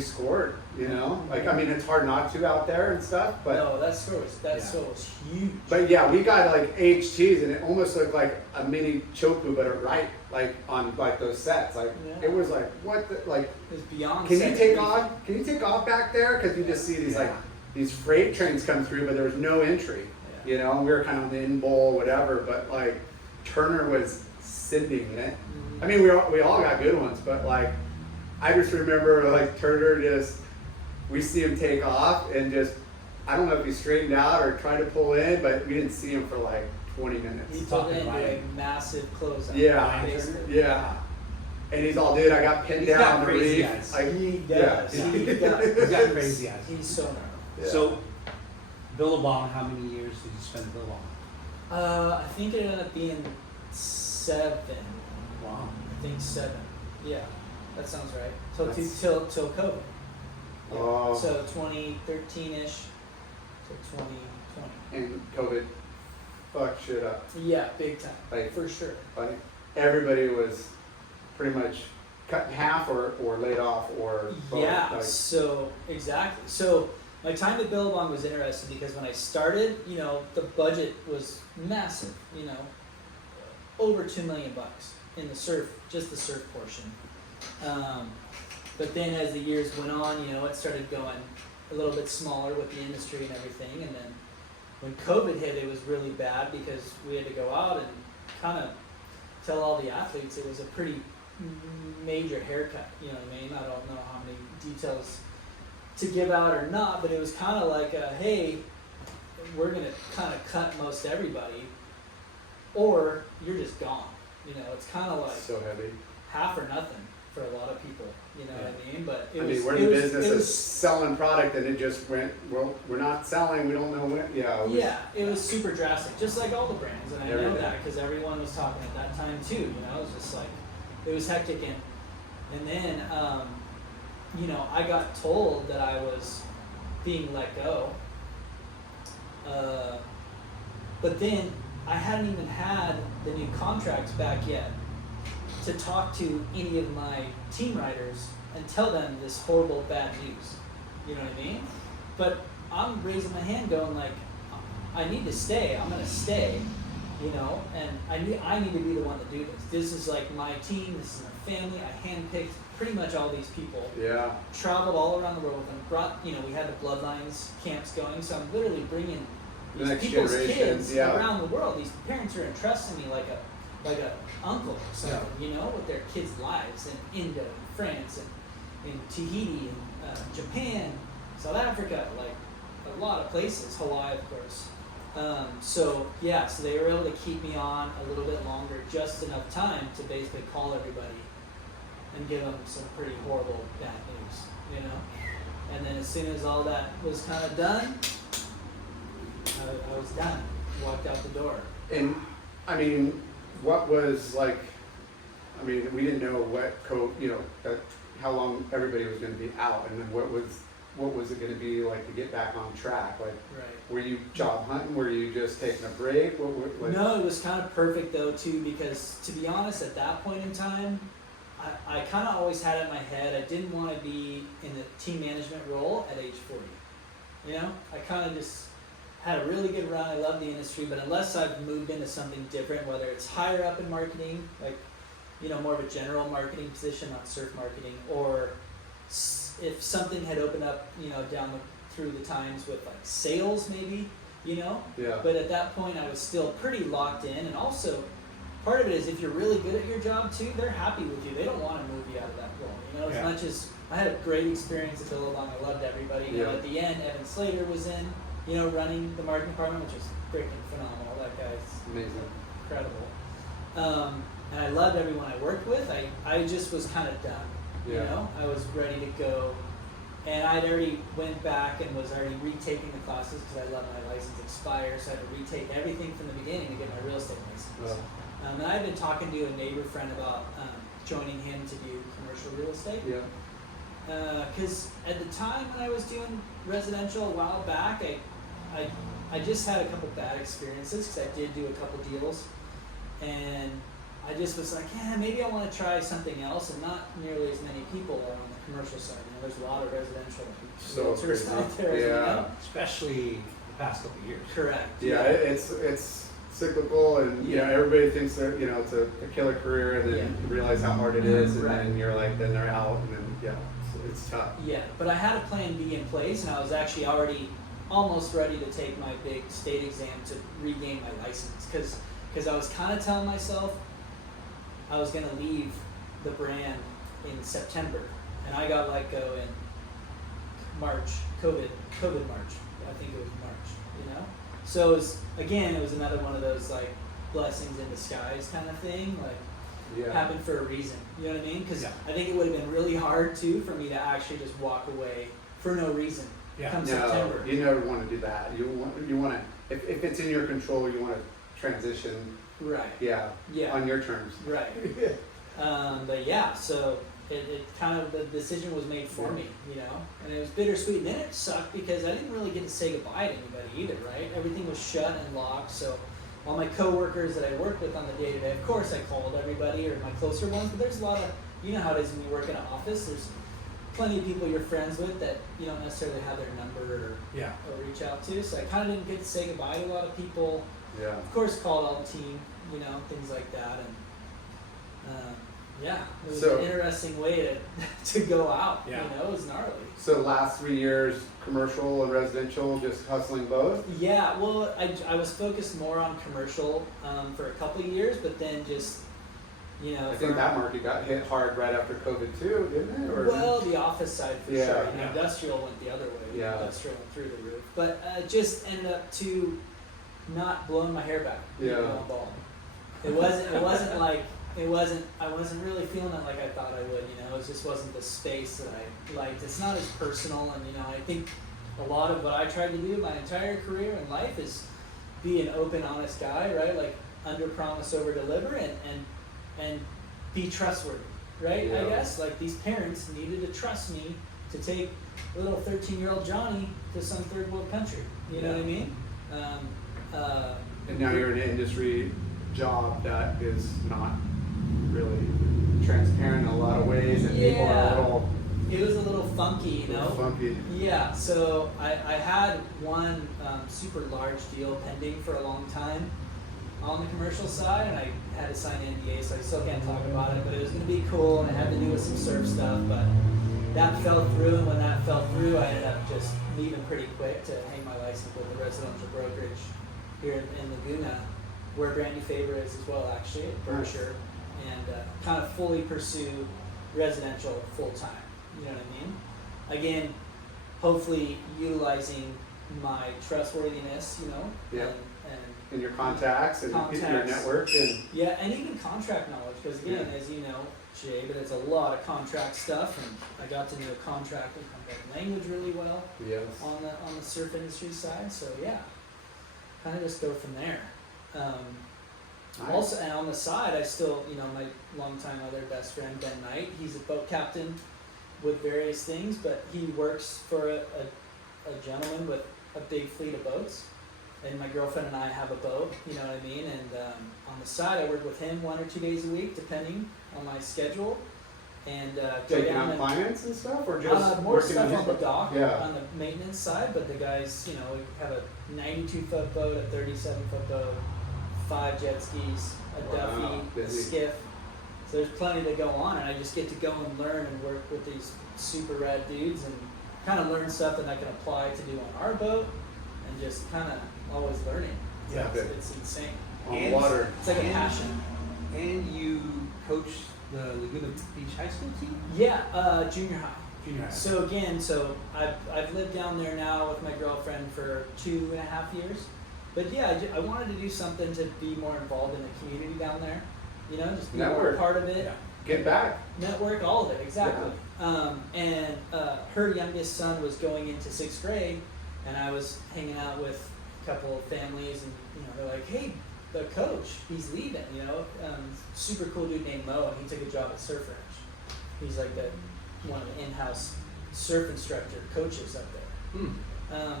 scored, you know, like, I mean, it's hard not to out there and stuff, but no, that score was huge. But yeah, we got like HTs, and it almost looked like a mini Chopu, but right, like on like those sets, like it was like what the, like. It was beyond. Can you take off? Can you take off back there? Because you just see these like these freight trains come through, but there was no entry. You know, and we were kind of on the in bowl, whatever. But like Turner was sending it. Mm-hmm. I mean, we all got good ones, but like I just remember like Turner we see him take off, and just I don't know if he straightened out or tried to pull in, but we didn't see him for like 20 minutes. He pulled in a massive closeout. Yeah. And he's all, dude, I got pinned down on the reef. Like, he does. He's got crazy eyes. He's so gnarly. Yeah. So, Billabong, how many years did you spend at Billabong? I think it ended up being 7. Wow. I think 7. Yeah, that sounds right. Till COVID. Yeah. Oh. So 2013-ish to 2020. And COVID fucked shit up. Yeah, big time. Like, for sure. Like, everybody was pretty much cut in half or laid off or both. Yeah, Like, so exactly. So my time at Billabong was interesting because when I started, you know, the budget was massive, you know, over $2 million in the surf, just the surf portion. But then as the years went on, it started going a little bit smaller with the industry and everything. And then when COVID hit, it was really bad because we had to go out and kind of tell all the athletes it was a pretty major haircut. You know what I mean? I don't know how many details to give out or not, but it was kind of like, hey, we're going to kind of cut most everybody, or you're just gone. It's kind of like So heavy. half or nothing for a lot of people. You know what I mean? But we're in the business of selling product, and it just went. Well, we're not selling. We don't know when. It was super drastic, just like all the brands, and I know that because everyone was talking at that time too. It was just like it was hectic, and then I got told that I was being let go. But then I hadn't even had the new contracts back yet to talk to any of my team riders and tell them this horrible bad news. You know what I mean? But I'm raising my hand going like, I need to stay. I'm going to stay, and I need to be the one to do this. This is like my team. This is my family. I handpicked pretty much all these people. Yeah. Traveled all around the world and brought, we had the Bloodlines camps going. So I'm literally bringing these people's kids around the world. These parents are entrusting me like a uncle or something, with their kids' lives in India, and France, and in Tahiti, and Japan, South Africa, like a lot of places, Hawaii, of course. So they were able to keep me on a little bit longer, just enough time to basically call everybody and give them some pretty horrible bad news, And then as soon as all that was kind of done, I was done. Walked out the door. And what was like? We didn't know what how long everybody was going to be out, and then what was it going to be like to get back on track? Like, were you job hunting? Were you just taking a break? No, it was kind of perfect though too, because to be honest, at that point in time, I kind of always had it in my head I didn't want to be in the team management role at age 40. I kind of just had a really good run. I love the industry, but unless I've moved into something different, whether it's higher up in marketing, like more of a general marketing position, not surf marketing, or if something had opened up, through the times with like sales, maybe, Yeah. But at that point, I was still pretty locked in, and also part of it is if you're really good at your job too, they're happy with you. They don't want to move you out of that role. As much as I had a great experience at Billabong, I loved everybody. At the end, Evan Slater was in. Running the marketing department, which was freaking phenomenal. That guy's amazing, incredible. And I loved everyone I worked with. I just was kind of done. I was ready to go, and I'd already went back and was already retaking the classes because I let my license expire, so I had to retake everything from the beginning to get my real estate license. And I've been talking to a neighbor friend about joining him to do commercial real estate. Because at the time when I was doing residential a while back, I just had a couple bad experiences because I did do a couple deals, and I just was like, maybe I want to try something else, and not nearly as many people are on the commercial side. There's a lot of residential realtors out there. Especially the past couple of years. Correct. Yeah, it's cyclical, and everybody thinks that it's a killer career, and then you realize how hard it is, and then you're like, then they're out, and then it's tough. Yeah, but I had a plan B in place, and I was actually already almost ready to take my big state exam to regain my license, because I was kind of telling myself I was going to leave the brand in September, and I got let go in March, COVID March. I think it was March, So it was another one of those like blessings in disguise kind of thing, like happened for a reason. You know what I mean? Because I think it would have been really hard too for me to actually just walk away for no reason. Come September. You never want to do that. You want to if it's in your control, you want to transition. Right. Yeah. On your terms. Right. But so it kind of, the decision was made for me, and it was bittersweet. And then it sucked because I didn't really get to say goodbye to anybody either, right? Everything was shut and locked. So all my coworkers that I worked with on the day-to-day, of course I called everybody or my closer ones, but there's a lot of, how it is when you work in an office, there's plenty of people you're friends with that you don't necessarily have their number or reach out to. So I kind of didn't get to say goodbye to a lot of people. Yeah. Of course, called all the team, things like that. And Yeah, it was So- an interesting way to go out. Yeah. You know, it was gnarly. So last 3 years, commercial and residential, just hustling both? Yeah, well, I was focused more on commercial for a couple of years, but then just, you know, I think that market got hit hard right after COVID too, didn't it? Or well, the office side for Yeah. sure. You know, Yeah. Industrial went the other way. Yeah. Industrial went through the roof, but just ended up to not blowing my hair back. Yeah. Ball. It wasn't like. I wasn't really feeling it like I thought I would, you know, it just wasn't the space that I liked. It's not as personal, and, you know, I think a lot of what I tried to do my entire career in life is be an open, honest guy, right? Like, under promise, over deliver, and be trustworthy, right? Yeah. I guess, like, these parents needed to trust me to take little 13-year-old Johnny to some third world country, you know what I mean? And now you're in an industry job that is not really transparent in a lot of ways, and people are a little it was a little funky, you know? funky. Yeah, so I had one super large deal pending for a long time on the commercial side, and I had to sign NDA, so I still can't talk about it, but it was going to be cool, and it had to do with some surf stuff, but that fell through, and when that fell through, I ended up just leaving pretty quick to hang my license with the residential brokerage here in Laguna, where Brandy Faber is as well, actually, at Berkshire, and kind of fully pursue residential full time. You know what I mean? Again, hopefully utilizing my trustworthiness, you know, Yeah. and And your contacts and your Contacts. network, and yeah, and even contract knowledge, because again, as you know, Jay, but it's a lot of contract stuff, and I got to know contract and contract language really well yes, on the surf industry side. So yeah, kind of just go from there. Nice. Also, and on the side, I still, you know, my longtime other best friend Ben Knight. He's a boat captain with various things, but he works for a gentleman with a big fleet of boats. And my girlfriend and I have a boat, you know what I mean? And on the side, I work with him 1 or 2 days a week, depending on my schedule. And go taking down on and clients and stuff, or just more working stuff his on the boat? dock, Yeah. on the maintenance side, but the guys, you know, we have a 92-foot boat, a 37-foot boat, 5 jet skis, a Wow, Duffy, a busy. skiff. So there's plenty to go on, and I just get to go and learn and work with these super rad dudes and kind of learn stuff that I can apply to do on our boat, and just kind of always learning. Yeah. It's insane. On the And- water. It's like a And- passion. And you coach the Laguna Beach High School team? Yeah, junior high. Junior high. So again, I've lived down there now with my girlfriend for 2.5 years. But yeah, I wanted to do something to be more involved in the community down there. You know, just be more Network. part of it. Yeah. Get back. Network, all of it, exactly. And her youngest son was going into 6th grade, and I was hanging out with a couple of families, and you know, they're like, "Hey, the coach, he's leaving." You know, super cool dude named Mo, and he took a job at Surf Ranch. He's like one of the in-house surf instructor coaches up there.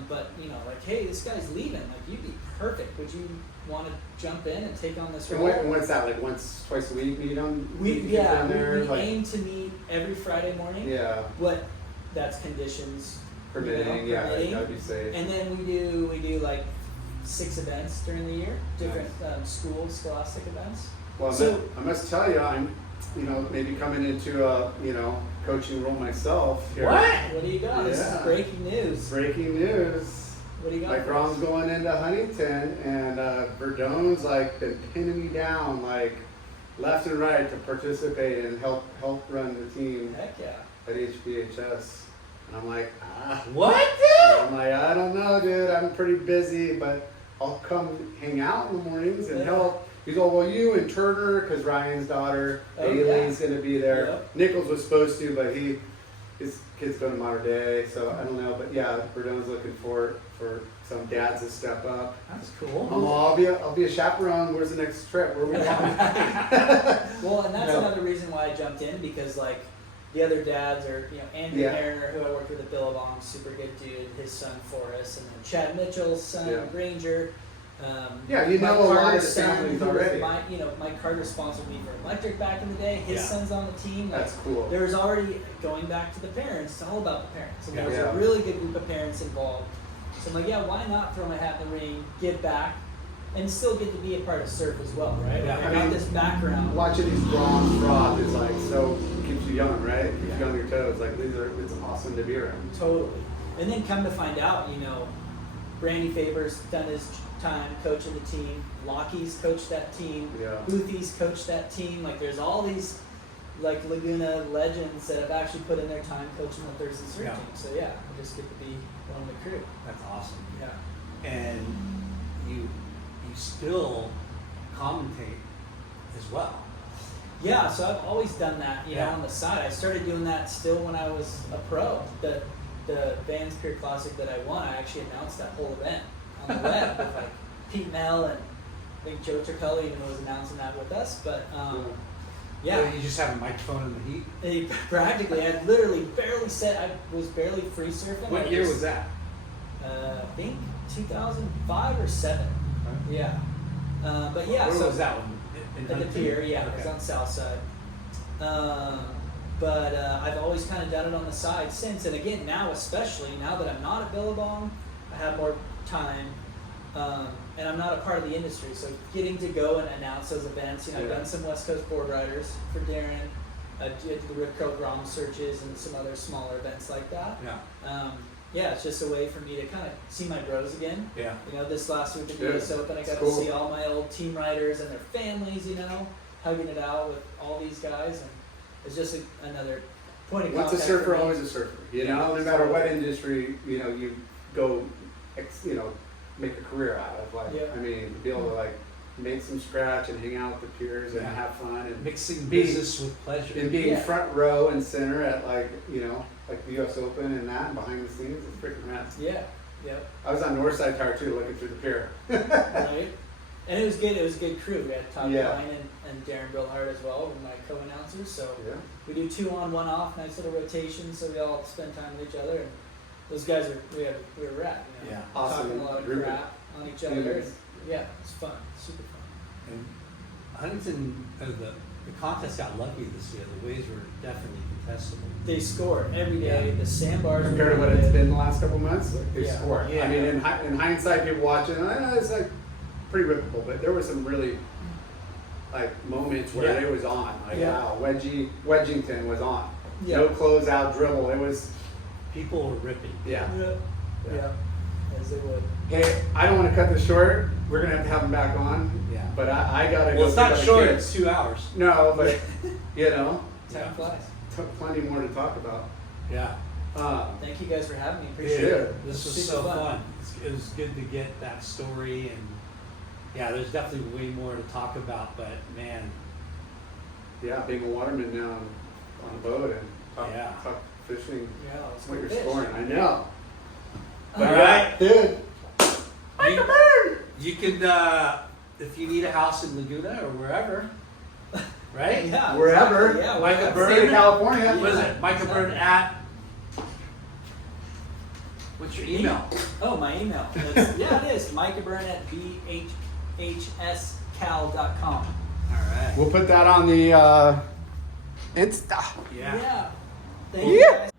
But you know, like, hey, this guy's leaving. Like, you'd be perfect. Would you want to jump in and take on this And role? what's that, like once, twice a week meet them? We down there, we like, aim to meet every Friday morning. yeah, But that's conditions permitting, you know, yeah, permitting. gotta be safe. And then we do like 6 events during the year, different scholastic events. Well, So- I must tell you, I'm, you know, maybe coming into a, you know, coaching role myself here. What do you got? This is Yeah. breaking news. Breaking news. What do you got? Like, for Rom's us? going into Huntington, and Verdone's like been pinning me down, like left and right to participate and help run the team Heck yeah. at HBHS. And I'm like, What? I'm like, I don't know, dude. I'm pretty busy, but I'll come hang out in the mornings and Yeah. help. He's all, well, you and Turner, because Ryan's daughter, Oh, Aileen's going to be there. Yep. Nichols was supposed to, but his kid's going to Modern Day, so I don't know. But yeah, Verdone's looking for some dads to step up. That's cool. I'll be a chaperone. Where's the next trip? Where are we going? Well, and that's No. another reason why I jumped in, because like the other dads are, you know, Andrew Yeah. Mariner, who I worked with at Billabong, super good dude, his son Forrest, and then Chad Mitchell's son, Yeah. Granger. Yeah, you Mike know a lot of Carter's the son, families who was already. Mike Carter sponsored me for electric back in the day. His Yeah. son's on the team. Like, That's cool. there was already, going back to the parents, it's all about the parents. And there was Yeah. a really good group of parents involved. So I'm like, yeah, why not throw my hat in the ring, give back, and still get to be a part of surf as well, right? Yeah. Like, I got this background. Watching these bronze froth is like so keeps you young, right? Keeps you on your toes. Like it's awesome to be around. Totally. And then come to find out, Randy Faber's done his time coaching the team. Lockie's coached that team. Yeah. Boothy's coached that team. Like, there's all these like Laguna legends that have actually put in their time coaching the Thursday surf team. So yeah, I just get to be one of the crew. That's awesome. Yeah. And you still commentate as well. Yeah, so I've always done that, Yeah. on the side. I started doing that still when I was a pro. The Vans Pier Classic that I won, I actually announced that whole event on the web with like Pete Mel, and I think Joe Tricoli even was announcing that with us. But yeah, You just have a microphone in the heat. Practically, I literally barely I was barely free surfing. What year was that? I think 2005 or 7. Okay. Yeah. But yeah, Where so was that one? In at the pier, yeah, Okay. it was on South Side. But I've always kind of done it on the side since, and again now, especially now that I'm not at Billabong, I have more time, and I'm not a part of the industry. So getting to go and announce those events, I've done some West Coast board riders for Darren, I did the Rip Curl Grom searches and some other smaller events like that. Yeah. Yeah, it's just a way for me to kind of see my bros again. Yeah. This last week at Yeah. the US Open, I got Cool. to see all my old team riders and their families, hugging it out with all these guys, and it's just another point of Once a contact. surfer, for me. always a surfer. No matter what industry, you go, make a career out of. Like, Yeah. I mean, to be able to like make some scratch and hang out with the peers and Yeah. have fun and Mixing Be- business with pleasure. and being Yeah. front row and center at like the US Open and that, and behind the scenes, it's freaking rad. Yeah, yep, I was on Northside Tower too, looking through the pier. right. And it was good. It was a good crew. We had Todd Yeah. Bryne and Darren Brillhart as well, with my co-announcers. So Yeah. we do 2 on, 1 off, nice little rotation, so we all spend time with each other. And those guys we were rad. Yeah. Awesome. Talking a lot of Group of crap on each other. humans. And yeah, it's fun, super fun. And Huntington, the contest got lucky this year. The waves were definitely contestable. They score every day. The sandbars Compared to were what really it's good. been the last couple months, like they Yeah. score. Yeah. I mean, in hindsight, people watching, it's like pretty rippable, but there were some really like moments where Yeah. it was on. Like, Yeah. wow, Wedgington was on. Yeah. No closeout dribble. It was, People were ripping. yeah. Yeah, as they would. Hey, I don't want to cut this short. We're gonna have to have him back on. Yeah. But I gotta go. Well, it's pick not up the short. kids. It's 2 hours. No, but Time Yeah. flies. plenty more to talk about. Yeah. Thank you guys for having me. Appreciate Yeah. it. This was Super so fun. It was good to get that story, and yeah, there's definitely way more to talk about. But man, Yeah, being a waterman now on a boat and talk fishing. Yeah, let's What go you're fish. scoring, I know. All But right. yeah, dude. you can if you need a house in Laguna or wherever, right? Yeah, Wherever. exactly. Yeah, Micah wherever. State of California. What is it? Micah Byrne at. What's your email? Oh, my email. Yeah, it is. Micah Byrne at bhhscal.com. All right. We'll put that on the Insta. Yeah. Thank you Yeah. guys.